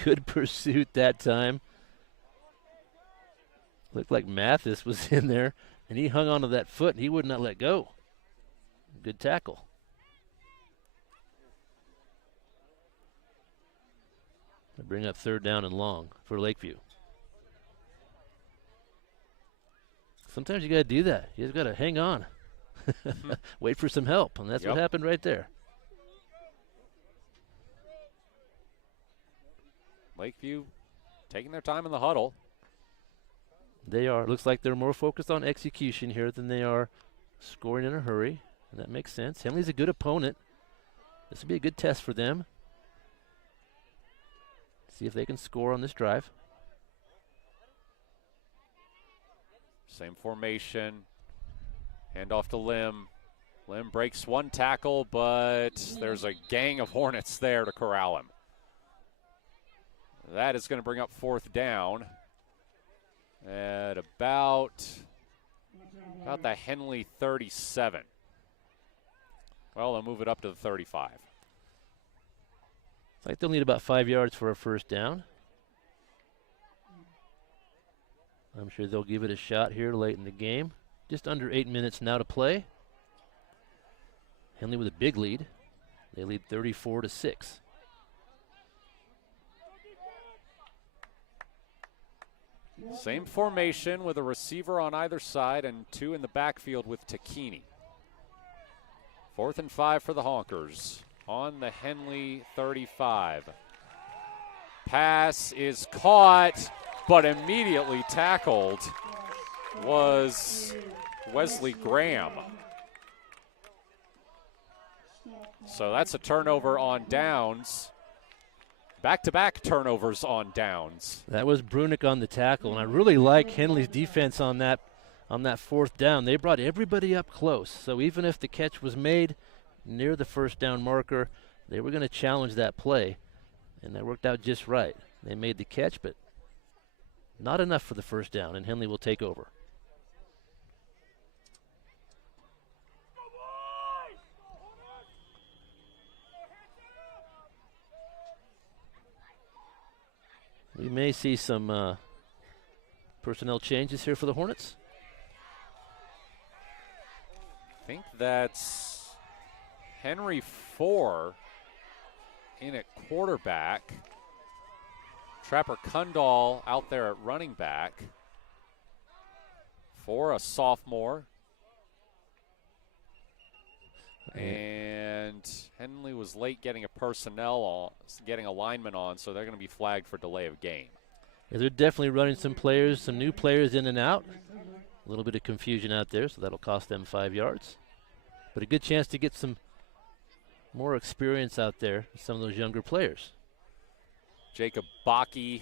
Good pursuit that time. Looked like Mathis was in there, and he hung onto that foot, and he would not let go. Good tackle. They bring up 3rd down and long for Lakeview. Sometimes you got to do that. You just got to hang on. Wait for some help, and that's what happened right there. Lakeview taking their time in the huddle. They are. Looks like they're more focused on execution here than they are scoring in a hurry, and that makes sense. Henley's a good opponent. This will be a good test for them. See if they can score on this drive. Same formation. Handoff to Lim. Lim breaks one tackle, but there's a gang of Hornets there to corral him. That is going to bring up 4th down at about the Henley 37. Well, they'll move it up to the 35. It's like they'll need about 5 yards for a 1st down. I'm sure they'll give it a shot here late in the game. Just under 8 minutes now to play. Henley with a big lead. They lead 34-6. Same formation with a receiver on either side and 2 in the backfield with Takini. 4th and 5 for the Honkers on the Henley 35. Pass is caught, but immediately tackled was Wesley Graham. So that's a turnover on downs. Back-to-back turnovers on downs. That was Brunick on the tackle, and I really like Henley's defense on that 4th down. They brought everybody up close, so even if the catch was made near the 1st down marker, they were going to challenge that play, and that worked out just right. They made the catch, but not enough for the 1st down, and Henley will take over. We may see some personnel changes here for the Hornets. I think that's Henry 4 in at quarterback. Trapper Kundal out there at running back. 4, a sophomore. And Henley was late getting getting a lineman on, so they're going to be flagged for delay of game. Yeah, they're definitely running some new players in and out. A little bit of confusion out there, so that'll cost them 5 yards. But a good chance to get some more experience out there with some of those younger players. Jacob Bakke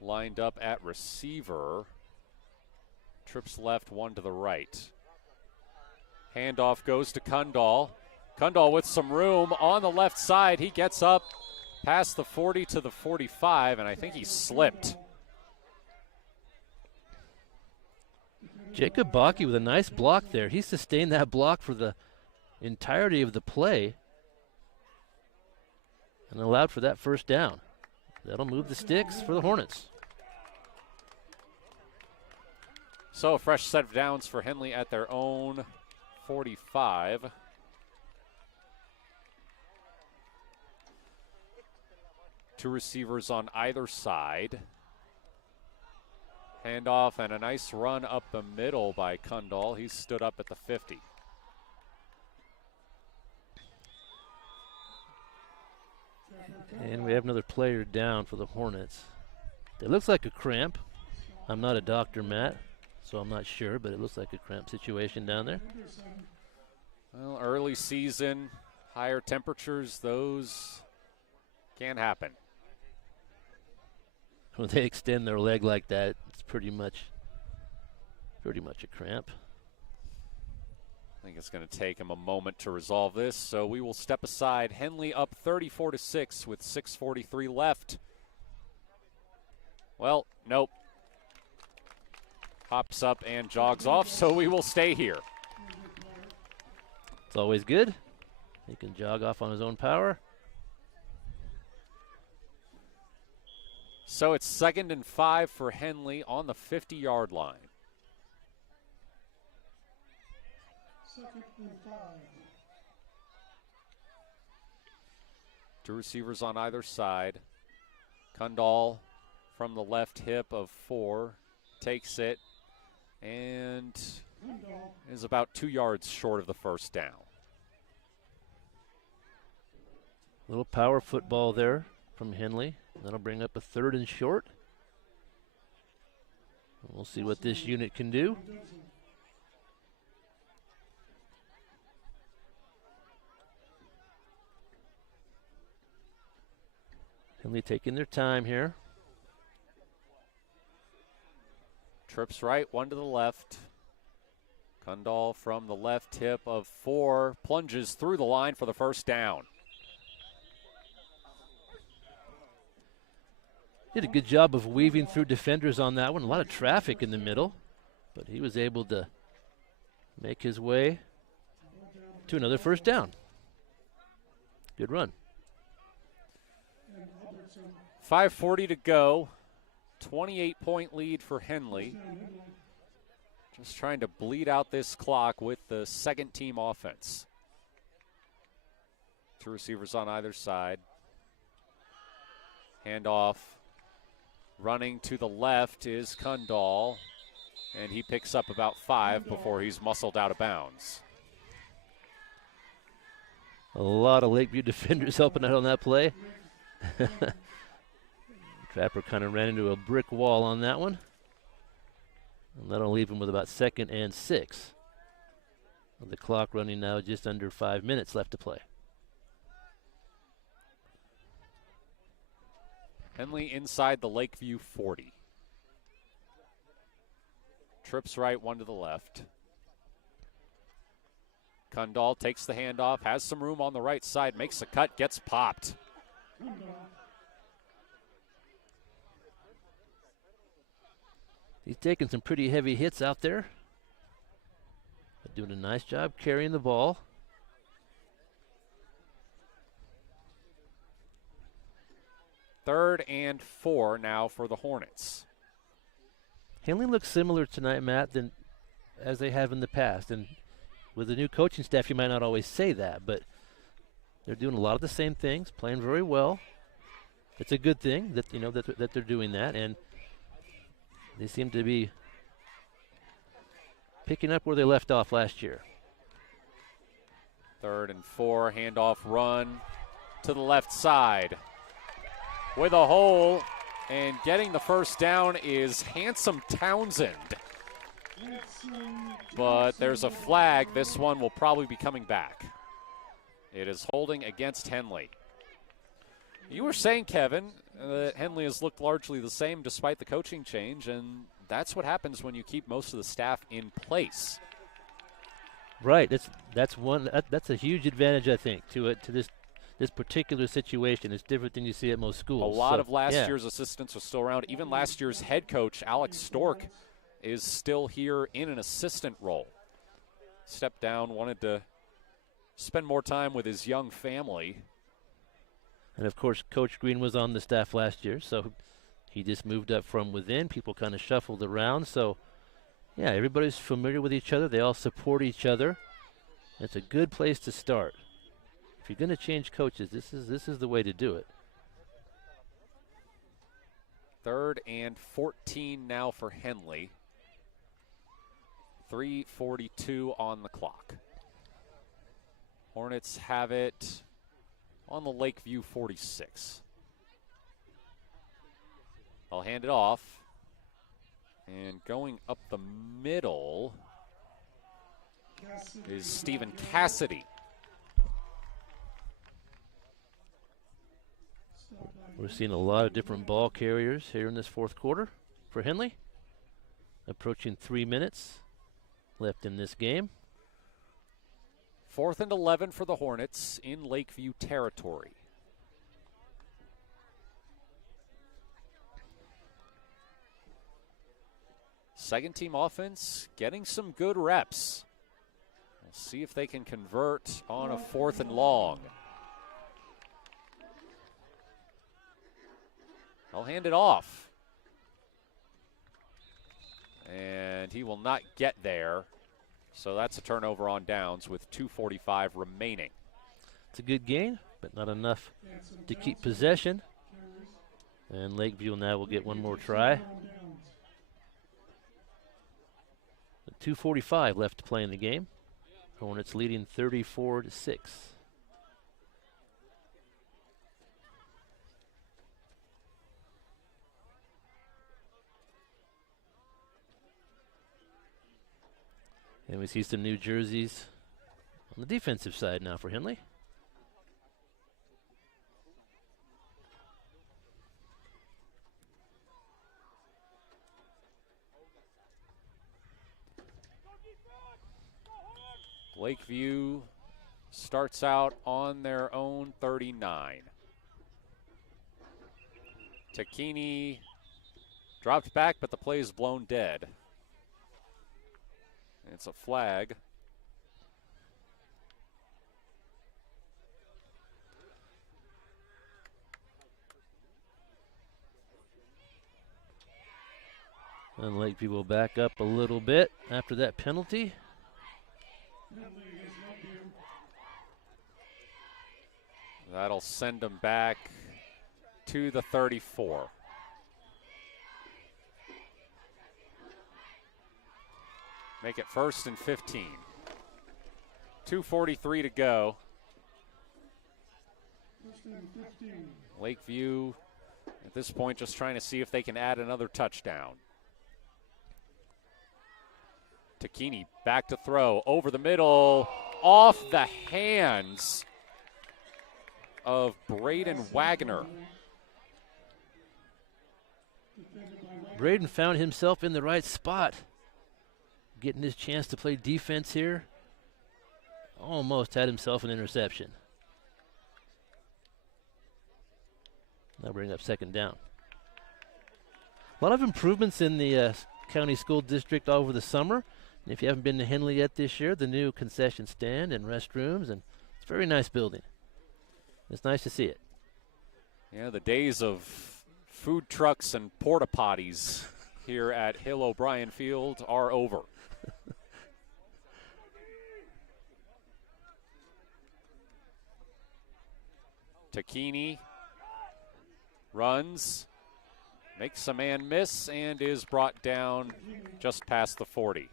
lined up at receiver. Trips left, 1 to the right. Handoff goes to Kundal. Kundal with some room on the left side. He gets up past the 40 to the 45, and I think he slipped. Jacob Bakke with a nice block there. He sustained that block for the entirety of the play and allowed for that 1st down. That'll move the sticks for the Hornets. So a fresh set of downs for Henley at their own 45. Two receivers on either side. Handoff and a nice run up the middle by Kundal. He stood up at the 50. And we have another player down for the Hornets. It looks like a cramp. I'm not a doctor, Matt, so I'm not sure, but it looks like a cramp situation down there. Well, early season, higher temperatures, those can happen. When they extend their leg like that, it's pretty much a cramp. I think it's going to take him a moment to resolve this, so we will step aside. Henley up 34-6 with 6:43 left. Well, nope. Hops up and jogs off, so we will stay here. It's always good. He can jog off on his own power. So it's 2nd and 5 for Henley on the 50-yard line. 2nd and 5. Two receivers on either side. Kundal from the left hip of 4 takes it and is about 2 yards short of the first down. Little power football there from Henley. That'll bring up a 3rd and short. We'll see what this unit can do. Henley taking their time here. Trips right, one to the left. Kundal from the left hip of 4 plunges through the line for the first down. Did a good job of weaving through defenders on that one. A lot of traffic in the middle, but he was able to make his way to another first down. Good run. 5:40 to go. 28-point lead for Henley. Just trying to bleed out this clock with the second-team offense. Two receivers on either side. Handoff. Running to the left is Kundal, and he picks up about 5 before he's muscled out of bounds. A lot of Lakeview defenders helping out on that play. Trapper kind of ran into a brick wall on that one. And that'll leave him with about 2nd and 6. With the clock running now just under 5 minutes left to play. Henley inside the Lakeview 40. Trips right, one to the left. Kundal takes the handoff, has some room on the right side, makes a cut, gets popped. He's taking some pretty heavy hits out there, but doing a nice job carrying the ball. Third and 4 now for the Hornets. Henley looks similar tonight, Matt, than as they have in the past. And with the new coaching staff, you might not always say that, but they're doing a lot of the same things, playing very well. It's a good thing that that they're doing that, and they seem to be picking up where they left off last year. 3rd and 4, handoff run to the left side. With a hole, and getting the first down is Handsome Townsend. But there's a flag. This one will probably be coming back. It is holding against Henley. You were saying, Kevin, that Henley has looked largely the same despite the coaching change, and that's what happens when you keep most of the staff in place. Right. That's a huge advantage, I think, to this particular situation. Is different than you see at most schools. A lot of last year's assistants are still around. Even last year's head coach, Alex Stork, is still here in an assistant role. Stepped down, wanted to spend more time with his young family. And, of course, Coach Green was on the staff last year, so he just moved up from within. People kind of shuffled around. So, yeah, everybody's familiar with each other. They all support each other. It's a good place to start. If you're going to change coaches, this is the way to do it. 3rd and 14 now for Henley. 3:42 on the clock. Hornets have it on the Lakeview 46. I'll hand it off. And going up the middle is Stephen Cassidy. We're seeing a lot of different ball carriers here in this fourth quarter for Henley. Approaching 3 minutes left in this game. 4th and 11 for the Hornets in Lakeview territory. Second team offense getting some good reps. We'll see if they can convert on a 4th and long. I'll hand it off. And he will not get there. So that's a turnover on downs with 2:45 remaining. It's a good gain, but not enough to keep possession. And Lakeview now will get one more try. 2:45 left to play in the game. Hornets leading 34-6. And we see some new jerseys on the defensive side now for Henley. Lakeview starts out on their own 39. Takini dropped back, but the play is blown dead. It's a flag. And Lakeview will back up a little bit after that penalty. That'll send them back to the 34. Make it 1st and 15. 2:43 to go. Lakeview at this point just trying to see if they can add another touchdown. Takini back to throw, over the middle, off the hands of Braden Wagner. Braden found himself in the right spot, getting his chance to play defense here. Almost had himself an interception. Now bring up 2nd down. A lot of improvements in the county school district over the summer. And if you haven't been to Henley yet this year, the new concession stand and restrooms, and it's a very nice building. It's nice to see it. Yeah, the days of food trucks and porta potties here at Hill O'Brien Field are over. Takini runs, makes a man miss, and is brought down just past the 40.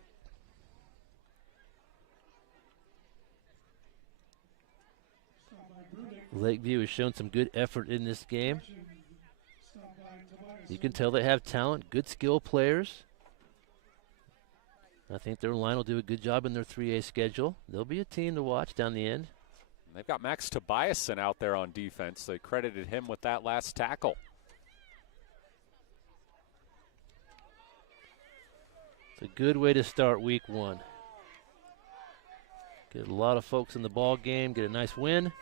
Lakeview has shown some good effort in this game. You can tell they have talent, good skill players. I think their line will do a good job in their 3A schedule. They'll be a team to watch down the end. They've got Max Tobiasen out there on defense. They credited him with that last tackle. It's a good way to start week 1. Get a lot of folks in the ball game, get a nice win.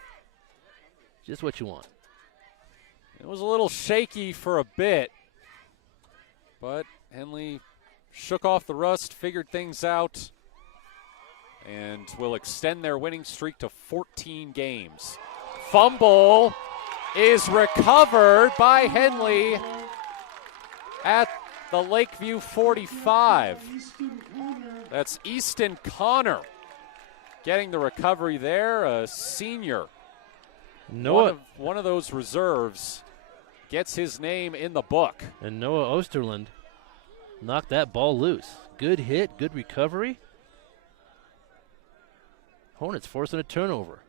Just what you want. It was a little shaky for a bit, but Henley shook off the rust, figured things out, and will extend their winning streak to 14 games. Fumble is recovered by Henley at the Lakeview 45. That's Easton Connor getting the recovery there, a senior. One of those reserves gets his name in the book. And Noah Osterland knocked that ball loose. Good hit, good recovery. Hornets forcing a turnover.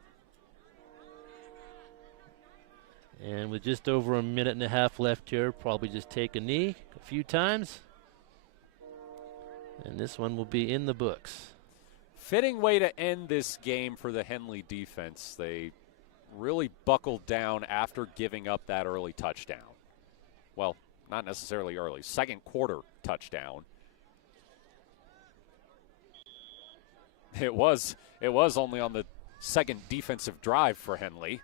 And with just over a minute and a half left here, probably just take a knee a few times. And this one will be in the books. Fitting way to end this game for the Henley defense. They really buckled down after giving up that early touchdown. Well, not necessarily early, second quarter touchdown. It was only on the second defensive drive for Henley.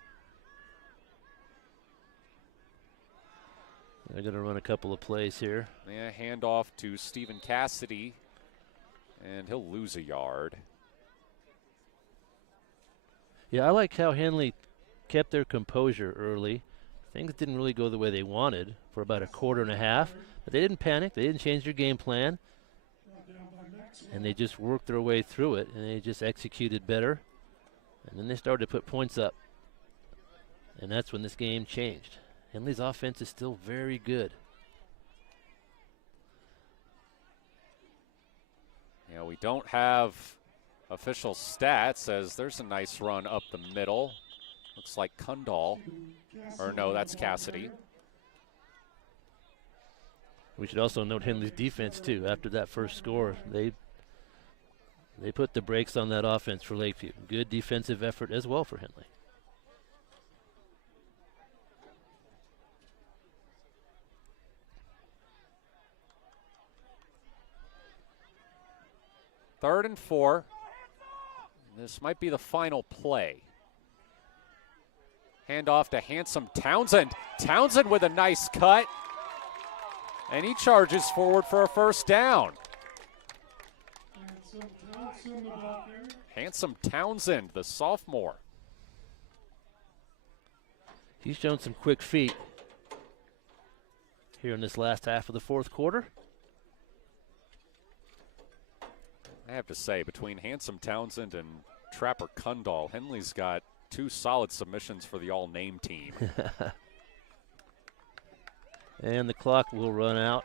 They're going to run a couple of plays here. Yeah, handoff to Stephen Cassidy, and he'll lose a yard. Yeah, I like how Henley kept their composure early. Things didn't really go the way they wanted for about a quarter and a half, but they didn't panic. They didn't change their game plan, and they just worked their way through it, and they just executed better. And then they started to put points up, and that's when this game changed. Henley's offense is still very good. Yeah, we don't have official stats as there's a nice run up the middle. Looks like Kundal. Or no, that's Cassidy. We should also note Henley's defense too. After that first score, they put the brakes on that offense for Lakeview. Good defensive effort as well for Henley. Third and 4. This might be the final play. Handoff to Handsome Townsend. Townsend with a nice cut. And he charges forward for a first down. Handsome Townsend, the sophomore. He's shown some quick feet here in this last half of the fourth quarter. I have to say, between Handsome Townsend and Trapper Kundal, Henley's got 2 solid submissions for the all-name team. And the clock will run out,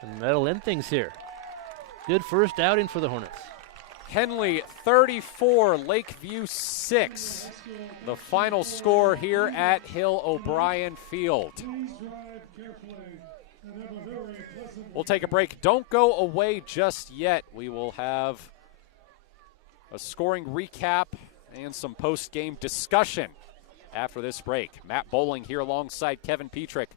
and that'll end things here. Good first outing for the Hornets. Henley 34, Lakeview 6. The final score here at Hill O'Brien Field. We'll take a break. Don't go away just yet. We will have a scoring recap and some post-game discussion after this break. Matt Bowling here alongside Kevin Petrick.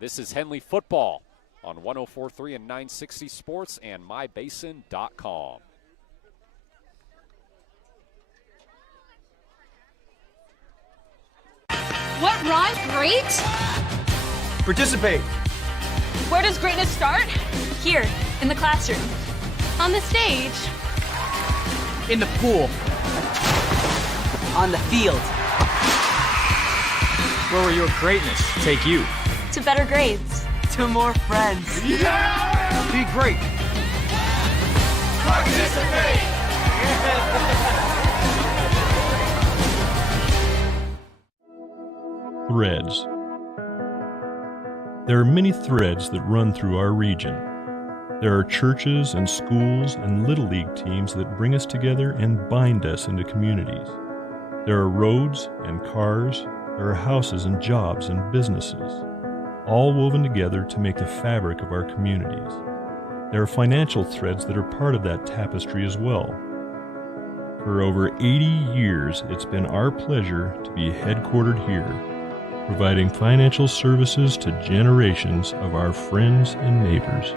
This is Henley Football on 104.3 and 960 Sports and mybasin.com. What, Ron? Great? Participate. Where does greatness start? Here, in the classroom. On the stage. In the pool. On the field. Where will your greatness take you? To better grades. To more friends. Yeah! Be great. Participate! Threads. There are many threads that run through our region. There are churches and schools and Little League teams that bring us together and bind us into communities. There are roads and cars. There are houses and jobs and businesses, all woven together to make the fabric of our communities. There are financial threads that are part of that tapestry as well. For over 80 years, it's been our pleasure to be headquartered here, providing financial services to generations of our friends and neighbors.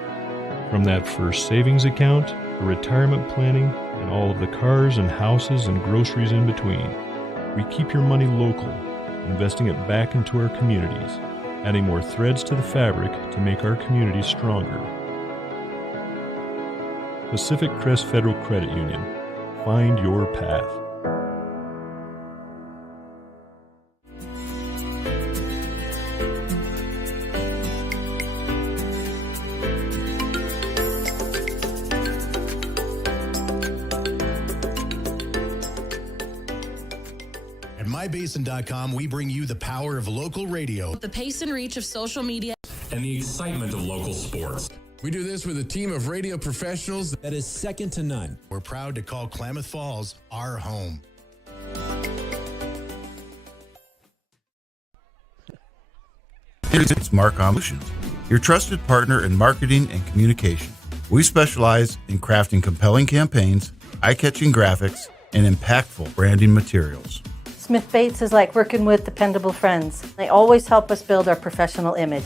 From that first savings account, to retirement planning, and all of the cars and houses and groceries in between, we keep your money local, investing it back into our communities, adding more threads to the fabric to make our communities stronger. Pacific Crest Federal Credit Union. Find your path. MyBasin.com, we bring you the power of local radio. The pace and reach of social media. And the excitement of local sports. We do this with a team of radio professionals that is second to none. We're proud to call Klamath Falls our home. It's Marcom Solutions, your trusted partner in marketing and communication. We specialize in crafting compelling campaigns, eye-catching graphics, and impactful branding materials. Smith Bates is like working with dependable friends. They always help us build our professional image.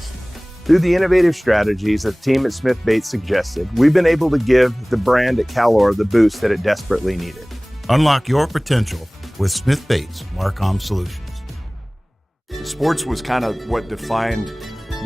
Through the innovative strategies that the team at Smith Bates suggested, we've been able to give the brand at Calor the boost that it desperately needed. Unlock your potential with Smith Bates Marcom Solutions. Sports was kind of what defined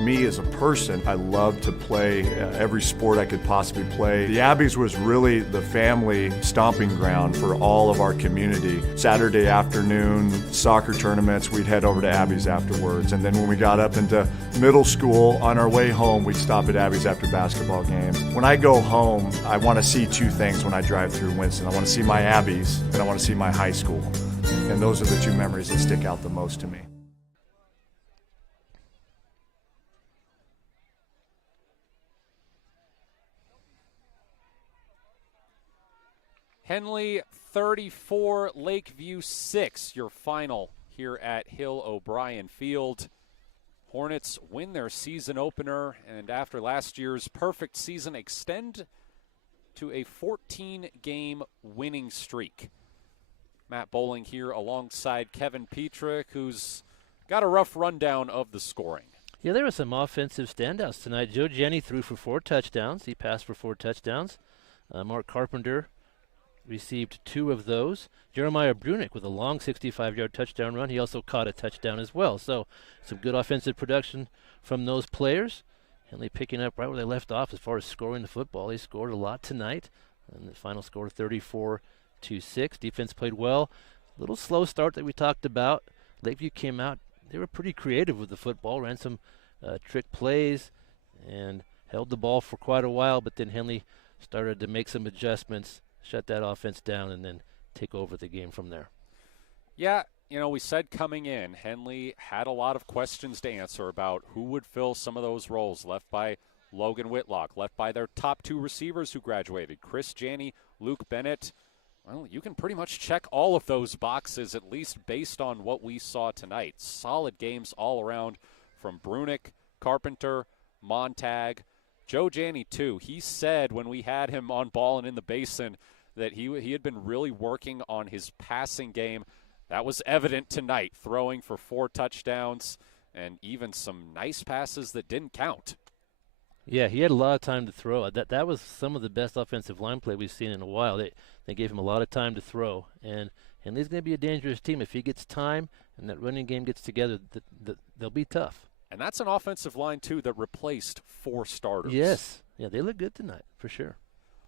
me as a person. I loved to play every sport I could possibly play. The Abbeys was really the family stomping ground for all of our community. Saturday afternoon soccer tournaments, we'd head over to Abbeys afterwards. And then when we got up into middle school, on our way home, we'd stop at Abbeys after basketball games. When I go home, I want to see two things when I drive through Winston. I want to see my Abbeys and I want to see my high school. And those are the two memories that stick out the most to me. Henley 34, Lakeview 6, your final here at Hill O'Brien Field. Hornets win their season opener, and after last year's perfect season, extend to a 14-game winning streak. Matt Bowling here alongside Kevin Petrick, who's got a rough rundown of the scoring. Yeah, there were some offensive standouts tonight. Joe Jenny threw for 4 touchdowns. He passed for 4 touchdowns. Mark Carpenter received 2 of those. Jeremiah Brunick with a long 65-yard touchdown run. He also caught a touchdown as well. So some good offensive production from those players. Henley picking up right where they left off as far as scoring the football. They scored a lot tonight. And the final score 34-6. Defense played well. A little slow start that we talked about. Lakeview came out. They were pretty creative with the football. Ran some trick plays and held the ball for quite a while. But then Henley started to make some adjustments, shut that offense down, and then take over the game from there. Yeah, you know, we said coming in, Henley had a lot of questions to answer about who would fill some of those roles left by Logan Whitlock, left by their top 2 receivers who graduated, Chris Janney, Luke Bennett. Well, you can pretty much check all of those boxes, at least based on what we saw tonight. Solid games all around from Brunick, Carpenter, Montag, Joe Janney, too. He said when we had him on ball and in the basin that he had been really working on his passing game. That was evident tonight, throwing for 4 touchdowns and even some nice passes that didn't count. Yeah, he had a lot of time to throw. That was some of the best offensive line play we've seen in a while. They gave him a lot of time to throw. And Henley's going to be a dangerous team. If he gets time and that running game gets together, they'll be tough. And that's an offensive line, too, that replaced 4 starters. Yes. Yeah, they look good tonight, for sure.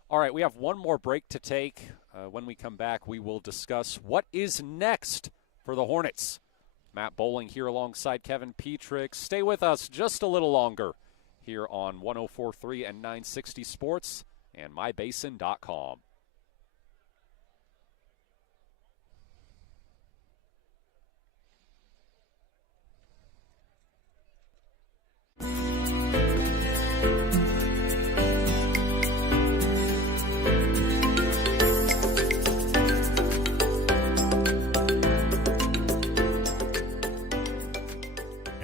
All right, we have one more break to take. When we come back, we will discuss what is next for the Hornets. Matt Bowling here alongside Kevin Petrick. Stay with us just a little longer here on 104.3 and 960 Sports and MyBasin.com.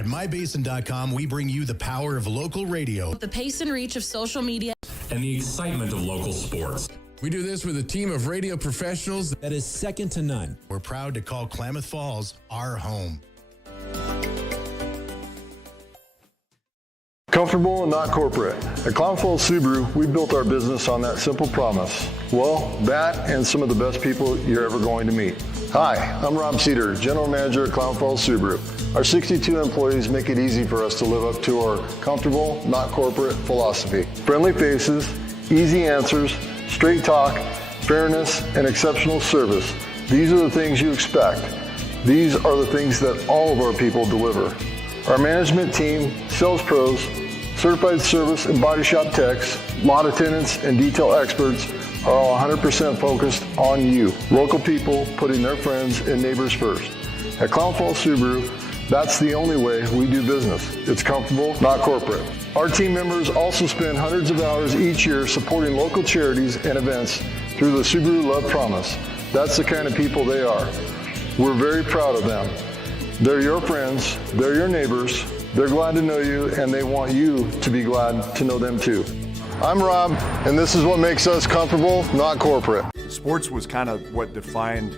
MyBasin.com, we bring you the power of local radio. The pace and reach of social media. And the excitement of local sports. We do this with a team of radio professionals that is second to none. We're proud to call Klamath Falls our home. Comfortable and not corporate. At Klamath Falls Subaru, we built our business on that simple promise. Well, that and some of the best people you're ever going to meet. Hi, I'm Rob Cedar, General Manager at Klamath Falls Subaru. Our 62 employees make it easy for us to live up to our comfortable, not corporate philosophy. Friendly faces, easy answers, straight talk, fairness, and exceptional service. These are the things you expect. These are the things that all of our people deliver. Our management team, sales pros, certified service and body shop techs, lot attendants, and detail experts are all 100% focused on you. Local people putting their friends and neighbors first. At Clown Falls Subaru, that's the only way we do business. It's comfortable, not corporate. Our team members also spend hundreds of hours each year supporting local charities and events through the Subaru Love Promise. That's the kind of people they are. We're very proud of them. They're your friends, they're your neighbors, they're glad to know you, and they want you to be glad to know them too. I'm Rob, and this is what makes us comfortable, not corporate. Sports was kind of what defined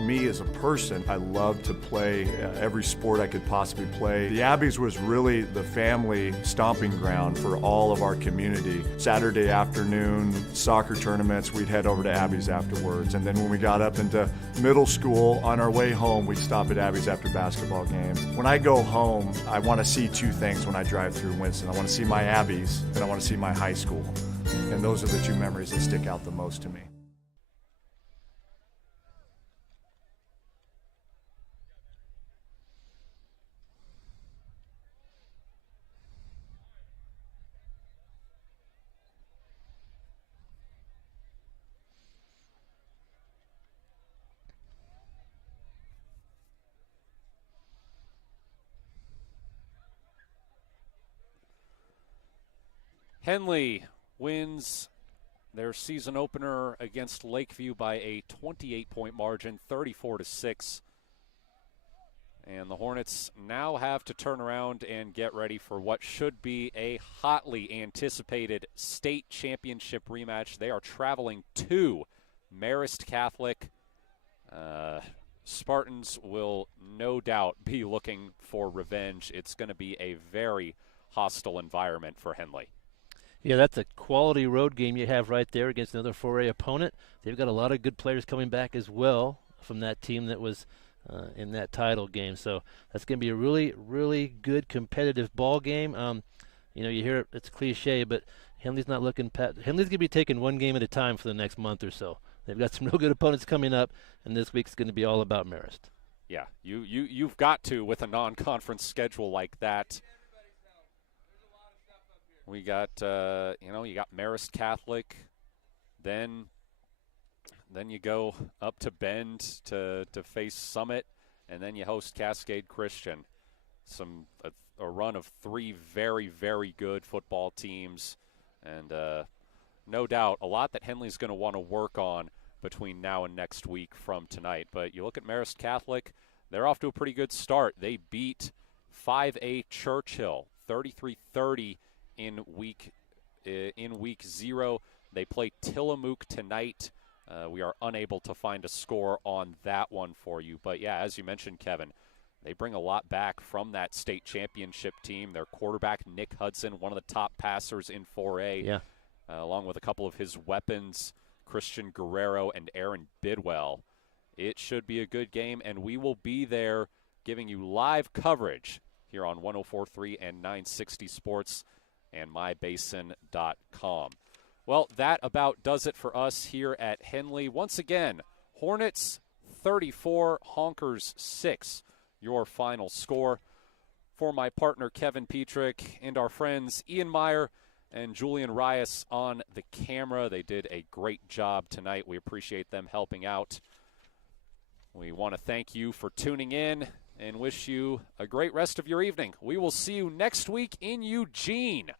me as a person. I loved to play every sport I could possibly play. The Abbeys was really the family stomping ground for all of our community. Saturday afternoon soccer tournaments, we'd head over to Abbeys afterwards. And then when we got up into middle school, on our way home, we'd stop at Abbeys after basketball games. When I go home, I want to see two things when I drive through Winston. I want to see my Abbeys, and I want to see my high school. And those are the two memories that stick out the most to me. Henley wins their season opener against Lakeview by a 28-point margin, 34-6. And the Hornets now have to turn around and get ready for what should be a hotly anticipated state championship rematch. They are traveling to Marist Catholic. Spartans will no doubt be looking for revenge. It's going to be a very hostile environment for Henley. Yeah, that's a quality road game you have right there against another 4A opponent. They've got a lot of good players coming back as well from that team that was in that title game. So that's going to be a really, really good competitive ball game. You know, you hear it's cliche, but Henley's not looking Henley's going to be taking one game at a time for the next month or so. They've got some real good opponents coming up, and this week's going to be all about Marist. Yeah, you've got to with a non-conference schedule like that. We got, you got Marist Catholic, then you go up to Bend to face Summit, and then you host Cascade Christian. A run of three very, very good football teams, and no doubt a lot that Henley's going to want to work on between now and next week from tonight. But you look at Marist Catholic, they're off to a pretty good start. They beat 5A Churchill 33-30. In week 0. They play Tillamook tonight. We are unable to find a score on that one for you. But, yeah, as you mentioned, Kevin, they bring a lot back from that state championship team. Their quarterback, Nick Hudson, one of the top passers in 4A, along with a couple of his weapons, Christian Guerrero and Aaron Bidwell. It should be a good game, and we will be there giving you live coverage here on 104.3 and 960 Sports and mybasin.com. Well, that about does it for us here at Henley. Once again, Hornets 34, Honkers 6, your final score. For my partner Kevin Petrick and our friends Ian Meyer and Julian Rias on the camera, they did a great job tonight. We appreciate them helping out. We want to thank you for tuning in and wish you a great rest of your evening. We will see you next week in Eugene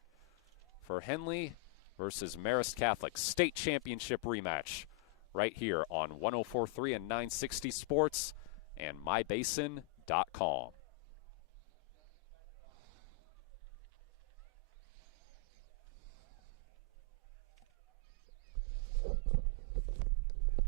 for Henley versus Marist Catholic State Championship rematch right here on 104.3 and 960 Sports and mybasin.com.